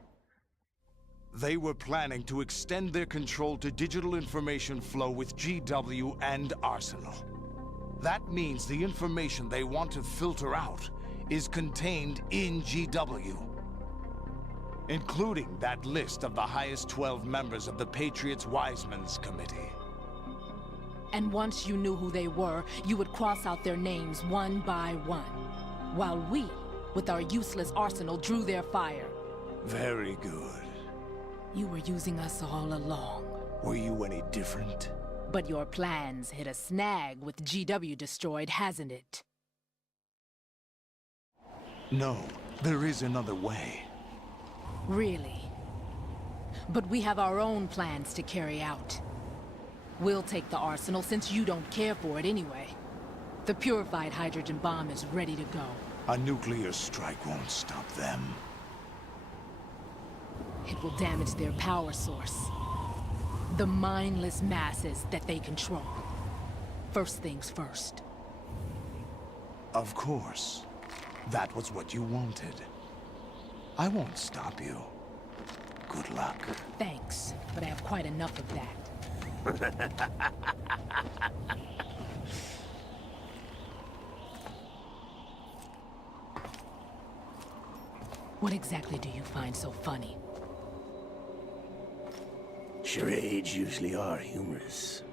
They were planning to extend their control to digital information flow with GW and Arsenal. That means the information they want to filter out is contained in GW, including that list of the highest 12 members of the Patriots Wiseman's Committee. And once you knew who they were, you would cross out their names one by one, while we, with our useless arsenal, drew their fire. Very good. You were using us all along. Were you any different? But your plans hit a snag with GW destroyed, hasn't it? No, there is another way. Really? But we have our own plans to carry out. We'll take the arsenal since you don't care for it anyway. The purified hydrogen bomb is ready to go. A nuclear strike won't stop them. It will damage their power source. The mindless masses that they control. First things first. Of course. That was what you wanted. I won't stop you. Good luck. Thanks, but I have quite enough of that. What exactly do you find so funny? Charades usually are humorous.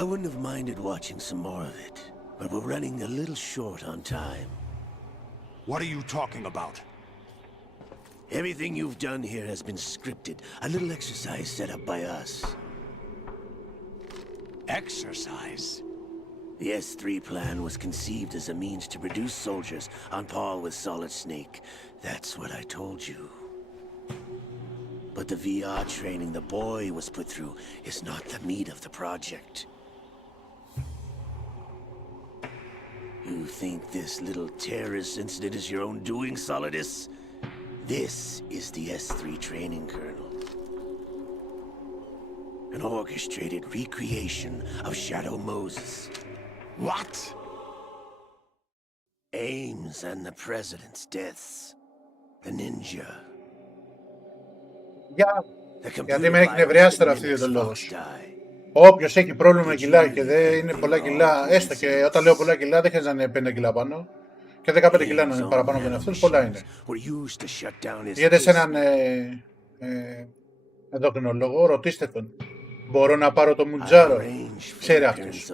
I wouldn't have minded watching some more of it, but we're running a little short on time. What are you talking about? Everything you've done here has been scripted. A little exercise set up by us. Exercise? The S3 plan was conceived as a means to produce soldiers on par with Solid Snake. That's what I told you. But the VR training the boy was put through is not the meat of the project. You think this little terrorist incident is your own doing, Solidus? This is the S3 training kernel. An orchestrated recreation of Shadow Moses. What? Ames and the President's deaths. The ninja. Γιατί με έχει νευριάσει τώρα αυτή η διοντολόγος. Όποιος έχει πρόβλημα με κιλά και δεν είναι πολλά κιλά, έστω και όταν λέω πολλά κιλά δεν χρειάζεται να είναι 5 κιλά πάνω. Και 15 κιλά να είναι παραπάνω από τον εαυτό, πολλά είναι. Γιατί σε έναν ενδοκρινολόγο, ρωτήστε τον. Μπορώ να πάρω το μουτζάρο? Ξέρει αυτός.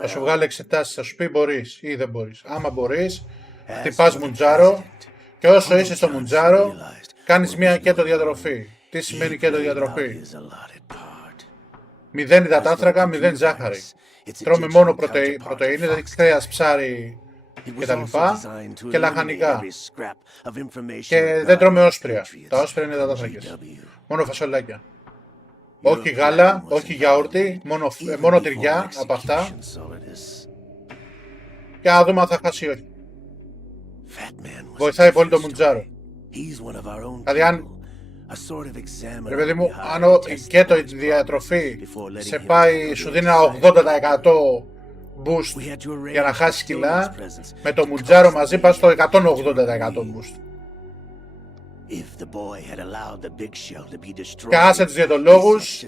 Θα σου βγάλει εξετάσεις, θα σου πει μπορείς ή δεν μπορείς. Άμα μπορείς, χτυπάς μουτζάρο και όσο είσαι στο μουτζάρο, κάνεις μια κέτο διατροφή. Τι σημαίνει κέτο διατροφή? 0 υδατάνθρακα, 0 ζάχαρη. Τρώμε μόνο πρωτεΐνη, δηλαδή κρέας, ψάρι κτλ. Και λαχανικά. Και δεν τρώμε όσπρια. Τα όσπρια είναι υδατάνθρακες. Μόνο φασολάκια. Όχι γάλα, όχι γιαούρτι, μόνο τυριά από αυτά. Και να δούμε αν θα χάσει ή όχι. Βοηθάει πολύ το μουτζάρο. Δηλαδή αν, ρε παιδί μου, αν και το διατροφή σε πάει, σου δίνει ένα 80% boost για να χάσει κιλά, με το μουτζάρο μαζί πας στο 180% boost. Κάσε τους διαιτολόγους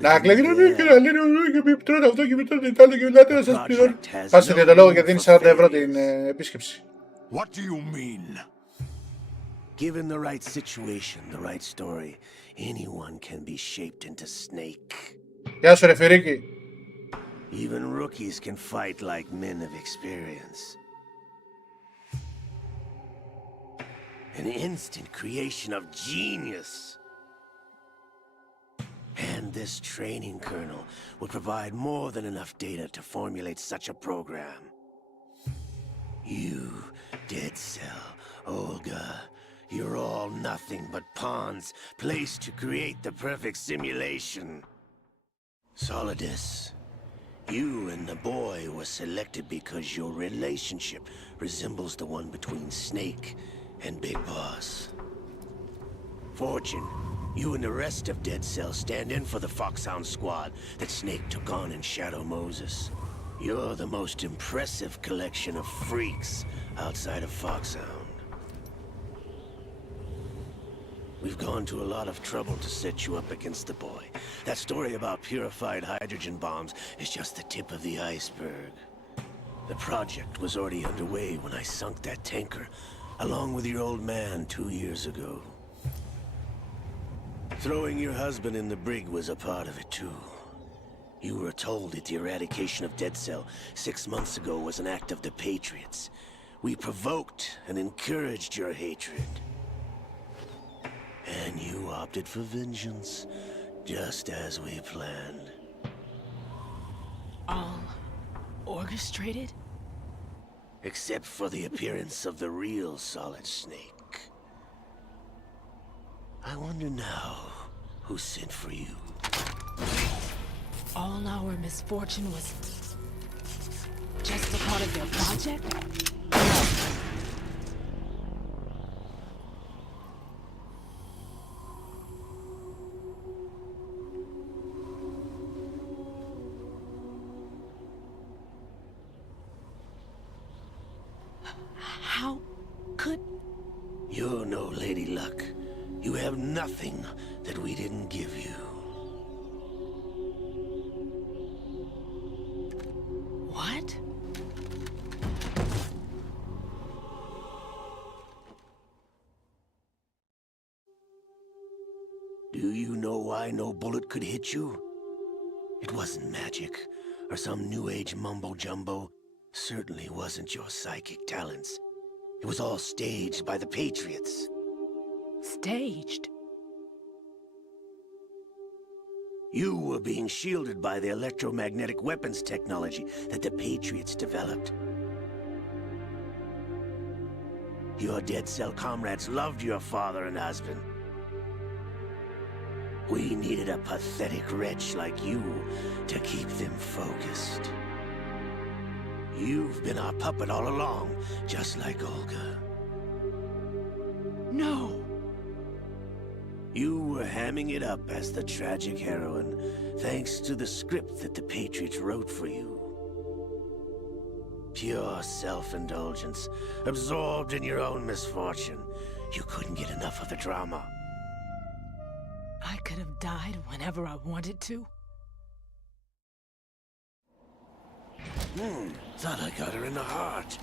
να κλαίγουν και να λένε και μη τρώνε αυτό και μη τρώνε τ' άλλο και μιλάτε να σας πληρώνει. Πας στο διαιτολόγο και δίνεις 40 ευρώ την επίσκεψη. What do you mean? Given the right situation, the right story, anyone can be shaped into Snake. Γεια σου ρε Φιρίκη. Even rookies can fight like men of experience. An instant creation of genius. And this training kernel would provide more than enough data to formulate such a program. You, Dead Cell, Olga, you're all nothing but pawns placed to create the perfect simulation. Solidus, you and the boy were selected because your relationship resembles the one between Snake and Big Boss. Fortune, you and the rest of Dead Cell stand in for the Foxhound squad that Snake took on in Shadow Moses. You're the most impressive collection of freaks outside of Foxhound. We've gone to a lot of trouble to set you up against the boy. That story about purified hydrogen bombs is just the tip of the iceberg. The project was already underway when I sunk that tanker, along with your old man 2 years ago. Throwing your husband in the brig was a part of it too. You were told that the eradication of Dead Cell 6 months ago was an act of the Patriots. We provoked and encouraged your hatred. And you opted for vengeance, just as we planned. All orchestrated? Except for the appearance of the real Solid Snake. I wonder now who sent for you. All our misfortune was just a part of their project? How could... You're no Lady Luck. You have nothing that we didn't give you. What? Do you know why no bullet could hit you? It wasn't magic, or some new age mumbo-jumbo. Certainly wasn't your psychic talents. It was all staged by the Patriots. Staged? You were being shielded by the electromagnetic weapons technology that the Patriots developed. Your dead cell comrades loved your father and husband. We needed a pathetic wretch like you to keep them focused. You've been our puppet all along, just like Olga. No! You were hamming it up as the tragic heroine, thanks to the script that the Patriots wrote for you. Pure self-indulgence, absorbed in your own misfortune. You couldn't get enough of the drama. I could have died whenever I wanted to. Thought I got her in the heart.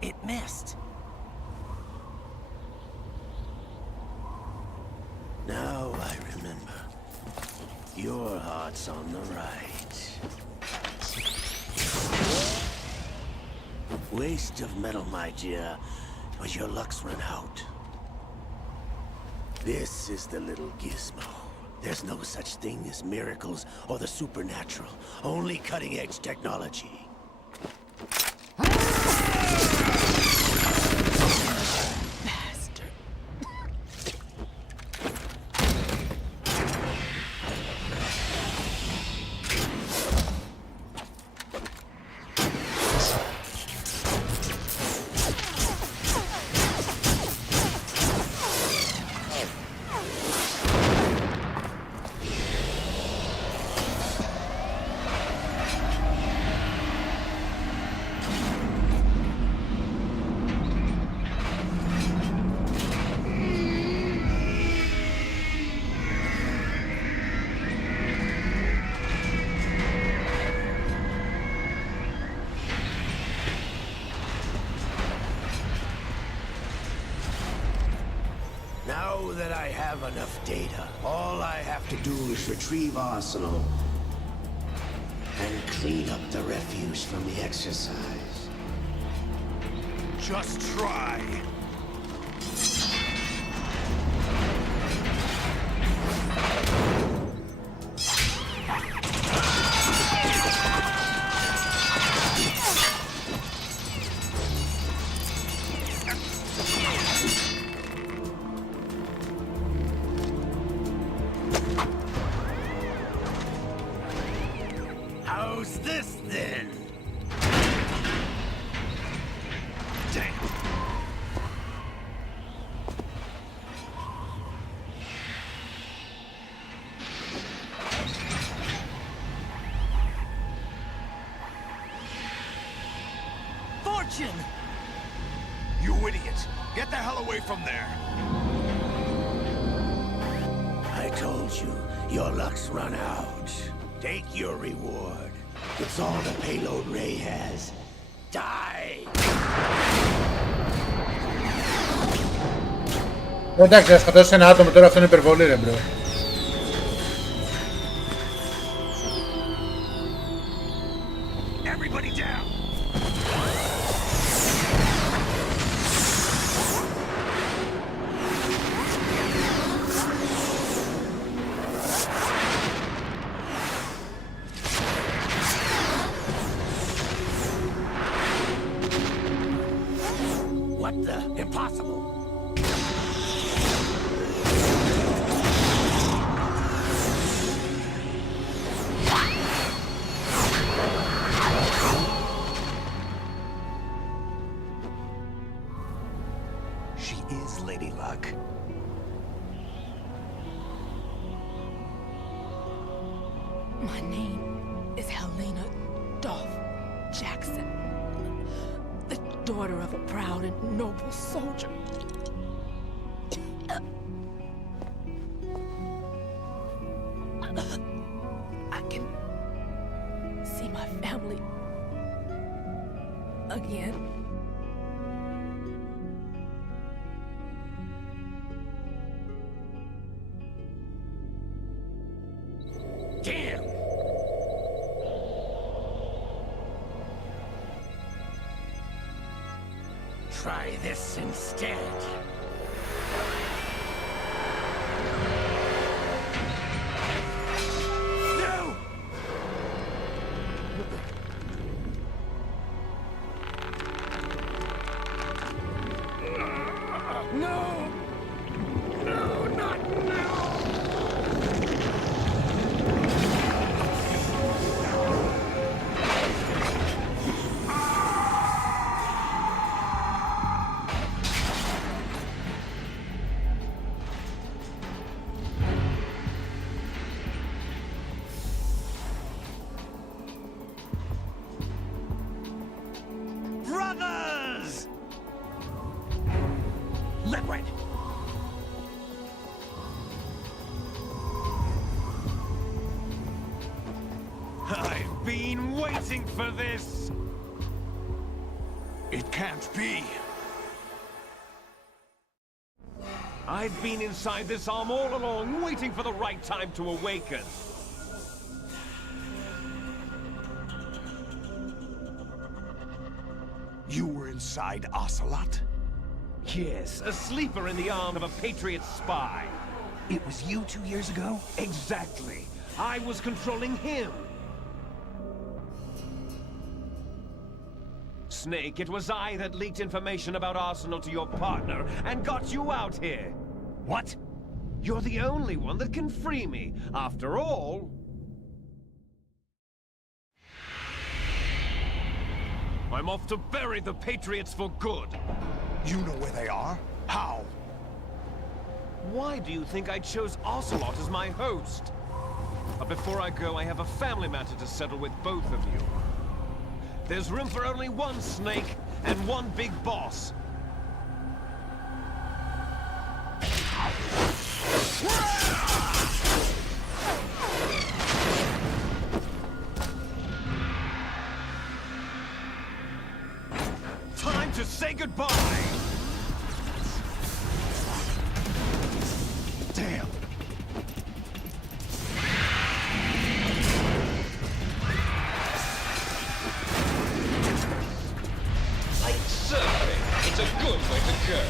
It missed. Now I remember. Your heart's on the right. Waste of metal, my dear, but your luck's run out. This is the little gizmo. There's no such thing as miracles or the supernatural, only cutting-edge technology. Now that I have enough data, all I have to do is retrieve Arsenal and clean up the refuse from the exercise. Just try. How's this then? Damn. Fortune! You idiot! Get the hell away from there! I told you, your luck's run out. Take your reward. It's all the payload Ray has. Die! Εντάξει, να σκοτώσει ένα άτομο τώρα, αυτό είναι υπερβολή, ρε μπρο. Everybody down! What the? Impossible! She is Lady Luck. My name is Helena Dolph Jackson, the daughter of a proud and noble soldier. I can see my family again. Damn! Try this instead. No! No! No, not now! Brothers! Liquid! I've been waiting for this! It can't be. I've been inside this arm all along, waiting for the right time to awaken. You were inside Ocelot? Yes, a sleeper in the arm of a Patriot spy. It was you 2 years ago? Exactly. I was controlling him. Snake, it was I that leaked information about Arsenal to your partner and got you out here. What? You're the only one that can free me. After all... I'm off to bury the Patriots for good. You know where they are? How? Why do you think I chose Ocelot as my host? But before I go, I have a family matter to settle with both of you. There's room for only one Snake and one big boss. Time to say goodbye! Damn! Like surfing, it's a good way to go.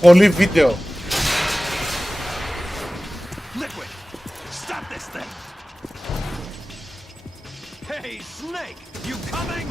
Πολύ βίντεο. Liquid! Stop this thing! Hey, Snake! You coming?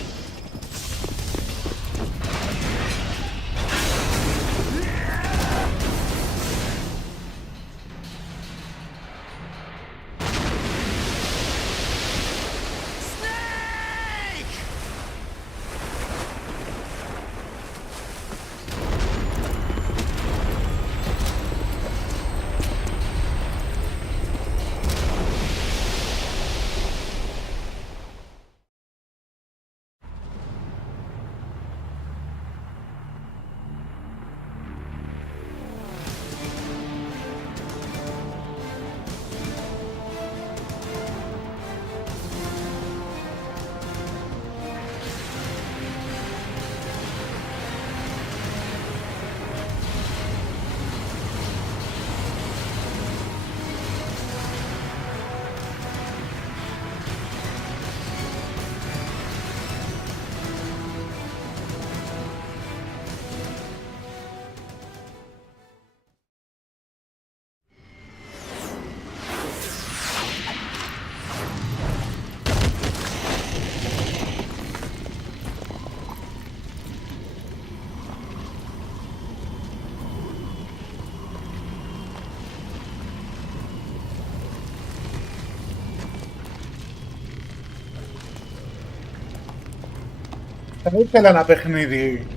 Θα ήθελα ένα παιχνίδι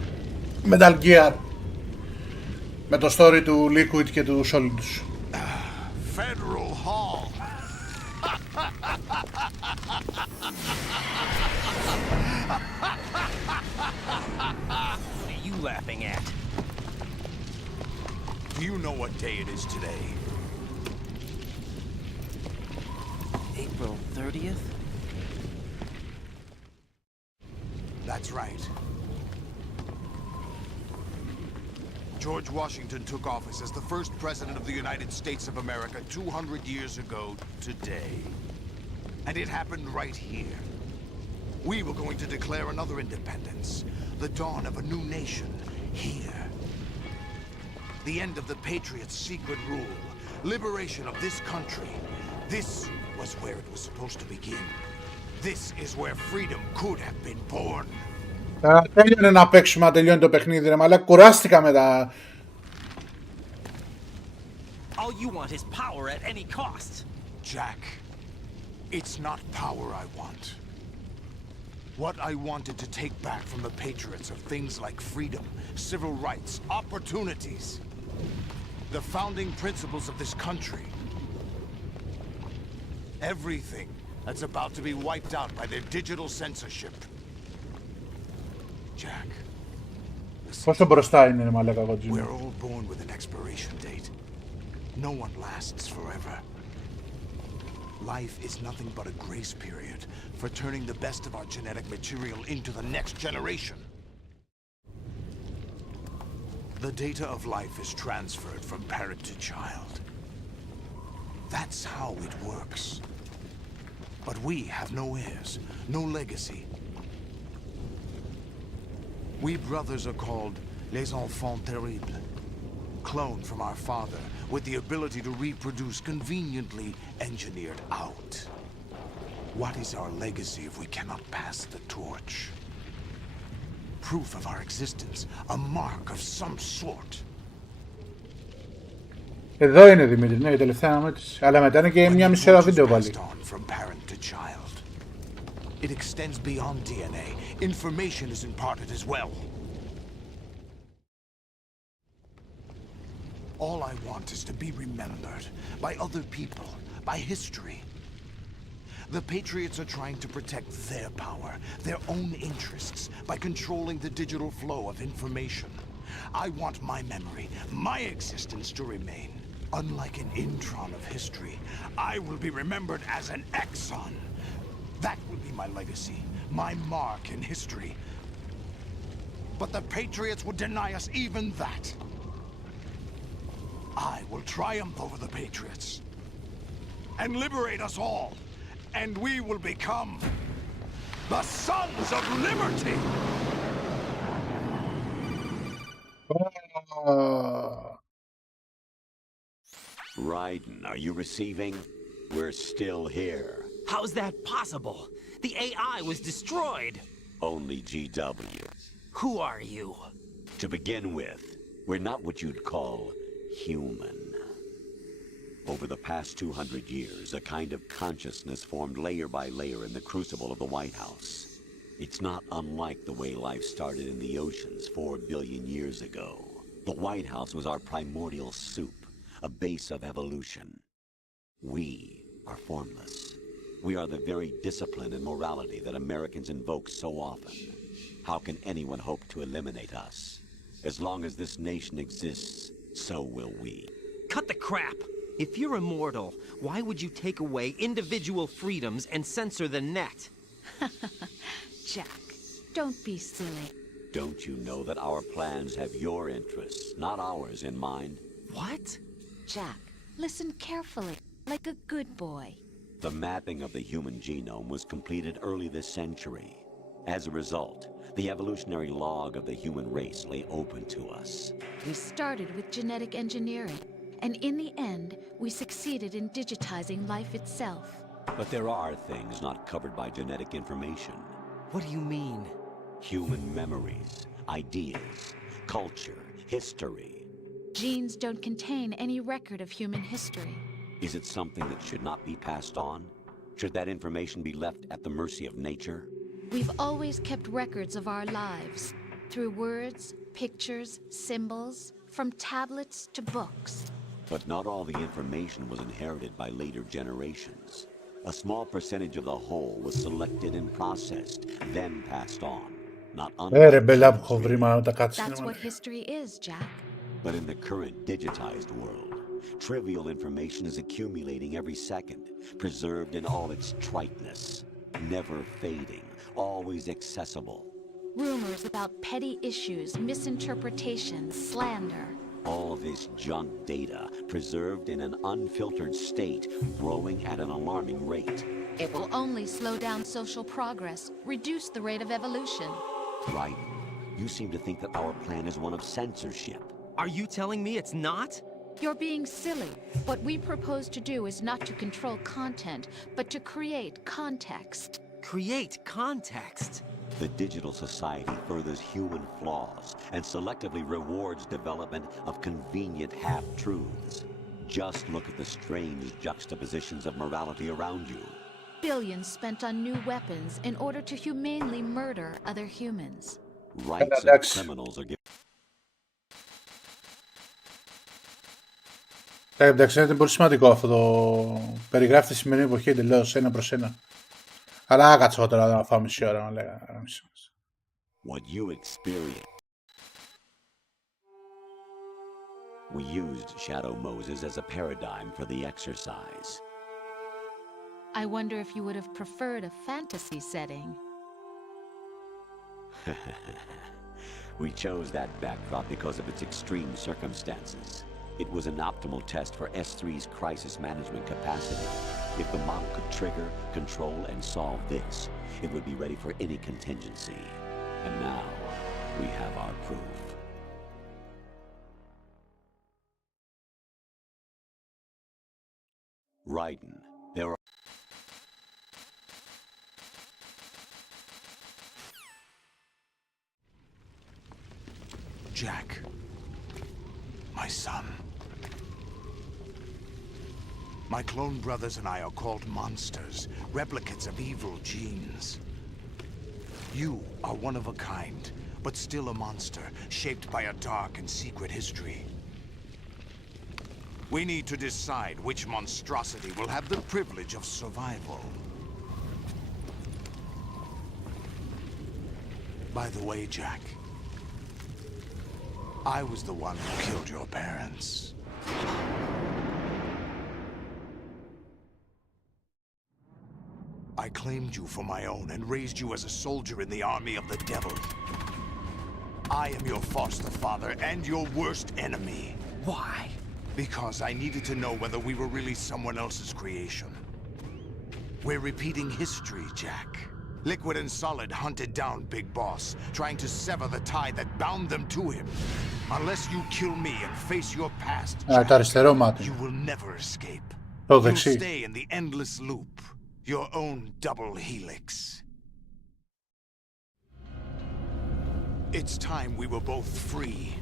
Metal Gear. Με το story του Liquid και του Solidus. Federal Hall. What are you laughing at? Do you know what day it is today? April 30th? That's right. George Washington took office as the first president of the United States of America 200 years ago today. And it happened right here. We were going to declare another independence, the dawn of a new nation, here. The end of the Patriots' secret rule, liberation of this country. This was where it was supposed to begin. This is where freedom could have been born. Τέλειωνε να παίξουμε, να τελειώνει το παιχνίδι, ρε μαλάκα. Κουράστηκα με τα... All you want is power at any cost. Jack, it's not power I want. What I wanted to take back from the Patriots are things like freedom, civil rights, opportunities. The founding principles of this country. Everything that's about to be wiped out by their digital censorship. Jack, Πόσο μπροστά είναι, ρε μαλάκα, εγώ Jimmy. we're all born with an expiration date. No one lasts forever. Life is nothing but a grace period for turning the best of our genetic material into the next generation. The data of life is transferred from parent to child. That's how it works. But we have no heirs, no legacy. We brothers are called les enfants terribles, cloned from our father with the ability to reproduce conveniently engineered out. What is our legacy if we cannot pass the torch? Proof of our existence, a mark of some sort. Εδώ είναι, Δημήτρη, ναι, η τελευταία αναμέτρηση. Αλλά μετά είναι και μια μισή ώρα βίντεο πάλι. From parent to child. It extends beyond DNA. Information is imparted as well. All I want is to be remembered by other people, by history. The Patriots are trying to protect their power, their own interests, by controlling the digital flow of information. I want my memory, my existence to remain. Unlike an intron of history, I will be remembered as an exon. That will be my legacy, my mark in history. But the Patriots would deny us even that. I will triumph over the Patriots and liberate us all, and we will become the Sons of Liberty! Ryden, are you receiving? We're still here. How's that possible? The AI was destroyed. Only GW. Who are you? To begin with, we're not what you'd call human. Over the past 200 years, a kind of consciousness formed layer by layer in the crucible of the White House. It's not unlike the way life started in the oceans 4 billion years ago. The White House was our primordial soup, a base of evolution. We are formless. We are the very discipline and morality that Americans invoke so often. How can anyone hope to eliminate us? As long as this nation exists, so will we. Cut the crap! If you're immortal, why would you take away individual freedoms and censor the net? Jack, don't be silly. Don't you know that our plans have your interests, not ours, in mind? What? Jack, listen carefully, like a good boy. The mapping of the human genome was completed early this century. As a result, the evolutionary log of the human race lay open to us. We started with genetic engineering, and in the end, we succeeded in digitizing life itself. But there are things not covered by genetic information. What do you mean? Human memories, ideas, culture, history. Genes don't contain any record of human history. Is it something that should not be passed on? Should that information be left at the mercy of nature? We've always kept records of our lives, through words, pictures, symbols, from tablets to books. But not all the information was inherited by later generations. A small percentage of the whole was selected and processed, then passed on. Not Ρε μπελά που έχω βρει μάλλον τα cutscene. That's what history is, Jack. But in the current digitized world, trivial information is accumulating every second, preserved in all its triteness, never fading, always accessible. Rumors about petty issues, misinterpretations, slander. All this junk data, preserved in an unfiltered state, growing at an alarming rate. It will only slow down social progress, reduce the rate of evolution. Right. You seem to think that our plan is one of censorship. Are you telling me it's not? You're being silly. What we propose to do is not to control content, but to create context. Create context? The digital society furthers human flaws and selectively rewards development of convenient half-truths. Just look at the strange juxtapositions of morality around you. Billions spent on new weapons in order to humanely murder other humans. Rights of criminals are given. Εντάξει, είναι πολύ σημαντικό αυτό το. Περιγράφει τη σημερινή εποχή εντελώς, ένα προς ένα. Αλλά κάτσω τώρα να φάω μισή ώρα να λέγα. What you experience. We used Shadow Moses as a paradigm for the exercise. I wonder if you would have preferred a fantasy setting. We chose that backdrop because of its extreme circumstances. It was an optimal test for S3's crisis management capacity. If the model could trigger, control, and solve this, it would be ready for any contingency. And now, we have our proof. Ryzen, there are... Jack, my son. My clone brothers and I are called monsters, replicates of evil genes. You are one of a kind, but still a monster, shaped by a dark and secret history. We need to decide which monstrosity will have the privilege of survival. By the way, Jack, I was the one who killed your parents. I claimed you for my own and raised you as a soldier in the army of the devil. I am your foster father and your worst enemy. Why? Because I needed to know whether we were really someone else's creation. We're repeating history, Jack. Liquid and Solid hunted down Big Boss, trying to sever the tie that bound them to him. Unless you kill me and face your past, Jack, you will never escape. You'll stay in the endless loop, your own double helix. It's time we were both free.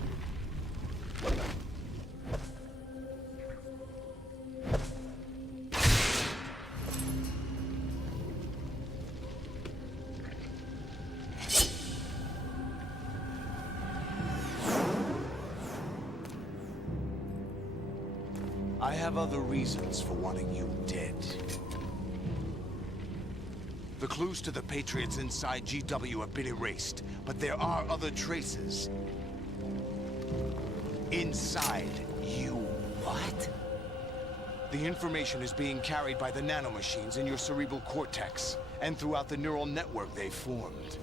I have other reasons for wanting you dead. The clues to the Patriots inside GW have been erased, but there are other traces. Inside you. What? The information is being carried by the nanomachines in your cerebral cortex, and throughout the neural network they formed.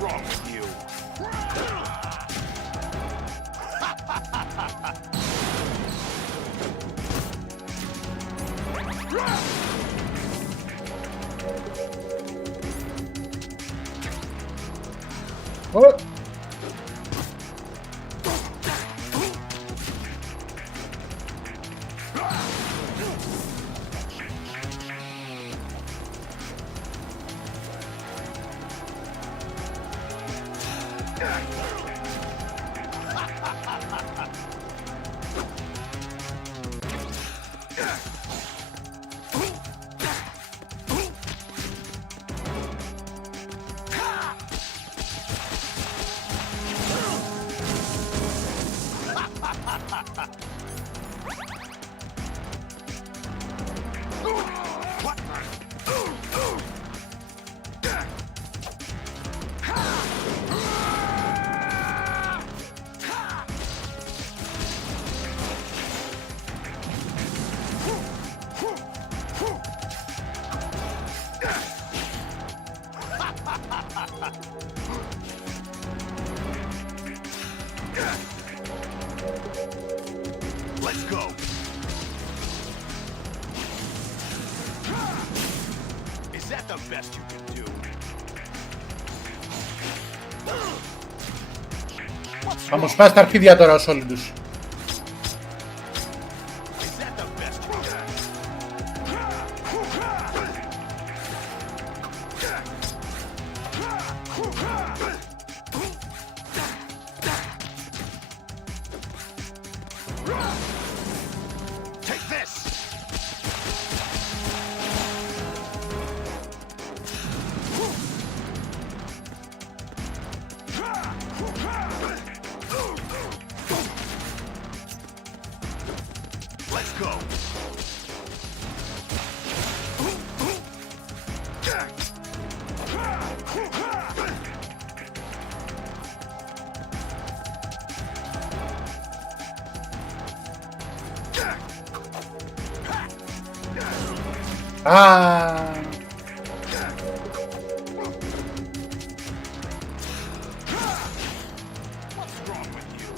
wrong with you? Oh. Let's go. Is that the best you can do? Θα μου σπάσει τα αρχίδια τώρα ο Solidus. Is that the best you can Take this! Let's go! Α, What's wrong with you?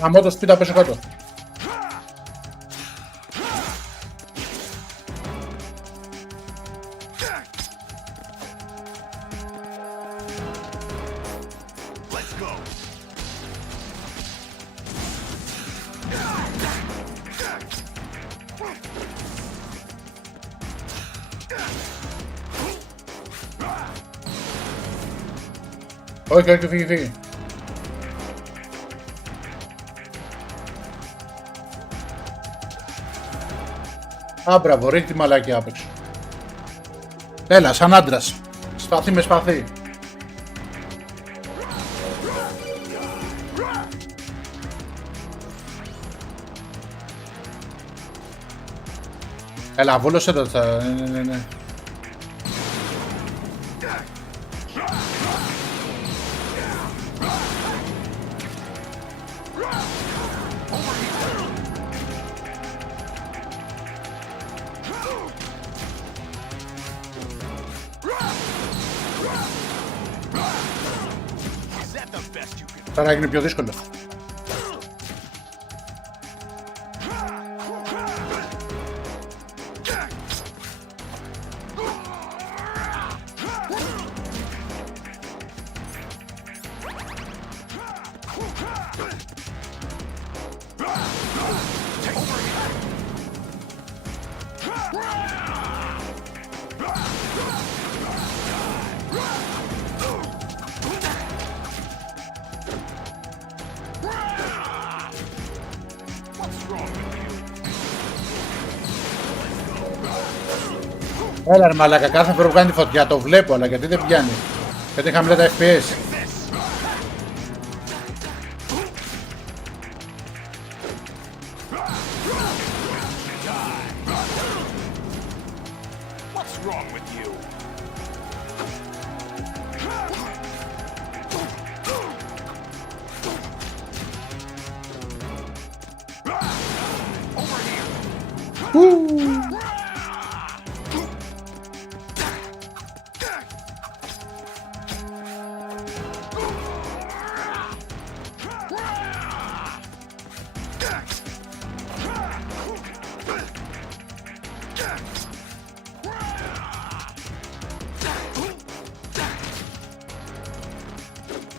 αμώ το σπίτι απέσω κάτω. Let's go! Όχι, όχι, φύγει, φύγει. Α, μπράβο, ρίχνει τη μαλακιά απ' έξω. Έλα, σαν άντρας. Σπαθί με σπαθί. Έλα, βούλωσε το. Ναι. Τώρα έγινε πιο δύσκολο. Έλα ρε μαλάκα, κάθε φορά που κάνει τη φωτιά το βλέπω, αλλά γιατί δεν πιάνει? Γιατί χαμηλά τα FPS. What's wrong with you?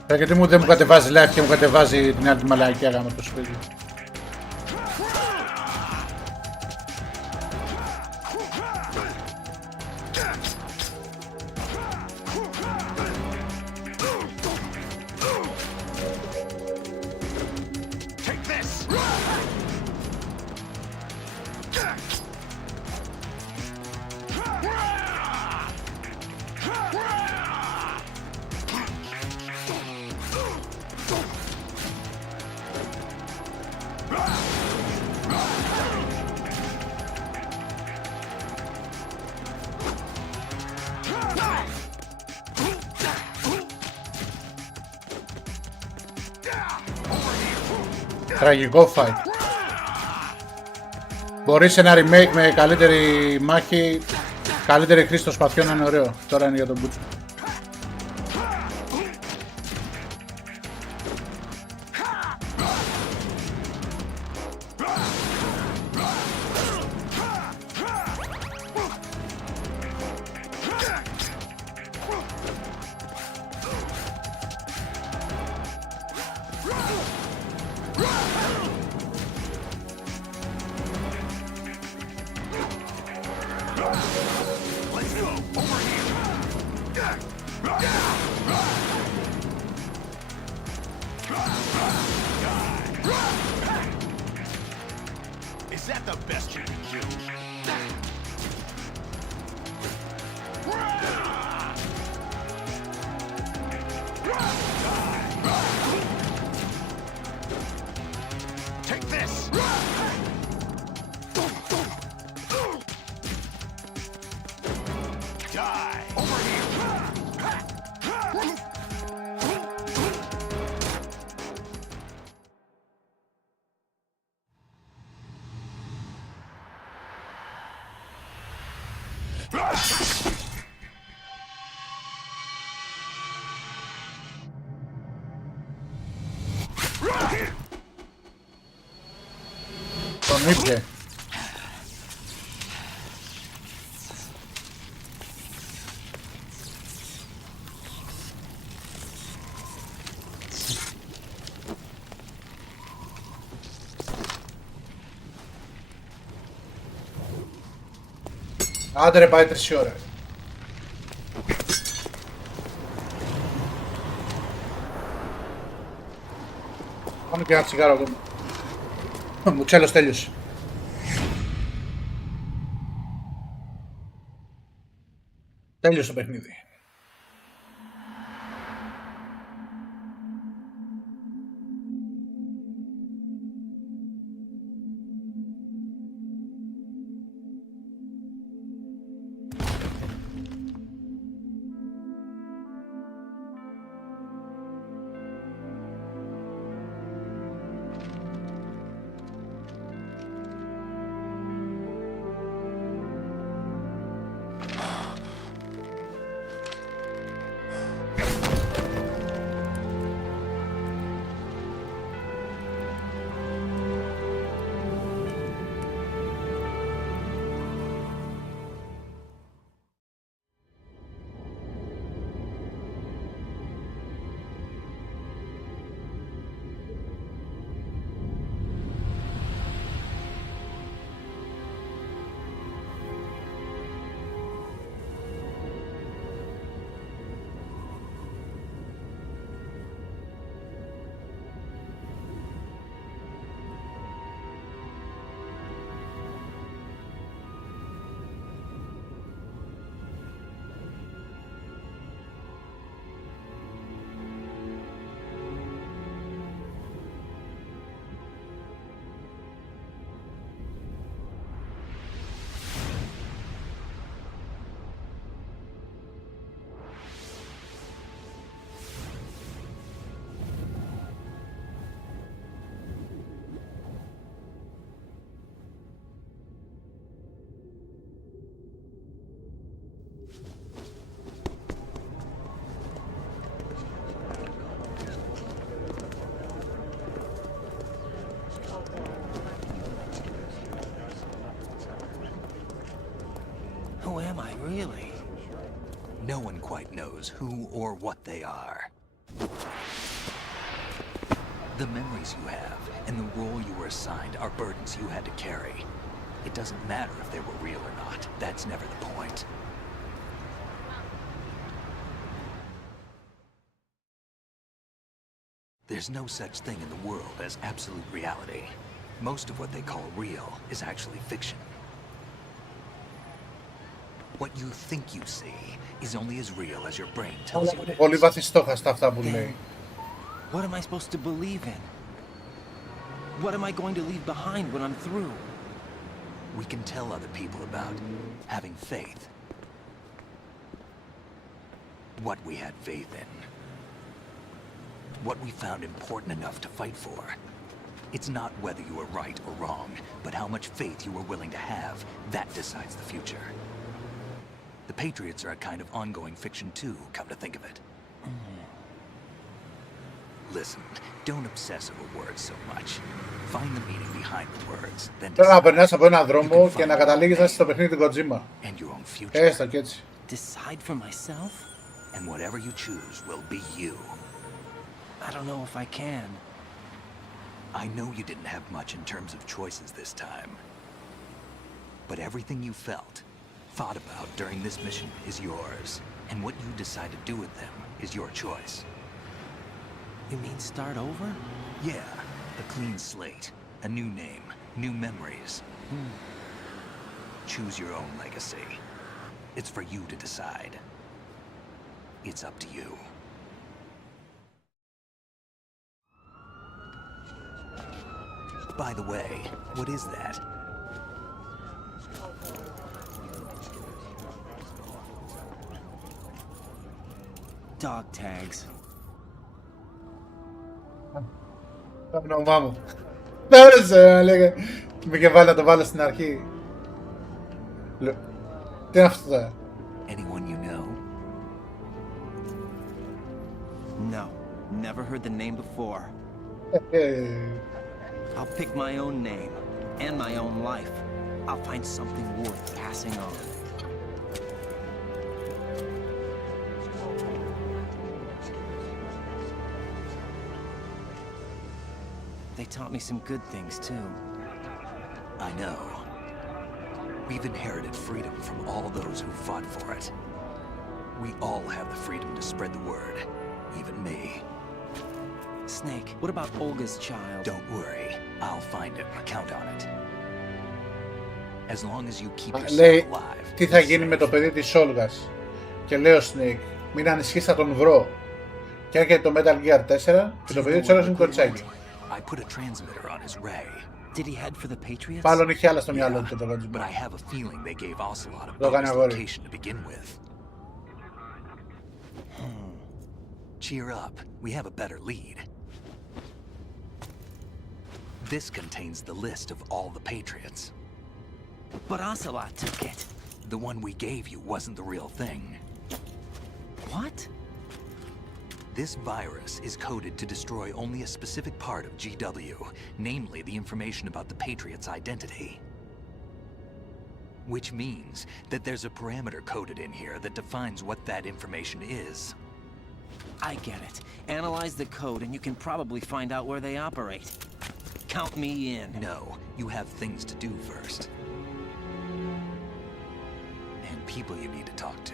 Γιατί δεν μου κατεβάζει live και μου κατεβάζει την άλλη μαλακιά γάμα το σπίτι. Τραγικό fight. Μπορεί σε ένα remake με καλύτερη μάχη, καλύτερη χρήση των σπαθιών να είναι ωραίο. Τώρα είναι για τον Μπούτσο. Is that the best you can do? Take this! Die! Over here! Τον ήπια. Άντε ρε, πάει 3 ώρα. Πάμε και ένα τσιγάρο ακόμα. Μου τσέλος τέλειωσε. Τέλειωσε το παιχνίδι. Really? No one quite knows who or what they are. The memories you have and the role you were assigned are burdens you had to carry. It doesn't matter if they were real or not. That's never the point. There's no such thing in the world as absolute reality. Most of what they call real is actually fiction. What you think you see is only as real as your brain tells you it is. Πολύ βαθιστόχαστα αυτά που λέει. What am I supposed to believe in? What am I going to leave behind when I'm through? We can tell other people about having faith. What we had faith in. What we found important enough to fight for. It's not whether you were right or wrong, but how much faith you were willing to have. That decides the future. The Patriots are a kind of ongoing fiction too, come to think of it. Listen, don't obsess over words so much. Find the meaning behind the words, then Πρέπει να περνάς από έναν δρόμο και να καταλήγεις να είσαι στο παιχνίδι του Kojima. and your own future. Έστω και έτσι. Decide for myself? And whatever you choose will be you. I don't know if I can. I know you didn't have much in terms of choices this time. But everything you felt, thought about during this mission is yours. And what you decide to do with them is your choice. You mean start over? Yeah, a clean slate, a new name, new memories. Choose your own legacy. It's for you to decide. It's up to you. By the way, what is that? Dog tags. Το όνομά μου. Δεν άρεσε, λέγε. Μη και βάλε να το βάλω στην αρχή. Τι είναι αυτό τώρα? Anyone you know? No, never heard the name before. I'll pick my own name and my own life. I'll find something worth passing on. They taught me some good things too. I know. We've inherited freedom from all those who fought for it. We all have the freedom to spread the word, even me. Snake, what about Olga's child? Don't worry, I'll find him. Count on it. As long as you keep yourself Λέει, alive. τι θα γίνει με το παιδί της Όλγας. Και λέει ο Snake, μην ανησυχείς, θα τον βρω. Και έρχεται το Metal Gear 4 και το παιδί της Όλγας είναι κοτσάκι. I put a transmitter on his ray. Did he head for the Patriots? Πάλλον είχε άλλα στο μυαλό του και το But Kojima. I have a feeling they gave Ocelot a Το έκανε bonus αγόρι. location to begin with. Cheer up, we have a better lead. This contains the list of all the Patriots. But Ocelot took it. The one we gave you wasn't the real thing. What? This virus is coded to destroy only a specific part of GW, namely the information about the Patriots' identity. Which means that there's a parameter coded in here that defines what that information is. I get it. Analyze the code and you can probably find out where they operate. Count me in. No, you have things to do first. And people you need to talk to.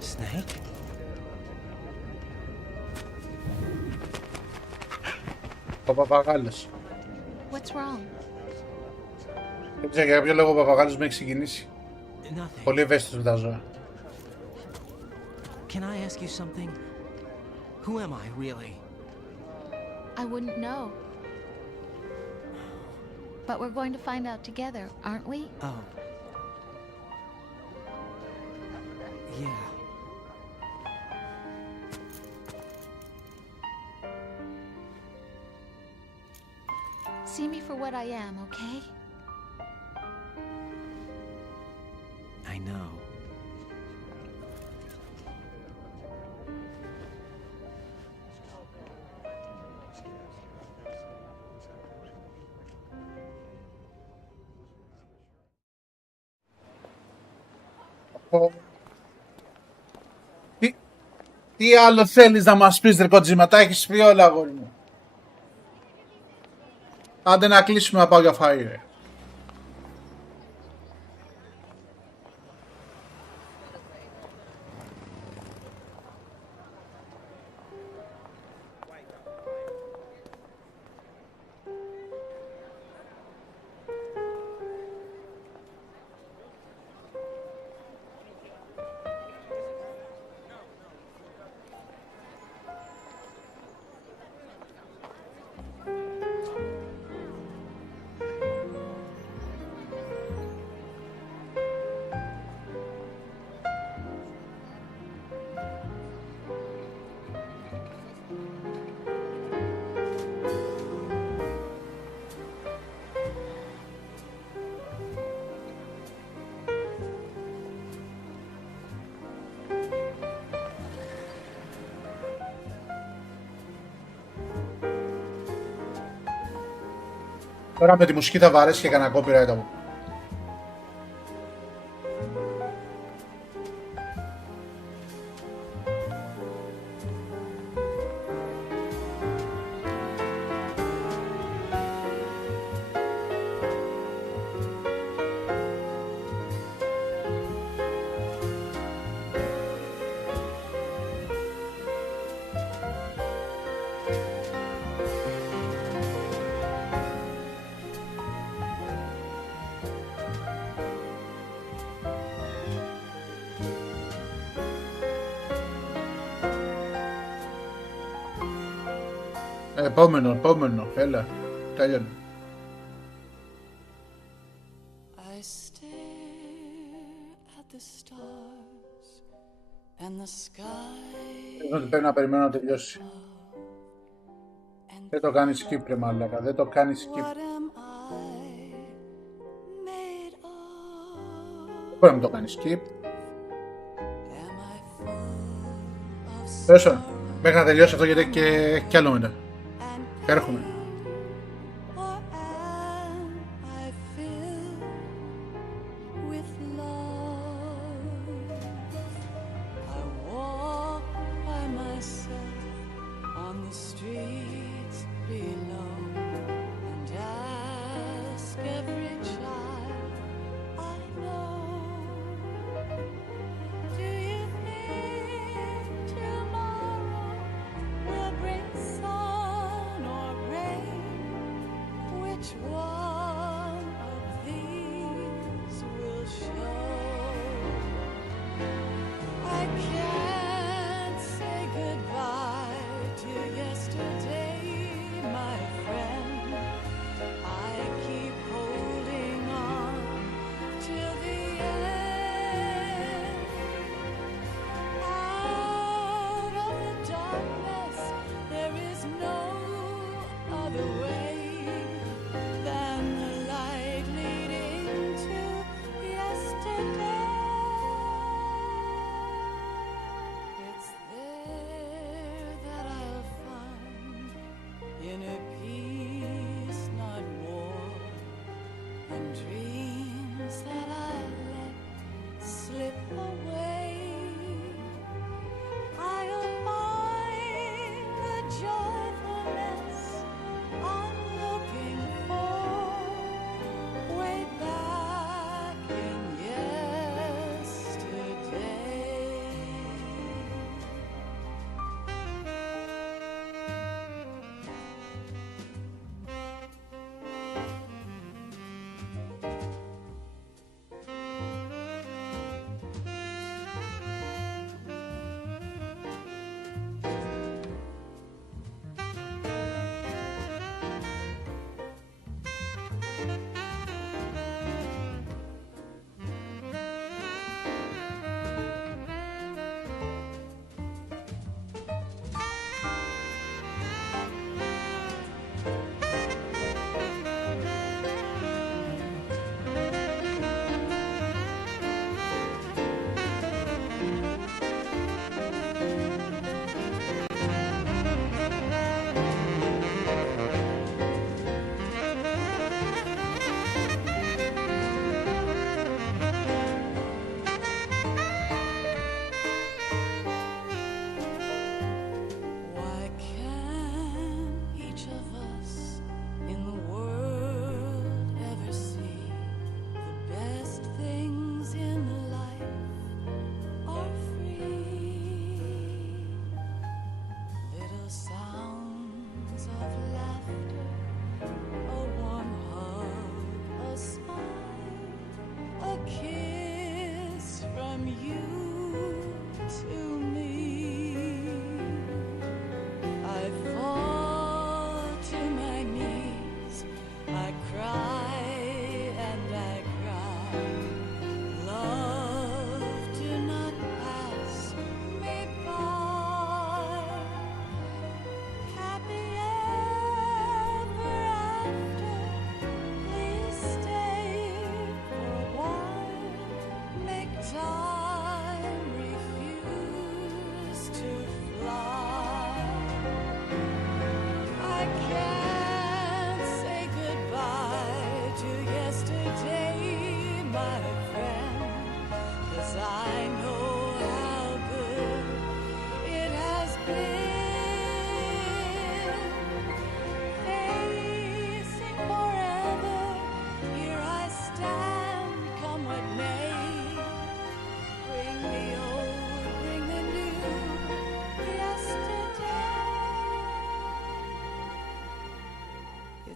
Snake? Ο παπαγάλος. What's wrong? Δεν ξέρω για ποιο λόγο ο παπαγάλος με έχει συγκινήσει. Nothing. Πολύ ευαίσθητος με τα ζώα. Can I ask you something? Who am I, really? I wouldn't know. But we're going to find out together, aren't we? Oh. Yeah. See me for what I am, okay? I know. Τι άλλο θέλεις να μας πεις, ρε Κοτζίμα, τα έχεις πει όλα, αγόρι μου. Άντε να κλείσουμε να πάω για φαΐ, ρε. Τώρα με τη μουσική θα βαρέσει και κανένα copyright από. Επόμενο, έλα, τέλειωνε. I stare at the stars and the sky. Ότι πρέπει να περιμένω να τελειώσει. Δεν το κάνει skip, ρε μαλάκα, δεν το κάνει skip. Μπορεί να μην το κάνει skip. Πέσω, μέχρι να τελειώσει αυτό γιατί και έχει κι άλλο μετά. Και έρχομαι.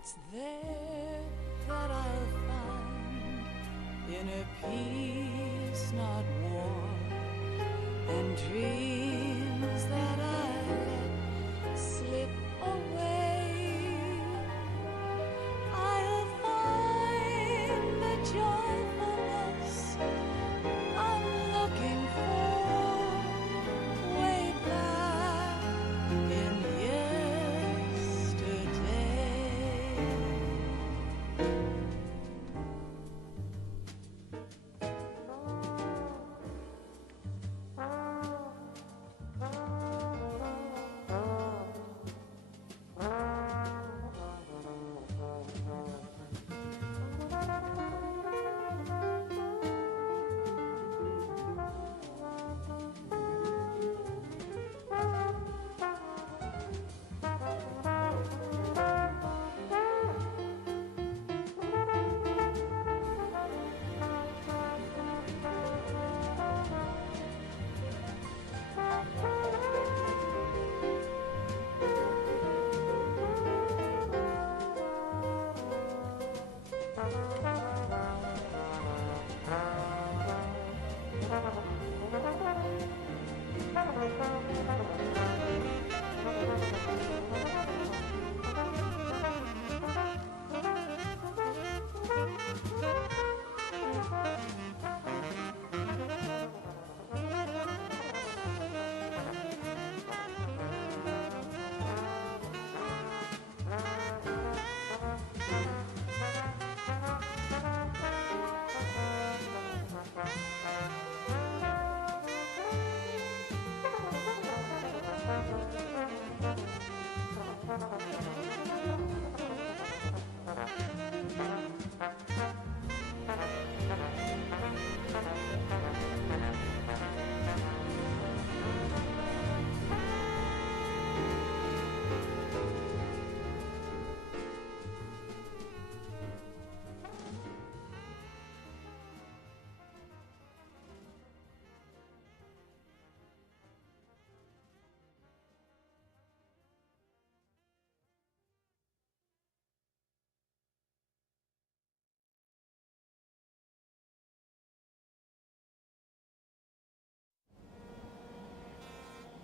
It's there that I'll find inner peace, not war, and dreams that I let slip away. I'll find the joyfulness I'm looking for way back in yesterday.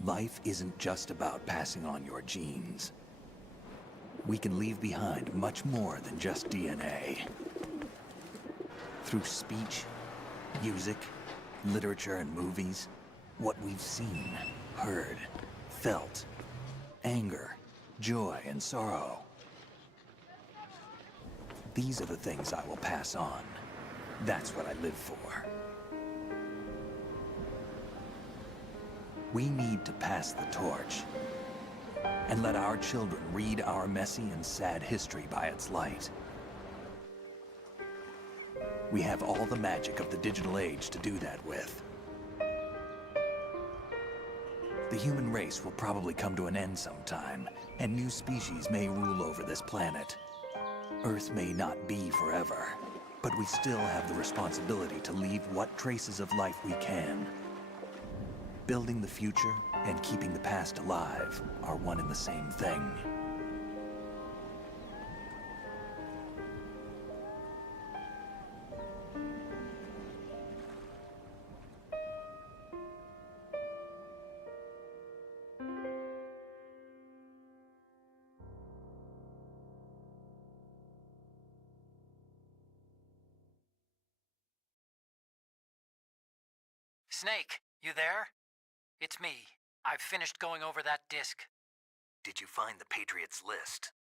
Life isn't just about passing on your genes. We can leave behind much more than just DNA. Through speech, music, literature, and movies, what we've seen, heard, felt, anger, joy, and sorrow. These are the things I will pass on. That's what I live for. We need to pass the torch and let our children read our messy and sad history by its light. We have all the magic of the digital age to do that with. The human race will probably come to an end sometime, and new species may rule over this planet. Earth may not be forever, but we still have the responsibility to leave what traces of life we can. Building the future and keeping the past alive are one and the same thing. Snake, you there? It's me. I've finished going over that disk. Did you find the Patriots list?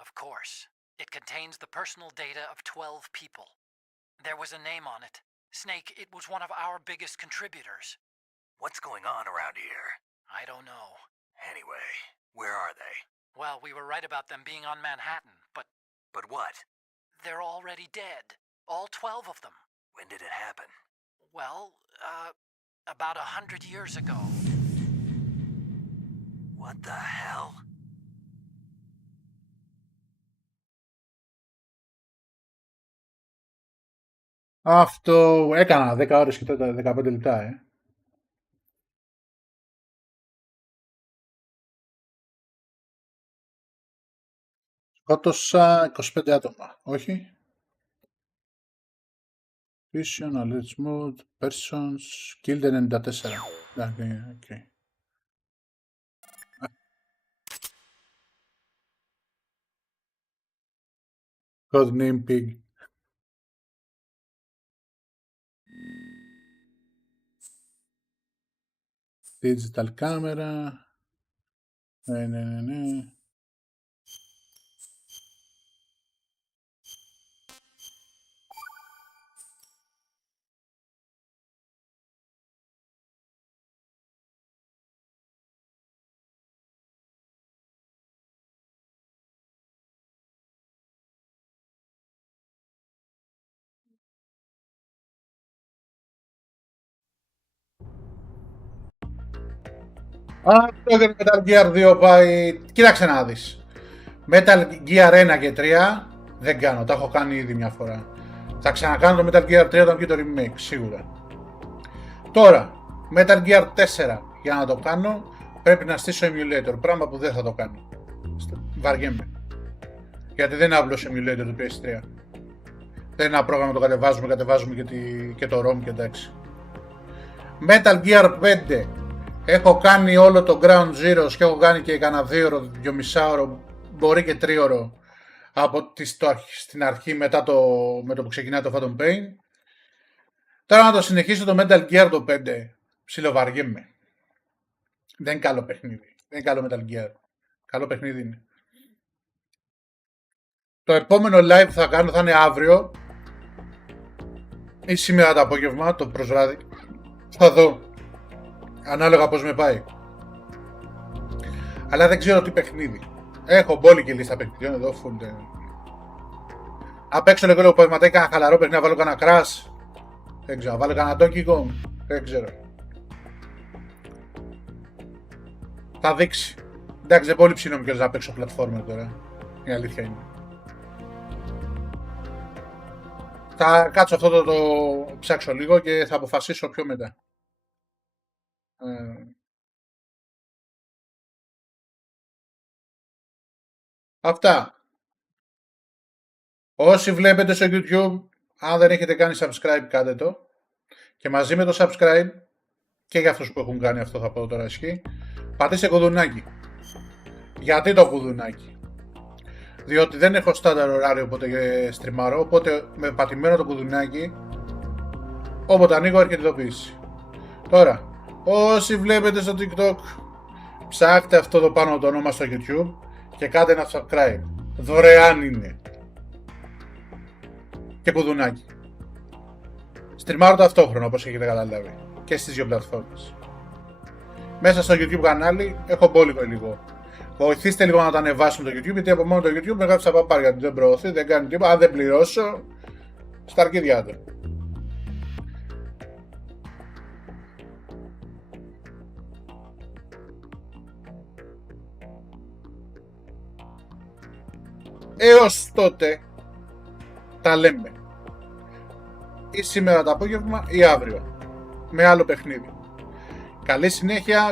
Of course. It contains the personal data of 12 people. There was a name on it. Snake, it was one of our biggest contributors. What's going on around here? I don't know. Anyway, where are they? Well, we were right about them being on Manhattan, but... But what? They're already dead. All 12 of them. When did it happen? Well, about 100 years ago. What the hell? Αυτό έκανα 10 ώρες και τότε 15 λεπτά, Σκότωσα 25 άτομα, όχι. Vision, alert mode, persons, killed 94. Okay. God name pig. Digital camera. Ναι. Αυτό για το Metal Gear 2 πάει... Κοίταξε να δεις. Metal Gear 1 και 3 δεν κάνω, τα έχω κάνει ήδη μια φορά. Θα ξανακάνω το Metal Gear 3 όταν βγει το remake, σίγουρα. Τώρα, Metal Gear 4 για να το κάνω πρέπει να στήσω emulator, πράγμα που δεν θα το κάνω. Βαριέμαι. Γιατί δεν είναι απλώς emulator του PS3. Δεν είναι ένα πρόγραμμα το κατεβάζουμε και το ROM και εντάξει. Metal Gear 5 έχω κάνει όλο το Ground Zeroes και έχω κάνει και κανένα 2 ώρο, 2,5 ώρο, μπορεί και 3 ώρο από στην αρχή με το που ξεκινάει το Phantom Pain. Τώρα να το συνεχίσω το Metal Gear το 5, ψιλοβαριέμαι. Δεν είναι καλό παιχνίδι, δεν είναι καλό Metal Gear. Καλό παιχνίδι είναι. Το επόμενο live που θα κάνω θα είναι αύριο ή σήμερα το απόγευμα, το προσβράδυ. Θα δω. Ανάλογα πώς με πάει. Αλλά δεν ξέρω τι παιχνίδι. Έχω μπόλικη λίστα παιχνιδιών εδώ. Να παίξω λίγο πραγματικά κανένα χαλαρό παιχνίδι, να βάλω κανένα Crash. Δεν ξέρω, να βάλω κανένα Donkey Kong. Δεν ξέρω. Θα δείξει. Εντάξει, δεν πολύ ψήνομαι κιόλας να παίξω πλατφόρμα τώρα. Η αλήθεια είναι. Θα κάτσω αυτό το ψάξω λίγο και θα αποφασίσω πιο μετά. Αυτά. Όσοι βλέπετε στο YouTube, αν δεν έχετε κάνει subscribe, κάντε το. Και μαζί με το subscribe, και για αυτούς που έχουν κάνει αυτό θα πω τώρα ισχύει, πατήστε κουδουνάκι. Γιατί το κουδουνάκι? Διότι δεν έχω στάνταρ ωράριο όποτε στριμάρω, οπότε με πατημένο το κουδουνάκι, όποτε ανοίγω έρχεται ειδοποίηση. Τώρα, όσοι βλέπετε στο TikTok, ψάχτε αυτό το πάνω το όνομα στο YouTube και κάντε ένα subscribe. Δωρεάν είναι. Και κουδουνάκι. Στριμάρω ταυτόχρονα όπως έχετε καταλάβει. Και στις δύο πλατφόρμες. Μέσα στο YouTube κανάλι έχω μπόλικο υλικό. Βοηθήστε λίγο να το ανεβάσουμε το YouTube, γιατί από μόνο το YouTube με γράψει τα παπάρια του. Δεν προωθεί, δεν κάνει τίποτα. Αν δεν πληρώσω, στα αρκίδια του. Έως τότε τα λέμε. Ή σήμερα το απόγευμα ή αύριο. Με άλλο παιχνίδι. Καλή συνέχεια.